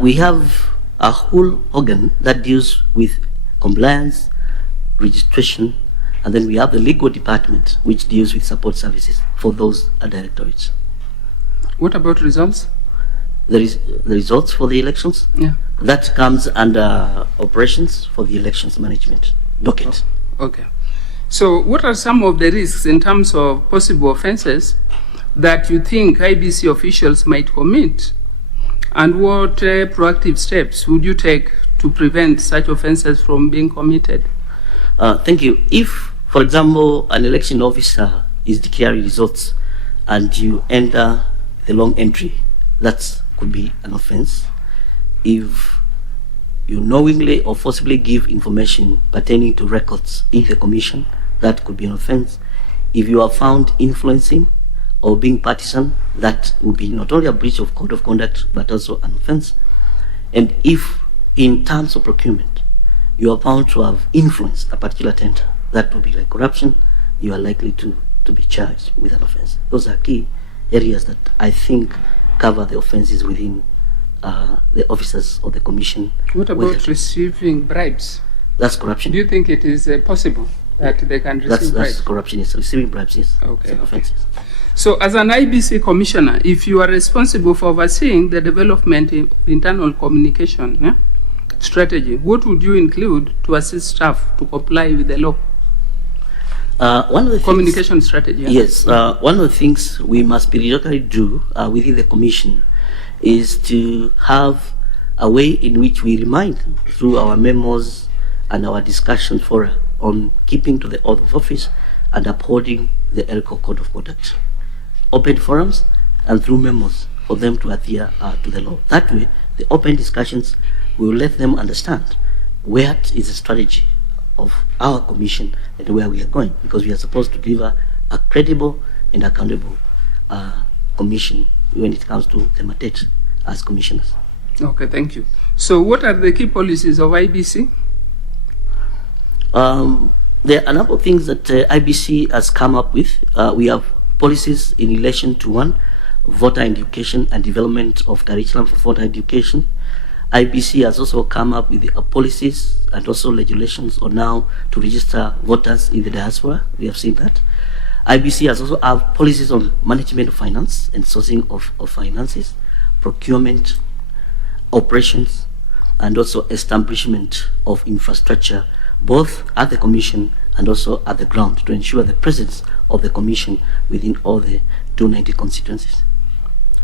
We have a whole organ that deals with compliance, registration, and then we have the legal department, which deals with support services for those directorates. What about results? There is the results for the elections. Yeah. That comes under operations for the elections management docket. Okay. So what are some of the risks in terms of possible offenses that you think IBC officials might commit? And what proactive steps would you take to prevent such offenses from being committed? Thank you. If, for example, an election officer is declaring results and you enter the long entry, that could be an offense. If you knowingly or forcibly give information pertaining to records in the commission, that could be an offense. If you are found influencing or being partisan, that would be not only a breach of code of conduct, but also an offense. And if, in terms of procurement, you are found to have influenced a particular tender, that would be like corruption, you are likely to be charged with an offense. Those are key areas that I think cover the offenses within the officers of the commission. What about receiving bribes? That's corruption. Do you think it is possible that they can receive bribes? That's corruption, yes. Receiving bribes, yes. Okay. So as an IBC commissioner, if you are responsible for overseeing the development of internal communication strategy, what would you include to assist staff to comply with the law? One of the communication strategy. Yes, one of the things we must periodically do within the commission is to have a way in which we remind through our memos and our discussion fora on keeping to the oath of office and upholding the ELCO Code of Conduct. Open forums and through memos for them to adhere to the law. That way, the open discussions will let them understand where is the strategy of our commission and where we are going, because we are supposed to deliver a credible and accountable commission when it comes to the mandate as commissioners. Okay, thank you. So what are the key policies of IBC? There are a number of things that IBC has come up with. We have policies in relation to one, voter education and development of curriculum for voter education. IBC has also come up with policies and also regulations on how to register voters in the diaspora. We have seen that. IBC has also have policies on management of finance and sourcing of finances, procurement, operations, and also establishment of infrastructure, both at the commission and also at the ground, to ensure the presence of the commission within all the 290 constituencies.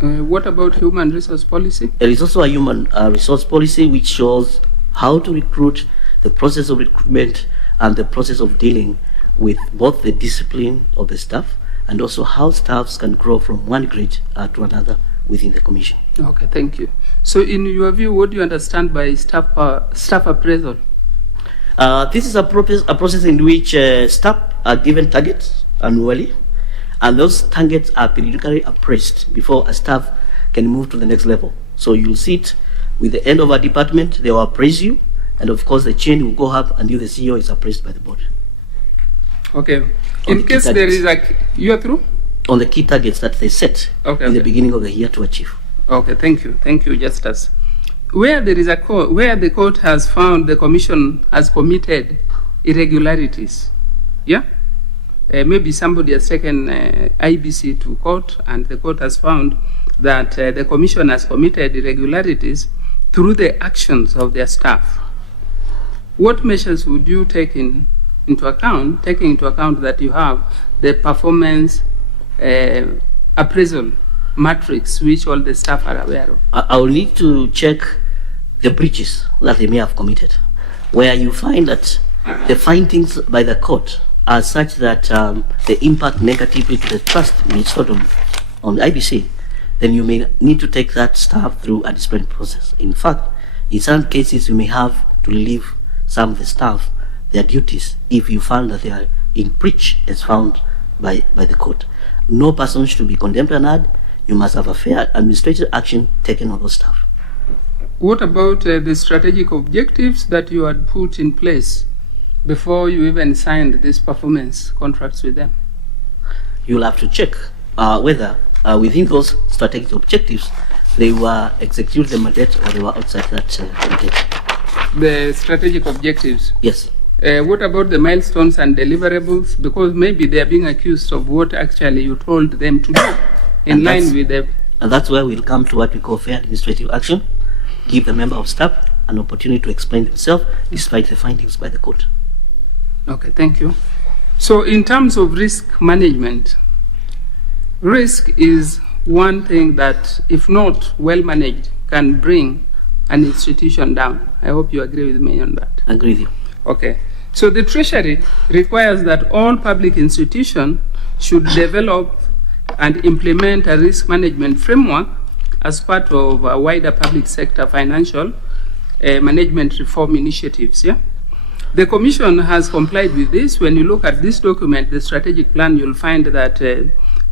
What about human resource policy? There is also a human resource policy which shows how to recruit, the process of recruitment, and the process of dealing with both the discipline of the staff and also how staffs can grow from one grade to another within the commission. Okay, thank you. So in your view, what do you understand by staff appraisal? This is a process in which staff are given targets annually, and those targets are periodically appraised before a staff can move to the next level. So you'll see it with the end of a department, they will appraise you, and of course the chain will go up until the CEO is appraised by the board. Okay. In case there is you are through? On the key targets that they set in the beginning of the year to achieve. Okay, thank you. Thank you, Justice. Where there is where the court has found the commission has committed irregularities, yeah? Maybe somebody has taken IBC to court and the court has found that the commission has committed irregularities through the actions of their staff. What measures would you take into account, taking into account that you have the performance appraisal matrix which all the staff are aware of? I will need to check the breaches that they may have committed, where you find that the findings by the court are such that they impact negatively to the trust restored on the IBC, then you may need to take that staff through a disciplinary process. In fact, in some cases you may have to relieve some of the staff their duties if you found that they are in breach as found by the court. No person should be condemned and had. You must have a fair administrative action taken on those staff. What about the strategic objectives that you had put in place before you even signed these performance contracts with them? You'll have to check whether within those strategic objectives they were executed the mandate or they were outside that mandate. The strategic objectives? Yes. What about the milestones and deliverables? Because maybe they are being accused of what actually you told them to do in line with them. And that's where we'll come to what we call fair administrative action, give the member of staff an opportunity to explain themselves despite the findings by the court. Okay, thank you. So in terms of risk management, risk is one thing that, if not well managed, can bring an institution down. I hope you agree with me on that. I agree with you. Okay. So the Treasury requires that all public institutions should develop and implement a risk management framework as part of a wider public sector financial management reform initiatives. Yeah? The Commission has complied with this. When you look at this document, the strategic plan, you'll find that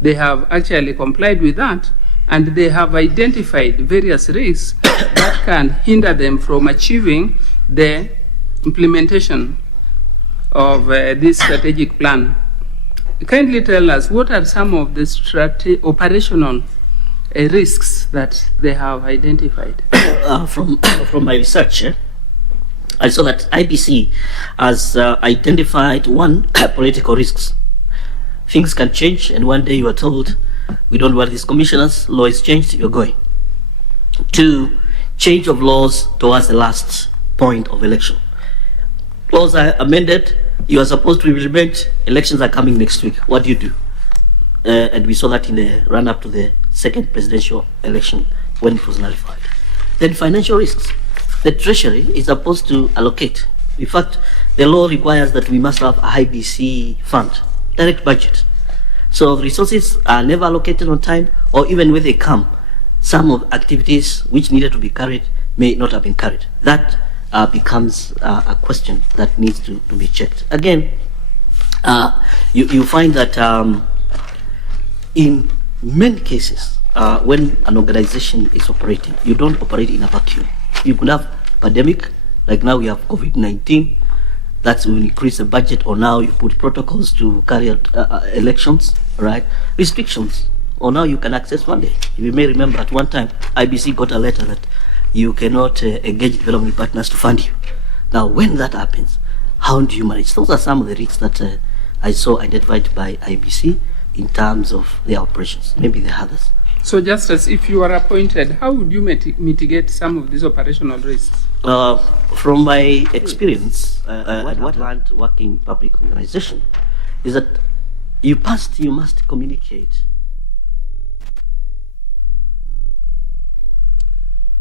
they have actually complied with that, and they have identified various risks that can hinder them from achieving the implementation of this strategic plan. Kindly tell us, what are some of the operational risks that they have identified? From my research, I saw that IBC has identified one, political risks. Things can change, and one day you are told, we don't want these commissioners, law is changed, you're going. 2, change of laws towards the last point of election. Laws are amended, you are supposed to implement, elections are coming next week. What do you do? And we saw that in the run-up to the second presidential election when it was nullified. Then financial risks. The Treasury is supposed to allocate. In fact, the law requires that we must have a IBC fund direct budget. So resources are never allocated on time, or even when they come, some of activities which needed to be carried may not have been carried. That becomes a question that needs to be checked. Again, you find that in many cases, when an organization is operating, you don't operate in a vacuum. You could have pandemic, like now we have COVID-19, that's when you increase the budget, or now you put protocols to carry out elections, right? Restrictions, or now you can access Monday. You may remember at one time, IBC got a letter that you cannot engage development partners to fund you. Now, when that happens, how do you manage? Those are some of the risks that I saw identified by IBC in terms of their operations. Maybe there are others. So, just as if you are appointed, how would you mitigate some of these operational risks? From my experience, what I learned working in public organization is that you must communicate.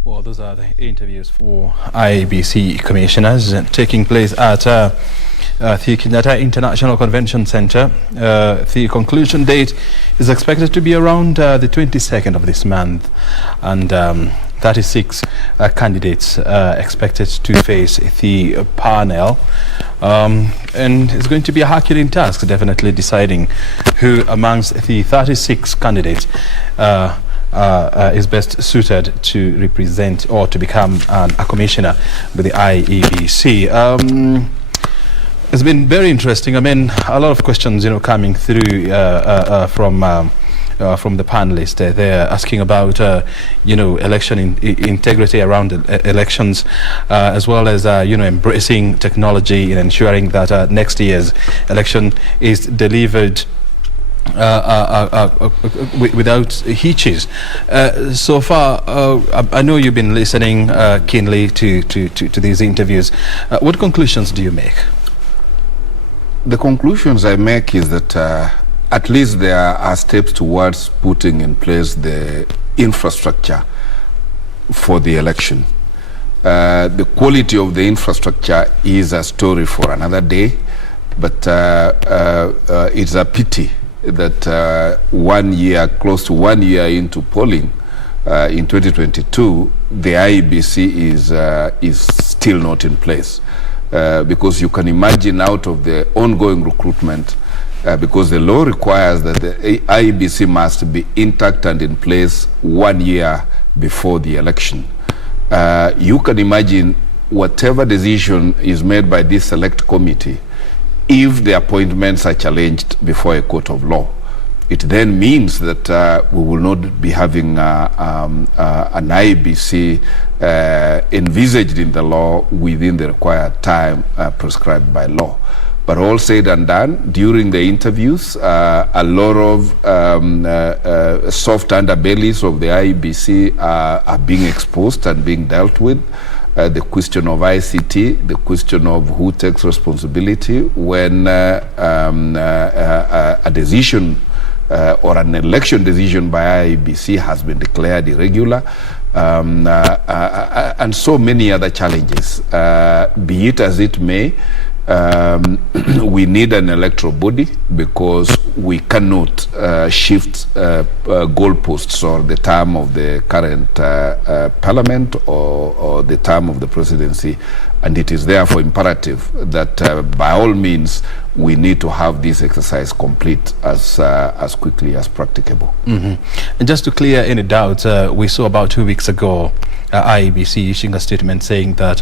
Well, those are the interviews for IABC commissioners taking place at the Kenyatta International Convention Center. The conclusion date is expected to be around the 22nd of this month, and 36 candidates expected to face the panel. And it's going to be a Herculean task, definitely deciding who amongst the 36 candidates is best suited to represent or to become a commissioner with the IEBC. It's been very interesting. I mean, a lot of questions, coming through from the panelists. They're asking about, election integrity around elections, as well as, embracing technology and ensuring that next year's election is delivered without hitches. So far, I know you've been listening keenly to these interviews. What conclusions do you make? The conclusions I make is that at least there are steps towards putting in place the infrastructure for the election. The quality of the infrastructure is a story for another day, but it's a pity that 1 year, close to 1 year into polling in 2022, the IEBC is still not in place. Because you can imagine out of the ongoing recruitment, because the law requires that the IEBC must be intact and in place 1 year before the election. You can imagine whatever decision is made by this select committee, if the appointments are challenged before a court of law, it then means that we will not be having an IEBC envisaged in the law within the required time prescribed by law. But all said and done, during the interviews, a lot of soft underbellies of the IEBC are being exposed and being dealt with. The question of ICT, the question of who takes responsibility when a decision or an election decision by IEBC has been declared irregular, and so many other challenges. Be it as it may, we need an electoral body because we cannot shift goalposts or the term of the current parliament or the term of the presidency, and it is therefore imperative that by all means we need to have this exercise complete as quickly as practicable. And just to clear any doubts, we saw about 2 weeks ago IEBC issuing a statement saying that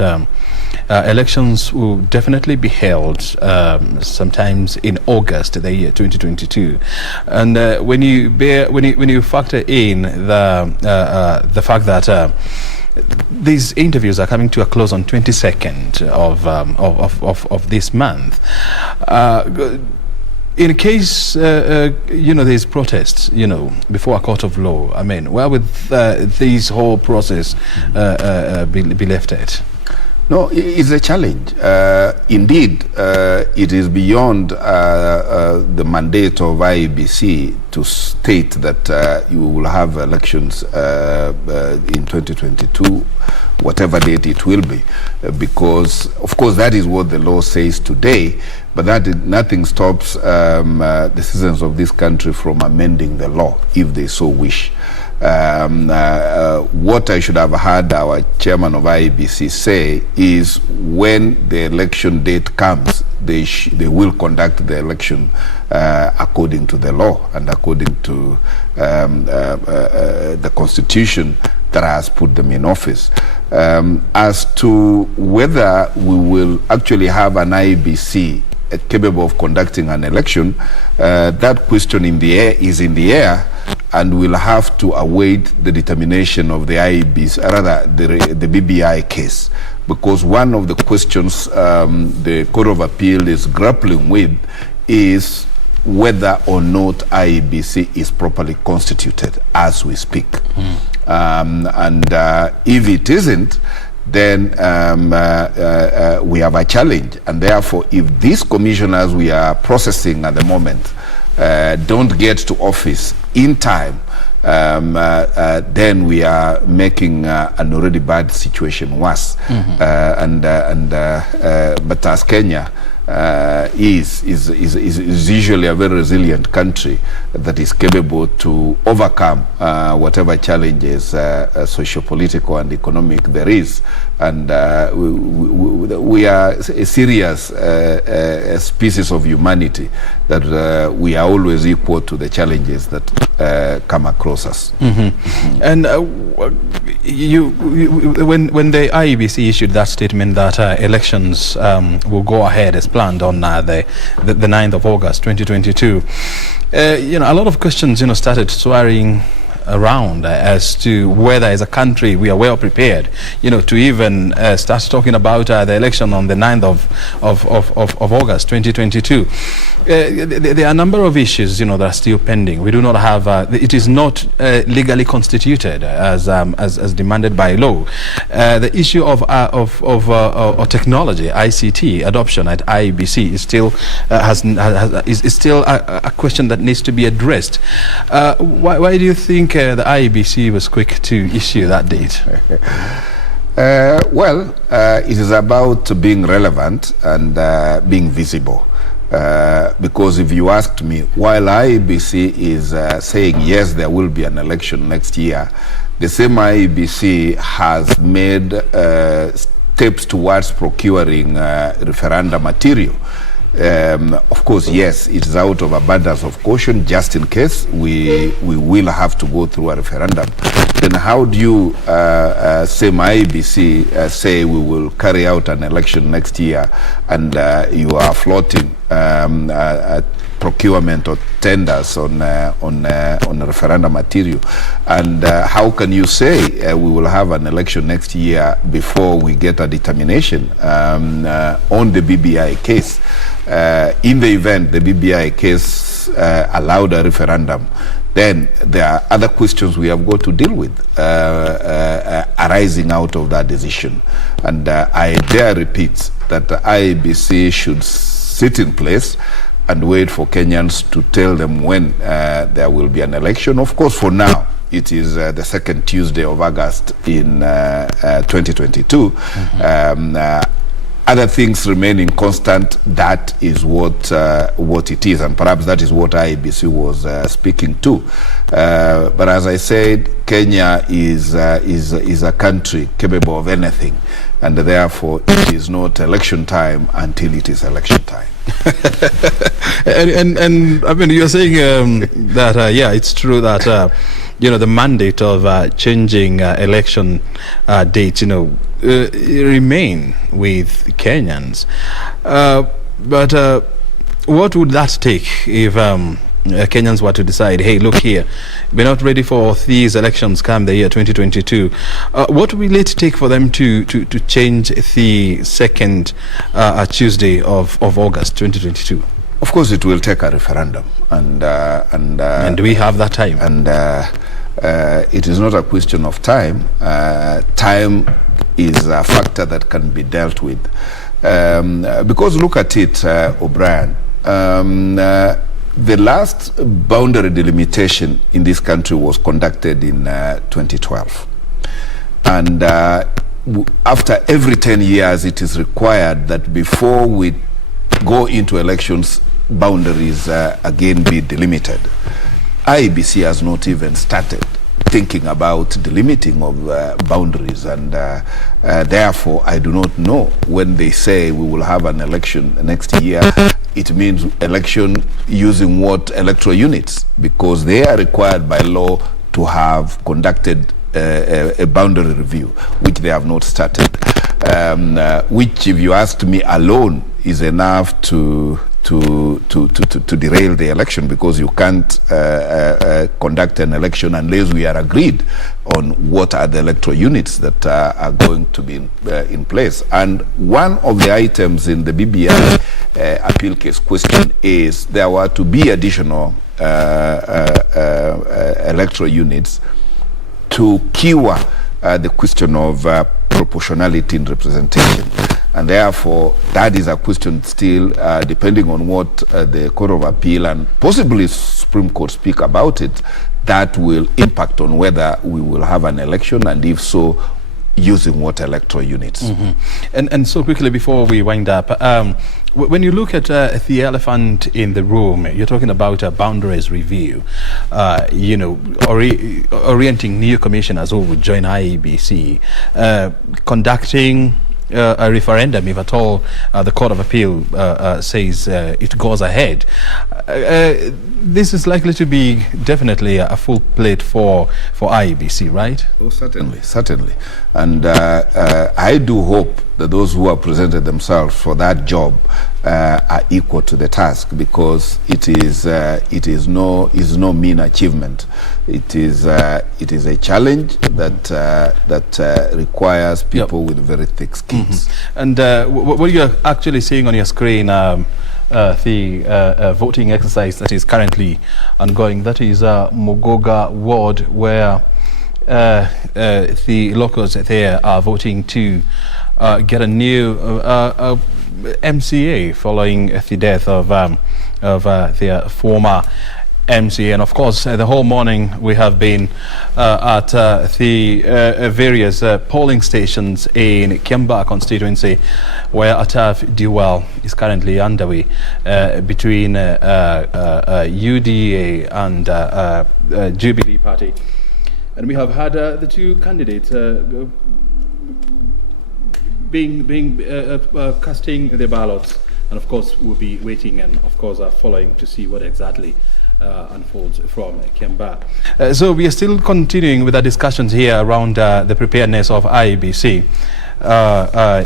elections will definitely be held sometimes in August the year 2022, and when you factor in the fact that these interviews are coming to a close on 22nd of this month, in case there's protests before a court of law, I mean, where would this whole process be left at? No, it's a challenge. Indeed, it is beyond the mandate of IEBC to state that you will have elections in 2022 whatever date it will be, because of course that is what the law says today, but nothing stops the citizens of this country from amending the law if they so wish. What I should have heard our chairman of IEBC say is when the election date comes, they will conduct the election according to the law and according to the constitution that has put them in office. As to whether we will actually have an IEBC capable of conducting an election, that question is in the air, and we'll have to await the determination of the IEBC, rather the BBI case, because one of the questions the Court of Appeal is grappling with is whether or not IEBC is properly constituted as we speak. And if it isn't, then we have a challenge, and therefore if these commissioners we are processing at the moment don't get to office in time, then we are making an already bad situation worse. But as Kenya is usually a very resilient country that is capable to overcome whatever challenges socio-political and economic there is, and we are a serious species of humanity that we are always equal to the challenges that come across us. And when the IEBC issued that statement that elections will go ahead as planned on the 9th of August 2022, a lot of questions started swirling around as to whether as a country we are well prepared to even start talking about the election on the 9th of August 2022. There are a number of issues that are still pending. We do not have it is not legally constituted as demanded by law. The issue of technology, ICT adoption at IEBC is still is still a question that needs to be addressed. Why do you think the IEBC was quick to issue that date? Well, it is about being relevant and being visible. Because if you asked me, while IEBC is saying yes, there will be an election next year, the same IEBC has made steps towards procuring referendum material. Of course, yes, it is out of abundance of caution, just in case we will have to go through a referendum. Then how do you, same IEBC, say we will carry out an election next year, and you are floating procurement or tenders on referendum material? And how can you say we will have an election next year before we get a determination on the BBI case? In the event the BBI case allowed a referendum, then there are other questions we have got to deal with arising out of that decision. And I dare repeat that the IEBC should sit in place and wait for Kenyans to tell them when there will be an election. Of course, for now, it is the second Tuesday of August in 2022. Other things remaining constant, that is what it is, and perhaps that is what IEBC was speaking to. But as I said, Kenya is a country capable of anything, and therefore it is not election time until it is election time. and I mean, you're saying that it's true that the mandate of changing election dates remain with Kenyans, but what would that take if Kenyans were to decide, hey, look here, we're not ready for these elections come the year 2022. What will it take for them to change the second Tuesday of August 2022? Of course, it will take a referendum, and do we have that time? And it is not a question of time. Time is a factor that can be dealt with, because look at it, O'Brien. The last boundary delimitation in this country was conducted in 2012, and after every 10 years, it is required that before we go into elections, boundaries again be delimited. IEBC has not even started thinking about delimiting of boundaries, and therefore I do not know when they say we will have an election next year, it means election using what electoral units, because they are required by law to have conducted a boundary review, which they have not started, which, if you asked me, alone is enough to derail the election, because you can't conduct an election unless we are agreed on what are the electoral units that are going to be in place. And one of the items in the BBI appeal case question is there were to be additional electoral units to cure the question of proportionality in representation. And therefore, that is a question still, depending on what the Court of Appeal and possibly Supreme Court speak about it, that will impact on whether we will have an election, and if so, using what electoral units. And so quickly before we wind up, when you look at the elephant in the room, you're talking about a boundaries review, orienting new commissioners who would join IEBC, conducting a referendum, if at all the Court of Appeal says it goes ahead. This is likely to be definitely a full plate for IEBC, right? Oh, certainly. And I do hope that those who have presented themselves for that job are equal to the task, because it is no mean achievement. It is a challenge that requires people with very thick skins. And what you're actually seeing on your screen, the voting exercise that is currently ongoing, that is Muguga ward, where the locals there are voting to get a new MCA following the death of their former MCA. And of course, the whole morning we have been at the various polling stations in Kiambaa constituency, where a tough duel is currently underway between UDA and Jubilee Party. And we have had the two candidates casting their ballots, and of course we'll be waiting and of course following to see what exactly unfolds from Kiambaa. So we are still continuing with our discussions here around the preparedness of IEBC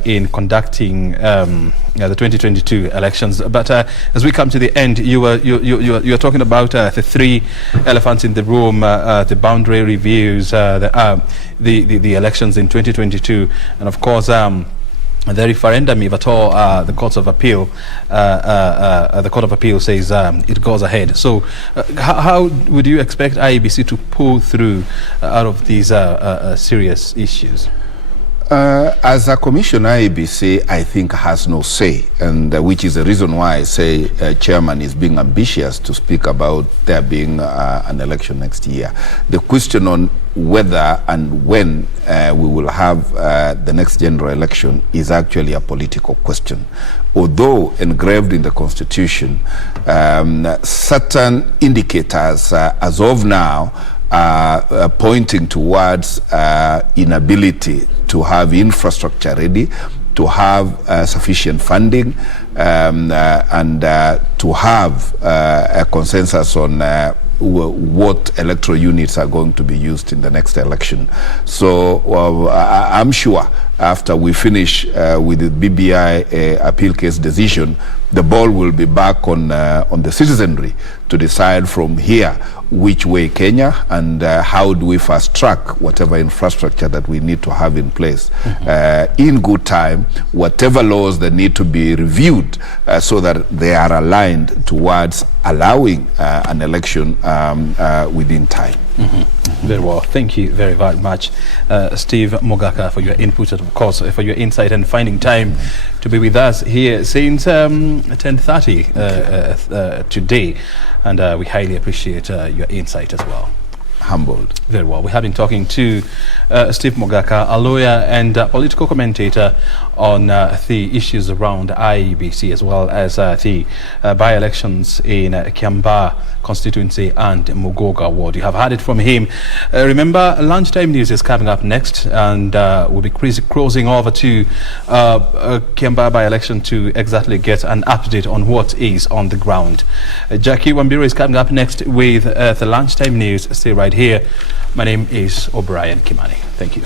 in conducting the 2022 elections. But as we come to the end, you are talking about the three elephants in the room: the boundary reviews, the elections in 2022, and of course the referendum, if at all the Court of Appeal says it goes ahead. So how would you expect IEBC to pull through out of these serious issues? As a commission, IEBC, I think, has no say, and which is the reason why I say chairman is being ambitious to speak about there being an election next year. The question on whether and when we will have the next general election is actually a political question. Although engraved in the Constitution, certain indicators as of now pointing towards inability to have infrastructure ready, to have sufficient funding, and to have a consensus on what electoral units are going to be used in the next election. So I'm sure after we finish with the BBI appeal case decision, the ball will be back on the citizenry to decide from here which way Kenya, and how do we fast track whatever infrastructure that we need to have in place in good time, whatever laws that need to be reviewed so that they are aligned towards allowing an election within time. Very well. Thank you very, very much, Steve Muguga, for your input and of course for your insight and finding time to be with us here since 10:30 today, and we highly appreciate your insight as well. humbled. Very well. We have been talking to Steve Muguga, a lawyer and political commentator on the issues around Iabc as well as the by-elections in Kiambaa constituency and Muguga ward. You have heard it from him. Remember, lunchtime news is coming up next, and we'll be crossing over to Kiambaa by-election to exactly get an update on what is on the ground. Jackie Wambiro is coming up next with the lunchtime news. Stay right here. My name is O'Brien Kimani. Thank you.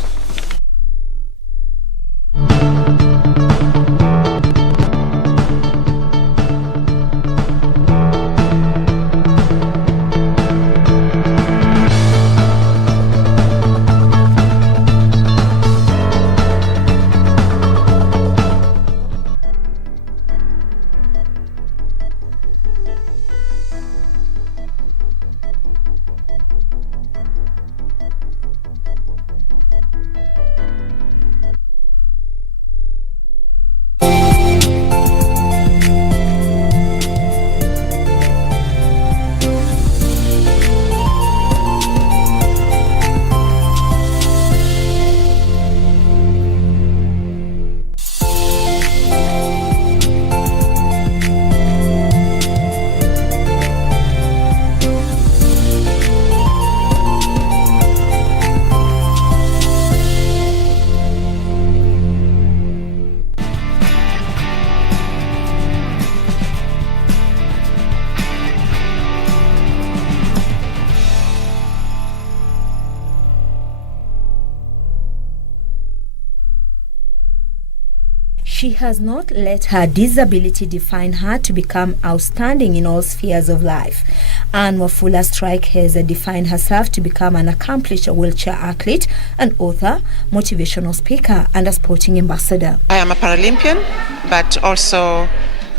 She has not let her disability define her to become outstanding in all spheres of life. Anne Wafula Strike has defined herself to become an accomplished wheelchair athlete, an author, motivational speaker, and a sporting ambassador. I am a Paralympian, but also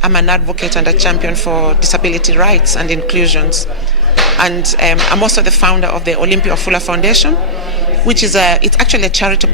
I'm an advocate and a champion for disability rights and inclusions. And I'm also the founder of the Olympia Wafula Foundation, which is it's actually a charitable